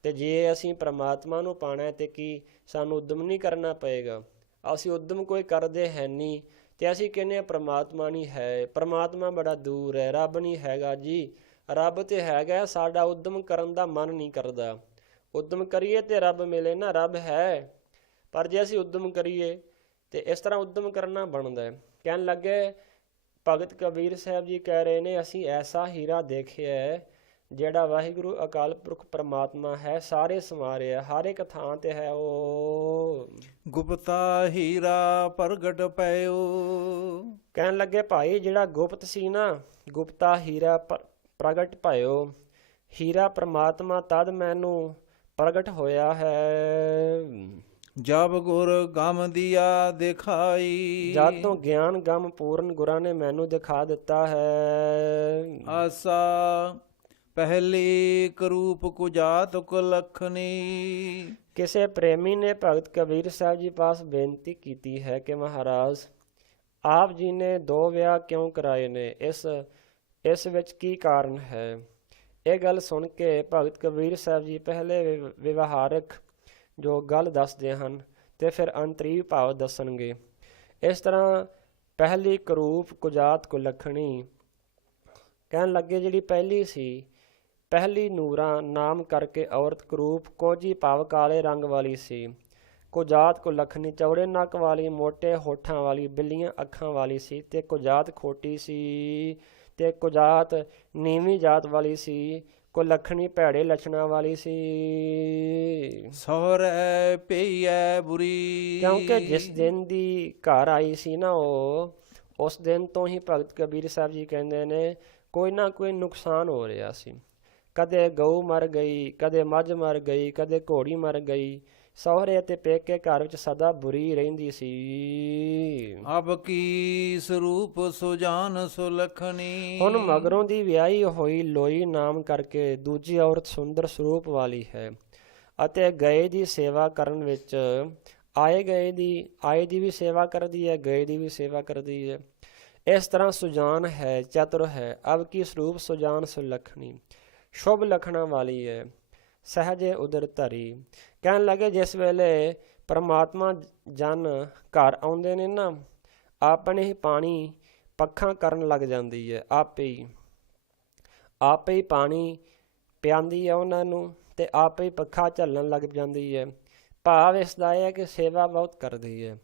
ਅਤੇ ਜੇ ਅਸੀਂ ਪਰਮਾਤਮਾ ਨੂੰ ਪਾਉਣਾ ਅਤੇ ਕੀ ਸਾਨੂੰ ਉੱਦਮ ਨਹੀਂ ਕਰਨਾ ਪਏਗਾ। ਅਸੀਂ ਉੱਦਮ ਕੋਈ ਕਰਦੇ ਹੈ ਨਹੀਂ ਅਤੇ ਅਸੀਂ ਕਹਿੰਦੇ ਹਾਂ ਪਰਮਾਤਮਾ ਨਹੀਂ ਹੈ, ਪਰਮਾਤਮਾ ਬੜਾ ਦੂਰ ਹੈ, ਰੱਬ ਨਹੀਂ ਹੈਗਾ ਜੀ। ਰੱਬ ਤਾਂ ਹੈਗਾ, ਸਾਡਾ ਉੱਦਮ ਕਰਨ ਦਾ ਮਨ ਨਹੀਂ ਕਰਦਾ। ਉੱਦਮ ਕਰੀਏ ਤੇ ਰੱਬ ਮਿਲੇ ਨਾ, ਰੱਬ ਹੈ, ਪਰ ਜੇ ਅਸੀਂ ਉੱਦਮ ਕਰੀਏ ਤੇ ਇਸ ਤਰ੍ਹਾਂ ਉੱਦਮ ਕਰਨਾ ਬਣਦਾ ਹੈ। ਕਹਿਣ ਲੱਗੇ ਭਗਤ ਕਬੀਰ ਸਾਹਿਬ ਜੀ ਕਹਿ ਰਹੇ ਨੇ, ਅਸੀਂ ਐਸਾ ਹੀਰਾ ਦੇਖਿਆ ਜਿਹੜਾ ਵਾਹਿਗੁਰੂ ਅਕਾਲ ਪੁਰਖ ਪਰਮਾਤਮਾ ਹੈ, ਸਾਰੇ ਸਮਾਰਿਆ, ਹਰ ਇੱਕ ਥਾਂ ਤੇ ਹੈ। ਉਹ ਗੁਪਤਾ ਹੀਰਾ ਪ੍ਰਗਟ ਪਇਓ। ਕਹਿਣ ਲੱਗੇ ਭਾਈ ਜਿਹੜਾ ਗੁਪਤ ਸੀ ਨਾ, ਗੁਪਤਾ ਹੀਰਾ ਪ੍ਰਗਟ ਭਇਓ। ਹੀਰਾ ਪਰਮਾਤਮਾ ਤਦ ਮੈਨੂੰ ਪ੍ਰਗਟ ਹੋਇਆ ਹੈ ਜਬ ਗੁਰ ਗਮ ਦੀਆ ਦਿਖਾਈ। ਜਦ ਤੋਂ ਗਿਆਨ ਗਮ ਪੂਰਨ ਗੁਰਾਂ ਨੇ ਮੈਨੂੰ ਦਿਖਾ ਦਿੱਤਾ ਹੈ। ਆਸਾ ਪਹਿਲੀ ਕਰੂਪ ਕੁਜਾਤ ਕੁਲਖਣੀ। ਕਿਸੇ ਪ੍ਰੇਮੀ ਨੇ ਭਗਤ ਕਬੀਰ ਸਾਹਿਬ ਜੀ ਪਾਸ ਬੇਨਤੀ ਕੀਤੀ ਹੈ ਕਿ ਮਹਾਰਾਜ ਆਪ ਜੀ ਨੇ 2 ਵਿਆਹ ਕਿਉਂ ਕਰਾਏ ਨੇ, ਇਸ ਵਿੱਚ ਕੀ ਕਾਰਨ ਹੈ। ਇਹ ਗੱਲ ਸੁਣ ਕੇ ਭਗਤ ਕਬੀਰ ਸਾਹਿਬ ਜੀ ਪਹਿਲੇ ਵਿਵਹਾਰਕ ਜੋ ਗੱਲ ਦੱਸਦੇ ਹਨ ਤੇ ਫਿਰ ਅੰਤਰੀਵ ਭਾਵ ਦੱਸਣਗੇ। ਇਸ ਤਰ੍ਹਾਂ ਪਹਿਲੀ ਕਰੂਪ ਕੁਜਾਤ ਕੁਲਖਣੀ ਕਹਿਣ ਲੱਗੇ ਜਿਹੜੀ ਪਹਿਲੀ ਸੀ, ਪਹਿਲੀ ਨੂਰਾਂ ਨਾਮ ਕਰਕੇ ਔਰਤ ਕਰੂਪ ਕੋਝੀ ਭਾਵ ਕਾਲੇ ਰੰਗ ਵਾਲੀ ਸੀ। ਕੁਜਾਤ ਕੁਲਖਣੀ ਚੌੜੇ ਨੱਕ ਵਾਲੀ, ਮੋਟੇ ਹੋਠਾਂ ਵਾਲੀ, ਬਿੱਲੀਆਂ ਅੱਖਾਂ ਵਾਲੀ ਸੀ। ਤੇ ਕੁਜਾਤ ਖੋਟੀ ਸੀ ਤੇ ਕੁਜਾਤ ਨੀਵੀਂ ਜਾਤ ਵਾਲੀ ਸੀ। ਕੁਲਖਣੀ ਭੈੜੇ ਲੱਛਣਾਂ ਵਾਲੀ ਸੀ। ਸਹੁਰੈ ਪਈਐ ਬੁਰੀ। ਕਿਉਂਕਿ ਜਿਸ ਦਿਨ ਦੀ ਘਰ ਆਈ ਸੀ ਨਾ, ਉਹ ਉਸ ਦਿਨ ਤੋਂ ਹੀ ਭਗਤ ਕਬੀਰ ਸਾਹਿਬ ਜੀ ਕਹਿੰਦੇ ਨੇ ਕੋਈ ਨਾ ਕੋਈ ਨੁਕਸਾਨ ਹੋ ਰਿਹਾ ਸੀ। ਕਦੇ ਗਊ ਮਰ ਗਈ, ਕਦੇ ਮੱਝ ਮਰ ਗਈ, ਕਦੇ ਘੋੜੀ ਮਰ ਗਈ। ਸਹੁਰੇ ਅਤੇ ਪੇਕੇ ਘਰ ਵਿੱਚ ਸਦਾ ਬੁਰੀ ਰਹਿੰਦੀ ਸੀ। ਅਬ ਕੀ ਸਰੂਪ ਸੁਜਾਨ ਸੁਲਖਣੀ। ਹੁਣ ਮਗਰੋਂ ਦੀ ਵਿਆਹੀ ਹੋਈ ਲੋਈ ਨਾਮ ਕਰਕੇ ਦੂਜੀ ਔਰਤ ਸੁੰਦਰ ਸਰੂਪ ਵਾਲੀ ਹੈ ਅਤੇ ਗਏ ਦੀ ਸੇਵਾ ਕਰਨ ਵਿੱਚ ਆਏ ਦੀ ਵੀ ਸੇਵਾ ਕਰਦੀ ਹੈ, ਗਏ ਦੀ ਵੀ ਸੇਵਾ ਕਰਦੀ ਹੈ। ਇਸ ਤਰ੍ਹਾਂ ਸੁਜਾਨ ਹੈ, ਚਤੁਰ ਹੈ। ਅਬ ਕੀ ਸਰੂਪ ਸੁਜਾਨ ਸੁਲਖਣੀ, ਸ਼ੁਭ ਲਖਣਾਂ ਵਾਲੀ ਹੈ, ਸਹਜੇ ਉਦਰ ਧਰੀ। ਕਹਿਣ ਲੱਗੇ ਜਿਸ ਵੇਲੇ ਪਰਮਾਤਮਾ ਜਨ ਘਰ ਆਉਂਦੇ ਨੇ ਨਾ, ਆਪਣੇ ਹੀ ਪਾਣੀ ਪੱਖਾਂ ਕਰਨ ਲੱਗ ਜਾਂਦੀ ਹੈ। ਆਪੇ ਹੀ ਪਾਣੀ ਪਿਆਉਂਦੀ ਹੈ ਉਹਨਾਂ ਨੂੰ ਤੇ ਆਪੇ ਹੀ ਪੱਖਾ ਝੱਲਣ ਲੱਗ ਜਾਂਦੀ ਹੈ। ਭਾਵ ਇਸ ਦਾ ਇਹ ਹੈ ਕਿ ਸੇਵਾ ਬਹੁਤ ਕਰਦੀ ਹੈ।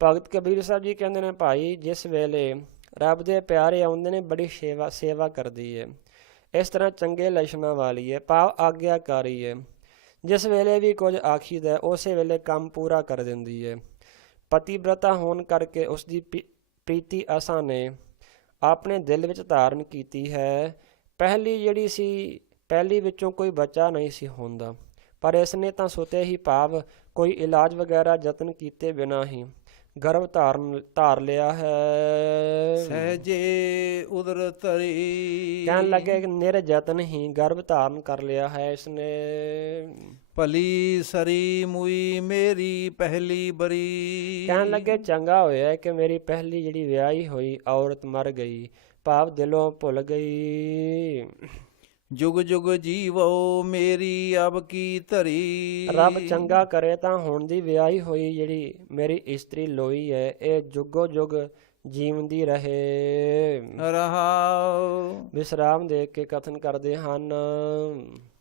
ਭਗਤ ਕਬੀਰ ਸਾਹਿਬ ਜੀ ਕਹਿੰਦੇ ਨੇ ਭਾਈ ਜਿਸ ਵੇਲੇ ਰੱਬ ਦੇ ਪਿਆਰੇ ਆਉਂਦੇ ਨੇ ਬੜੀ ਸੇਵਾ ਕਰਦੀ ਹੈ। ਇਸ ਤਰ੍ਹਾਂ ਚੰਗੇ ਲੱਛਣਾਂ ਵਾਲੀ ਹੈ, ਭਾਵ ਆਗਿਆਕਾਰੀ ਹੈ। ਜਿਸ ਵੇਲੇ ਵੀ ਕੁਝ ਆਖੀਦਾ ਉਸੇ ਵੇਲੇ ਕੰਮ ਪੂਰਾ ਕਰ ਦਿੰਦੀ ਹੈ। ਪਤੀਬ੍ਰਤਾ ਹੋਣ ਕਰਕੇ ਉਸ ਦੀ ਪ੍ਰੀਤੀ ਅਸਾਂ ਨੇ ਆਪਣੇ ਦਿਲ ਵਿੱਚ ਧਾਰਨ ਕੀਤੀ ਹੈ। ਪਹਿਲੀ ਜਿਹੜੀ ਸੀ, ਪਹਿਲੀ ਵਿੱਚੋਂ ਕੋਈ ਬੱਚਾ ਨਹੀਂ ਸੀ ਹੁੰਦਾ, ਪਰ ਇਸ ਨੇ ਤਾਂ ਸੁਤੇ ਹੀ ਭਾਵ ਕੋਈ ਇਲਾਜ ਵਗੈਰਾ ਯਤਨ ਕੀਤੇ ਬਿਨਾਂ ਹੀ ਗਰਭ ਧਾਰ ਲਿਆ ਹੈ। ਸਹਜੇ ਉਦਰ ਧਰੀ। ਕਹਿਣ ਲੱਗੇ ਕਿ ਨਿਰਯਤਨ ਹੀ ਗਰਭ ਧਾਰਨ ਕਰ ਲਿਆ ਹੈ ਇਸਨੇ। ਭਲੀ ਸਰੀ ਮੁਈ ਮੇਰੀ ਪਹਿਲੀ ਬਰੀ। ਕਹਿਣ ਲੱਗੇ ਚੰਗਾ ਹੋਇਆ ਕਿ ਮੇਰੀ ਪਹਿਲੀ ਜਿਹੜੀ ਵਿਆਹੀ ਹੋਈ ਔਰਤ ਮਰ ਗਈ, ਭਾਵ ਦਿਲੋਂ ਭੁੱਲ ਗਈ। ਜੁਗ ਜੁਗ ਜੀਵੋ ਮੇਰੀ ਅਬ ਕੀ ਧਰੀ। ਰੱਬ ਚੰਗਾ ਕਰੇ ਤਾਂ ਹੁਣ ਦੀ ਵਿਆਹੀ ਹੋਈ ਜਿਹੜੀ ਮੇਰੀ ਇਸਤਰੀ ਲੋਈ ਹੈ, ਇਹ ਜੁਗੋ ਜੁਗ ਜੀਵਦੀ ਰਹੇ। ਰਹਾਉ। ਵਿਸਰਾਮ ਦੇ ਕੇ ਕਥਨ ਕਰਦੇ ਹਨ।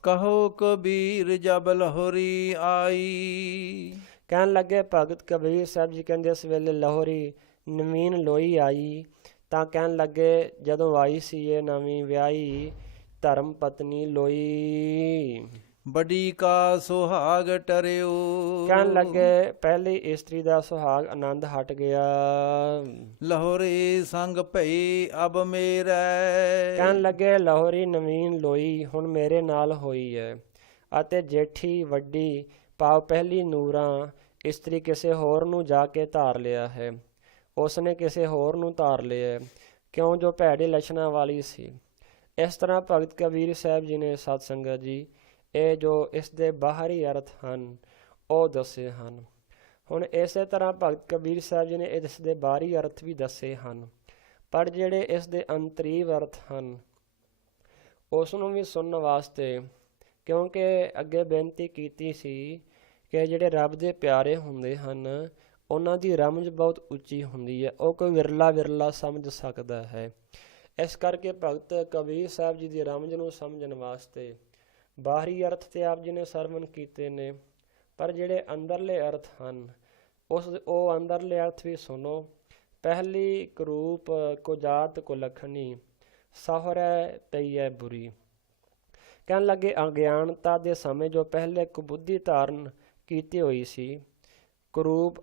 ਕਹੋ ਕਬੀਰ ਜਬ ਲਹੋਰੀ ਆਈ। ਕਹਿਣ ਲੱਗੇ ਭਗਤ ਕਬੀਰ ਸਾਹਿਬ ਜੀ ਕਹਿੰਦੇ ਇਸ ਵੇਲੇ ਲਾਹੌਰੀ ਨਵੀਨ ਲੋਈ ਆਈ। ਤਾਂ ਕਹਿਣ ਲੱਗੇ ਜਦੋਂ ਆਈ ਸੀ ਇਹ ਨਵੀਂ ਵਿਆਹੀ ਧਰਮ ਪਤਨੀ ਲੋਈ। ਬੜੀ ਕਾ ਸੁਹਾਗ ਟਰਿਓ। ਕਹਿਣ ਲੱਗੇ ਪਹਿਲੀ ਇਸਤਰੀ ਦਾ ਸੁਹਾਗ ਆਨੰਦ ਹਟ ਗਿਆ। ਲਹੋਰੇ ਸੰਗ ਭਈ ਅਬ ਮੇਰਾ। ਕਹਿਣ ਲੱਗੇ ਲਾਹੌਰੀ ਨਵੀਨ ਲੋਈ ਹੁਣ ਮੇਰੇ ਨਾਲ ਹੋਈ ਹੈ, ਅਤੇ ਜੇਠੀ ਵੱਡੀ ਭਾਵ ਪਹਿਲੀ ਨੂਰਾਂ ਇਸਤਰੀ ਕਿਸੇ ਹੋਰ ਨੂੰ ਜਾ ਕੇ ਧਾਰ ਲਿਆ ਹੈ। ਉਸਨੇ ਕਿਸੇ ਹੋਰ ਨੂੰ ਧਾਰ ਲਿਆ ਹੈ, ਕਿਉਂ ਜੋ ਭੈੜੇ ਲੱਛਣਾਂ ਵਾਲੀ ਸੀ। ਇਸ ਤਰ੍ਹਾਂ ਭਗਤ ਕਬੀਰ ਸਾਹਿਬ ਜੀ ਨੇ ਸਤ ਸੰਗਤ ਜੀ ਇਹ ਜੋ ਇਸ ਦੇ ਬਾਹਰੀ ਅਰਥ ਹਨ ਉਹ ਦੱਸੇ ਹਨ। ਹੁਣ ਇਸੇ ਤਰ੍ਹਾਂ ਭਗਤ ਕਬੀਰ ਸਾਹਿਬ ਜੀ ਨੇ ਇਸ ਦੇ ਬਾਹਰੀ ਅਰਥ ਵੀ ਦੱਸੇ ਹਨ, ਪਰ ਜਿਹੜੇ ਇਸ ਦੇ ਅੰਤਰੀਵ ਅਰਥ ਹਨ ਉਸ ਨੂੰ ਵੀ ਸੁਣਨ ਵਾਸਤੇ, ਕਿਉਂਕਿ ਅੱਗੇ ਬੇਨਤੀ ਕੀਤੀ ਸੀ ਕਿ ਜਿਹੜੇ ਰੱਬ ਦੇ ਪਿਆਰੇ ਹੁੰਦੇ ਹਨ ਉਹਨਾਂ ਦੀ ਰਮਝ ਬਹੁਤ ਉੱਚੀ ਹੁੰਦੀ ਹੈ, ਉਹ ਕੋਈ ਵਿਰਲਾ ਸਮਝ ਸਕਦਾ ਹੈ। ਇਸ ਕਰਕੇ ਭਗਤ ਕਬੀਰ ਸਾਹਿਬ ਜੀ ਦੀ ਰਮਝ ਨੂੰ ਸਮਝਣ ਵਾਸਤੇ ਬਾਹਰੀ ਅਰਥ ਤੇ ਆਪ ਜੀ ਨੇ ਸਰਵਣ ਕੀਤੇ ਨੇ, ਪਰ ਜਿਹੜੇ ਅੰਦਰਲੇ ਅਰਥ ਹਨ ਉਹ ਅੰਦਰਲੇ ਅਰਥ ਵੀ ਸੁਣੋ। ਪਹਿਲੀ ਕਰੂਪ ਕੋ ਜਾਤ ਕੋ ਲਖਣੀ, ਸਹੁਰੈ ਪਈ ਹੈ ਬੁਰੀ। ਕਹਿਣ ਲੱਗੇ ਅਗਿਆਨਤਾ ਦੇ ਸਮੇਂ ਜੋ ਪਹਿਲੇ ਕੁਬੁੱਧੀ ਧਾਰਨ ਕੀਤੀ ਹੋਈ ਸੀ, ਕਰੂਪ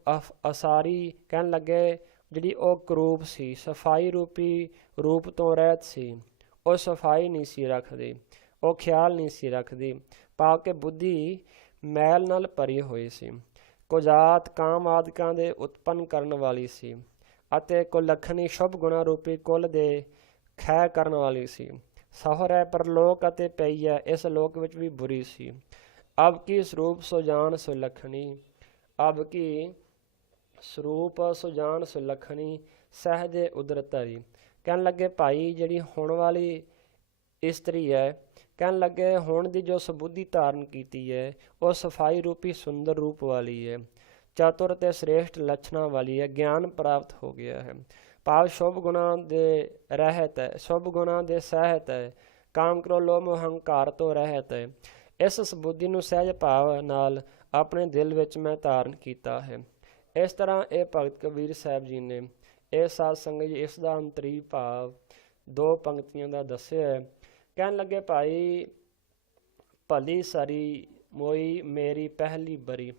ਅਸਾਰੀ, ਕਹਿਣ ਲੱਗੇ ਜਿਹੜੀ ਉਹ ਕਰੂਪ ਸੀ ਸਫਾਈ ਰੂਪੀ ਰੂਪ ਤੋਂ ਰਹਿਤ ਸੀ, ਉਹ ਸਫਾਈ ਨਹੀਂ ਸੀ ਰੱਖਦੀ, ਉਹ ਖਿਆਲ ਨਹੀਂ ਸੀ ਰੱਖਦੀ, ਭਾਵ ਕਿ ਬੁੱਧੀ ਮੈਲ ਨਾਲ ਭਰੀ ਹੋਈ ਸੀ। ਕੁਜਾਤ ਕਾਮ ਆਦਿਕਾਂ ਦੇ ਉਤਪੰਨ ਕਰਨ ਵਾਲੀ ਸੀ, ਅਤੇ ਕੁਲੱਖਣੀ ਸ਼ੁਭ ਗੁਣਾ ਰੂਪੀ ਕੁਲ ਦੇ ਖੈ ਕਰਨ ਵਾਲੀ ਸੀ। ਸਹੁਰੈ ਪਰਲੋਕ ਅਤੇ ਪਈਆ ਇਸ ਲੋਕ ਵਿੱਚ ਵੀ ਬੁਰੀ ਸੀ। ਅਬ ਕੀ ਸਰੂਪ ਸੁਜਾਨ ਸੁਲੱਖਣੀ, ਅਬ ਕੀ ਸਰੂਪ ਸੁਜਾਨ ਸੁਲੱਖਣੀ ਸਹਿਜੇ ਉਦਰ ਧਰੀ। ਕਹਿਣ ਲੱਗੇ ਭਾਈ ਜਿਹੜੀ ਹੁਣ ਵਾਲੀ ਇਸਤਰੀ ਹੈ, ਕਹਿਣ ਲੱਗੇ ਹੁਣ ਦੀ ਜੋ ਸਬੁੱਧੀ ਧਾਰਨ ਕੀਤੀ ਹੈ ਉਹ ਸਫਾਈ ਰੂਪੀ ਸੁੰਦਰ ਰੂਪ ਵਾਲੀ ਹੈ, ਚਤੁਰ ਤੇ ਸ੍ਰੇਸ਼ਟ ਲੱਛਣਾਂ ਵਾਲੀ ਹੈ, ਗਿਆਨ ਪ੍ਰਾਪਤ ਹੋ ਗਿਆ ਹੈ, ਭਾਵ ਸ਼ੁਭ ਗੁਣਾ ਦੇ ਰਹਿਤ ਹੈ, ਸ਼ੁਭ ਗੁਣਾ ਦੇ ਸਹਿਤ ਹੈ, ਕਾਮ ਕ੍ਰੋਧ ਲੋਭ ਹੰਕਾਰ ਤੋਂ ਰਹਿਤ ਹੈ। ਇਸ ਸਬੁੱਧੀ ਨੂੰ ਸਹਿਜ ਭਾਵ ਨਾਲ ਆਪਣੇ ਦਿਲ ਵਿੱਚ ਮੈਂ ਧਾਰਨ ਕੀਤਾ ਹੈ। ਇਸ ਤਰ੍ਹਾਂ ਇਹ ਭਗਤ ਕਬੀਰ ਸਾਹਿਬ ਜੀ ਨੇ ਇਹ ਸਾਧ ਸੰਗਤ ਜੀ ਇਸ ਦਾ ਅੰਤਰੀ ਭਾਵ ਦੋ ਪੰਕਤੀਆਂ ਦਾ ਦੱਸਿਆ ਹੈ। ਕਹਿਣ ਲੱਗੇ ਭਾਈ ਭਲੀ ਸਰੀ ਮੋਈ ਮੇਰੀ ਪਹਿਲੀ ਬਰੀ।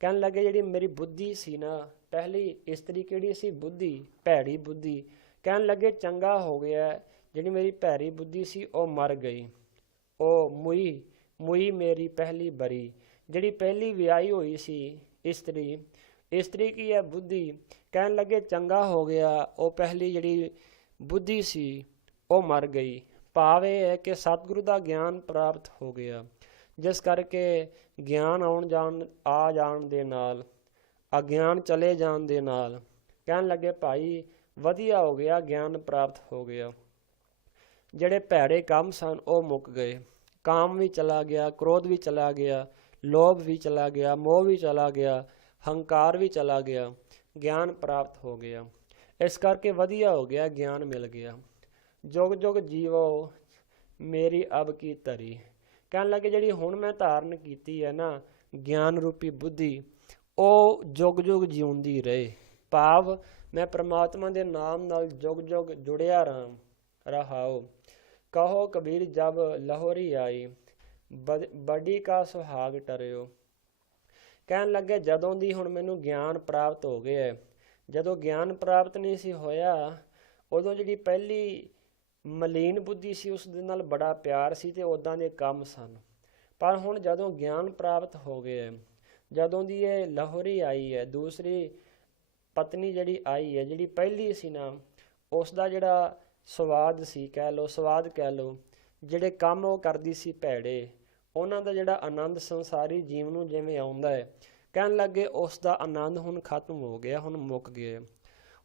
ਕਹਿਣ ਲੱਗੇ ਜਿਹੜੀ ਮੇਰੀ ਬੁੱਧੀ ਸੀ ਨਾ, ਪਹਿਲੀ ਇਸਤਰੀ ਕਿਹੜੀ ਸੀ? ਬੁੱਧੀ, ਭੈੜੀ ਬੁੱਧੀ। ਕਹਿਣ ਲੱਗੇ ਚੰਗਾ ਹੋ ਗਿਆ ਜਿਹੜੀ ਮੇਰੀ ਭੈੜੀ ਬੁੱਧੀ ਸੀ ਉਹ ਮਰ ਗਈ। ਉਹ ਮੁਈ ਮੇਰੀ ਪਹਿਲੀ ਬਰੀ, ਜਿਹੜੀ ਪਹਿਲੀ ਵਿਆਹੀ ਹੋਈ ਸੀ ਇਸਤਰੀ ਕੀ ਹੈ? ਬੁੱਧੀ। ਕਹਿਣ ਲੱਗੇ ਚੰਗਾ ਹੋ ਗਿਆ ਉਹ ਪਹਿਲੀ ਜਿਹੜੀ ਬੁੱਧੀ ਸੀ ਉਹ ਮਰ ਗਈ। ਭਾਵ ਇਹ ਹੈ ਕਿ ਸਤਿਗੁਰੂ ਦਾ ਗਿਆਨ ਪ੍ਰਾਪਤ ਹੋ ਗਿਆ, ਜਿਸ ਕਰਕੇ ਗਿਆਨ ਆ ਜਾਣ ਦੇ ਨਾਲ, ਅਗਿਆਨ ਚਲੇ ਜਾਣ ਦੇ ਨਾਲ ਕਹਿਣ ਲੱਗੇ ਭਾਈ ਵਧੀਆ ਹੋ ਗਿਆ, ਗਿਆਨ ਪ੍ਰਾਪਤ ਹੋ ਗਿਆ। ਜਿਹੜੇ ਭੈੜੇ ਕੰਮ ਸਨ ਉਹ ਮੁੱਕ ਗਏ, ਕਾਮ ਵੀ ਚਲਾ ਗਿਆ, ਕ੍ਰੋਧ ਵੀ ਚਲਾ ਗਿਆ, ਲੋਭ ਵੀ ਚਲਾ ਗਿਆ, ਮੋਹ ਵੀ ਚਲਾ ਗਿਆ, ਹੰਕਾਰ ਵੀ ਚਲਾ ਗਿਆ, ਗਿਆਨ ਪ੍ਰਾਪਤ ਹੋ ਗਿਆ। ਇਸ ਕਰਕੇ ਵਧੀਆ ਹੋ ਗਿਆ, ਗਿਆਨ ਮਿਲ ਗਿਆ। ਜੁਗ ਜੁਗ ਜੀਵੋ ਮੇਰੀ ਅਬ ਕੀ ਧਰੀ। ਕਹਿਣ ਲੱਗੇ ਜਿਹੜੀ ਹੁਣ ਮੈਂ ਧਾਰਨ ਕੀਤੀ ਹੈ ਨਾ ਗਿਆਨ ਰੂਪੀ ਬੁੱਧੀ, ਉਹ ਜੁਗ ਜੁਗ ਜਿਉਂਦੀ ਰਹੇ। ਭਾਵ ਮੈਂ ਪ੍ਰਮਾਤਮਾ ਦੇ ਨਾਮ ਨਾਲ ਜੁਗ ਜੁਗ ਜੁੜਿਆ ਰਹਾਓ। ਕਹੋ ਕਬੀਰ ਜਬ ਲਾਹੌਰੀ ਆਈ, ਬੜੀ ਕਾ ਸੁਹਾਗ ਟਰਿਓ। ਕਹਿਣ ਲੱਗੇ ਜਦੋਂ ਦੀ ਹੁਣ ਮੈਨੂੰ ਗਿਆਨ ਪ੍ਰਾਪਤ ਹੋ ਗਿਆ, ਜਦੋਂ ਗਿਆਨ ਪ੍ਰਾਪਤ ਨਹੀਂ ਸੀ ਹੋਇਆ ਉਦੋਂ ਜਿਹੜੀ ਪਹਿਲੀ ਮਲੀਨ ਬੁੱਧੀ ਸੀ ਉਸ ਦੇ ਨਾਲ ਬੜਾ ਪਿਆਰ ਸੀ ਤੇ ਉੱਦਾਂ ਦੇ ਕੰਮ ਸਨ, ਪਰ ਹੁਣ ਜਦੋਂ ਗਿਆਨ ਪ੍ਰਾਪਤ ਹੋ ਗਿਆ, ਜਦੋਂ ਦੀ ਇਹ ਲਾਹੌਰੀ ਆਈ ਹੈ, ਦੂਸਰੀ ਪਤਨੀ ਜਿਹੜੀ ਆਈ ਹੈ, ਜਿਹੜੀ ਪਹਿਲੀ ਸੀ ਨਾ, ਉਸ ਦਾ ਜਿਹੜਾ ਸਵਾਦ ਸੀ ਕਹਿ ਲਓ, ਸਵਾਦ ਕਹਿ ਲਓ, ਜਿਹੜੇ ਕੰਮ ਉਹ ਕਰਦੀ ਸੀ ਭੈੜੇ, ਉਹਨਾਂ ਦਾ ਜਿਹੜਾ ਆਨੰਦ ਸੰਸਾਰੀ ਜੀਵ ਨੂੰ ਜਿਵੇਂ ਆਉਂਦਾ ਹੈ, ਕਹਿਣ ਲੱਗੇ ਉਸ ਦਾ ਆਨੰਦ ਹੁਣ ਖਤਮ ਹੋ ਗਿਆ, ਹੁਣ ਮੁੱਕ ਗਿਆ।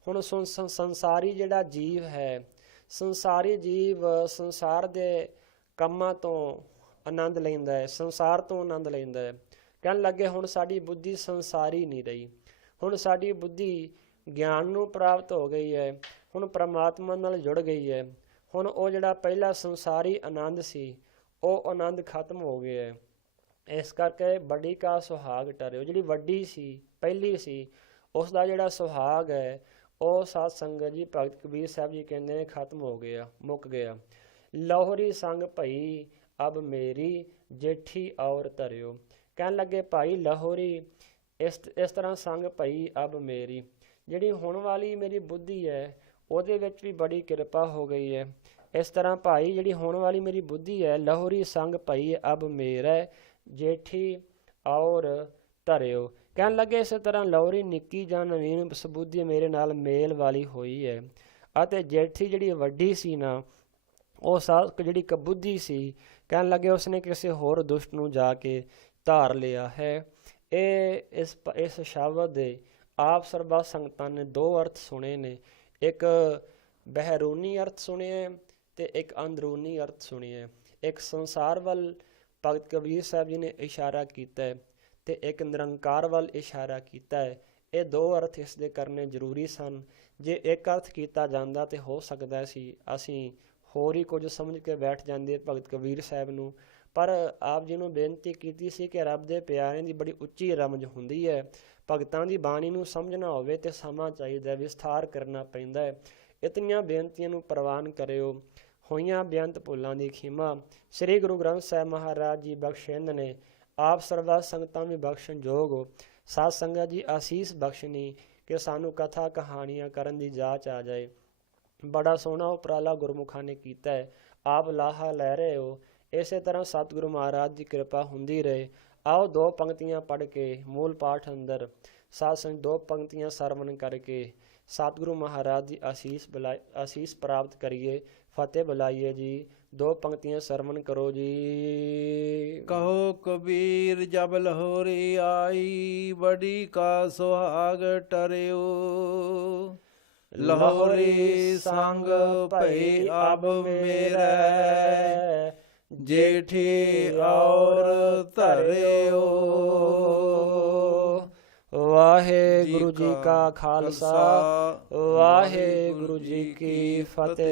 ਹੁਣ ਸੰਸਾਰੀ ਜਿਹੜਾ ਜੀਵ ਹੈ, ਸੰਸਾਰੀ ਜੀਵ ਸੰਸਾਰ ਦੇ ਕੰਮਾਂ ਤੋਂ ਆਨੰਦ ਲੈਂਦਾ ਹੈ, ਸੰਸਾਰ ਤੋਂ ਆਨੰਦ ਲੈਂਦਾ ਹੈ। ਕਹਿਣ ਲੱਗੇ ਹੁਣ ਸਾਡੀ ਬੁੱਧੀ ਸੰਸਾਰੀ ਨਹੀਂ ਰਹੀ, ਹੁਣ ਸਾਡੀ ਬੁੱਧੀ ਗਿਆਨ ਨੂੰ ਪ੍ਰਾਪਤ ਹੋ ਗਈ ਹੈ, ਹੁਣ ਪ੍ਰਮਾਤਮਾ ਨਾਲ ਜੁੜ ਗਈ ਹੈ। ਹੁਣ ਉਹ ਜਿਹੜਾ ਪਹਿਲਾ ਸੰਸਾਰੀ ਆਨੰਦ ਸੀ, ਉਹ ਆਨੰਦ ਖਤਮ ਹੋ ਗਿਆ ਹੈ। ਇਸ ਕਰਕੇ ਵੱਡੀ ਕਾ ਸੁਹਾਗ ਟਰਿਓ, ਜਿਹੜੀ ਵੱਡੀ ਸੀ, ਪਹਿਲੀ ਸੀ, ਉਸ ਦਾ ਜਿਹੜਾ ਸੁਹਾਗ ਹੈ ਉਹ ਸਾਧ ਸੰਗਤ ਜੀ ਭਗਤ ਕਬੀਰ ਸਾਹਿਬ ਜੀ ਕਹਿੰਦੇ ਨੇ ਖਤਮ ਹੋ ਗਿਆ, ਮੁੱਕ ਗਿਆ। ਲਾਹੌਰੀ ਸੰਗ ਭਈ ਅਬ ਮੇਰੀ ਜੇਠੀ ਔਰ ਧਰਿਓ। ਕਹਿਣ ਲੱਗੇ ਭਾਈ ਲਾਹੌਰੀ ਇਸ ਤਰ੍ਹਾਂ ਸੰਗ ਭਈ ਅਬ ਮੇਰੀ, ਜਿਹੜੀ ਹੁਣ ਵਾਲੀ ਮੇਰੀ ਬੁੱਧੀ ਹੈ ਉਹਦੇ ਵਿੱਚ ਵੀ ਬੜੀ ਕਿਰਪਾ ਹੋ ਗਈ ਹੈ। ਇਸ ਤਰ੍ਹਾਂ ਭਾਈ ਜਿਹੜੀ ਹੁਣ ਵਾਲੀ ਮੇਰੀ ਬੁੱਧੀ ਹੈ, ਲਾਹੌਰੀ ਸੰਗ ਭਈ ਅਬ ਮੇਰਾ ਜੇਠੀ ਔਰ ਧਰਿਓ। ਕਹਿਣ ਲੱਗੇ ਇਸੇ ਤਰ੍ਹਾਂ ਲਾਹੌਰੀ ਨਿੱਕੀ ਜਾਂ ਨਵੀਨ ਸਬੁੱਧੀ ਮੇਰੇ ਨਾਲ ਮੇਲ ਵਾਲੀ ਹੋਈ ਹੈ, ਅਤੇ ਜੇਠੀ ਜਿਹੜੀ ਵੱਡੀ ਸੀ ਨਾ, ਉਹ ਜਿਹੜੀ ਕਬੁੱਧੀ ਸੀ, ਕਹਿਣ ਲੱਗੇ ਉਸਨੇ ਕਿਸੇ ਹੋਰ ਦੁਸ਼ਟ ਨੂੰ ਜਾ ਕੇ ਧਾਰ ਲਿਆ ਹੈ। ਇਹ ਇਸ ਸ਼ਬਦ ਦੇ ਆਪ ਸਰਬੱਤ ਸੰਗਤਾਂ ਨੇ ਦੋ ਅਰਥ ਸੁਣੇ ਨੇ, ਇੱਕ ਬਹਿਰੂਨੀ ਅਰਥ ਸੁਣਿਆ ਤੇ ਇੱਕ ਅੰਦਰੂਨੀ ਅਰਥ ਸੁਣਿਆ। ਇੱਕ ਸੰਸਾਰ ਵੱਲ ਭਗਤ ਕਬੀਰ ਸਾਹਿਬ ਜੀ ਨੇ ਇਸ਼ਾਰਾ ਕੀਤਾ ਹੈ ਤੇ ਇੱਕ ਨਿਰੰਕਾਰ ਵੱਲ ਇਸ਼ਾਰਾ ਕੀਤਾ ਹੈ। ਇਹ ਦੋ ਅਰਥ ਇਸ ਦੇ ਕਰਨੇ ਜ਼ਰੂਰੀ ਸਨ। ਜੇ ਇੱਕ ਅਰਥ ਕੀਤਾ ਜਾਂਦਾ ਤੇ ਹੋ ਸਕਦਾ ਸੀ ਅਸੀਂ ਹੋਰ ਹੀ ਕੁਝ ਸਮਝ ਕੇ ਬੈਠ ਜਾਂਦੇ ਭਗਤ ਕਬੀਰ ਸਾਹਿਬ ਨੂੰ, ਪਰ ਆਪ ਜੀ ਨੂੰ ਬੇਨਤੀ ਕੀਤੀ ਸੀ ਕਿ ਰੱਬ ਦੇ ਪਿਆਰਿਆਂ ਦੀ ਬੜੀ ਉੱਚੀ ਰਮਜ ਹੁੰਦੀ ਹੈ। ਭਗਤਾਂ ਦੀ ਬਾਣੀ ਨੂੰ ਸਮਝਣਾ ਹੋਵੇ ਤੇ ਸਮਾਂ ਚਾਹੀਦਾ, ਵਿਸਥਾਰ ਕਰਨਾ ਪੈਂਦਾ ਹੈ। ਇਤਨੀਆਂ ਬੇਨਤੀਆਂ ਨੂੰ ਪ੍ਰਵਾਨ ਕਰਿਓ। ਹੋਈਆਂ ਬੇਅੰਤ ਭੁੱਲਾਂ ਦੀ ਖਿਮਾ। ਸ੍ਰੀ ਗੁਰੂ ਗ੍ਰੰਥ ਸਾਹਿਬ ਮਹਾਰਾਜ ਜੀ ਬਖਸ਼ਿੰਦ ਨੇ, ਆਪ ਸਰਬੱਤ ਸੰਗਤਾਂ ਵੀ ਬਖਸ਼ਣ ਯੋਗ ਹੋ। ਸਾਧ ਸੰਗਤ ਜੀ ਆਸੀਸ ਬਖਸ਼ਣੀ ਕਿ ਸਾਨੂੰ ਕਥਾ ਕਹਾਣੀਆਂ ਕਰਨ ਦੀ ਜਾਚ ਆ ਜਾਏ। ਬੜਾ ਸੋਹਣਾ ਉਪਰਾਲਾ ਗੁਰਮੁਖਾਂ ਨੇ ਕੀਤਾ ਹੈ, ਆਪ ਲਾਹਾ ਲੈ ਰਹੇ ਹੋ। ਇਸੇ ਤਰ੍ਹਾਂ ਸਤਿਗੁਰੂ ਮਹਾਰਾਜ ਦੀ ਕਿਰਪਾ ਹੁੰਦੀ ਰਹੇ। ਆਓ ਦੋ ਪੰਕਤੀਆਂ ਪੜ੍ਹ ਕੇ ਮੂਲ ਪਾਠ ਅੰਦਰ ਸਾਧ ਸੰਗਤ ਦੋ ਪੰਕਤੀਆਂ ਸਰਵਣ ਕਰਕੇ ਸਤਿਗੁਰੂ ਮਹਾਰਾਜ ਦੀ ਆਸੀਸ ਪ੍ਰਾਪਤ ਕਰੀਏ। ਫਤਿਹ ਬੁਲਾਈਏ ਜੀ। ਦੋ ਪੰਕਤੀਆਂ ਸਰਵਣ ਕਰੋ ਜੀ। ਕਹੋ ਕਬੀਰ ਜਬ ਲਾਹੌਰੀ ਆਈ, ਬੜੀ ਕਾ ਸੁਹਾਗ ਟਰਿਓ। ਲਾਹੌਰੀ ਸੰਗ ਭਈ ਅਬ ਮੇਰਾ, ਜੇਠੀ ਔਰ ਧਰਿਓ। ਵਾਹਿਗੁਰੂ ਜੀ ਕਾ ਖਾਲਸਾ, ਵਾਹਿਗੁਰੂ ਜੀ ਕੀ ਫਤਿਹ।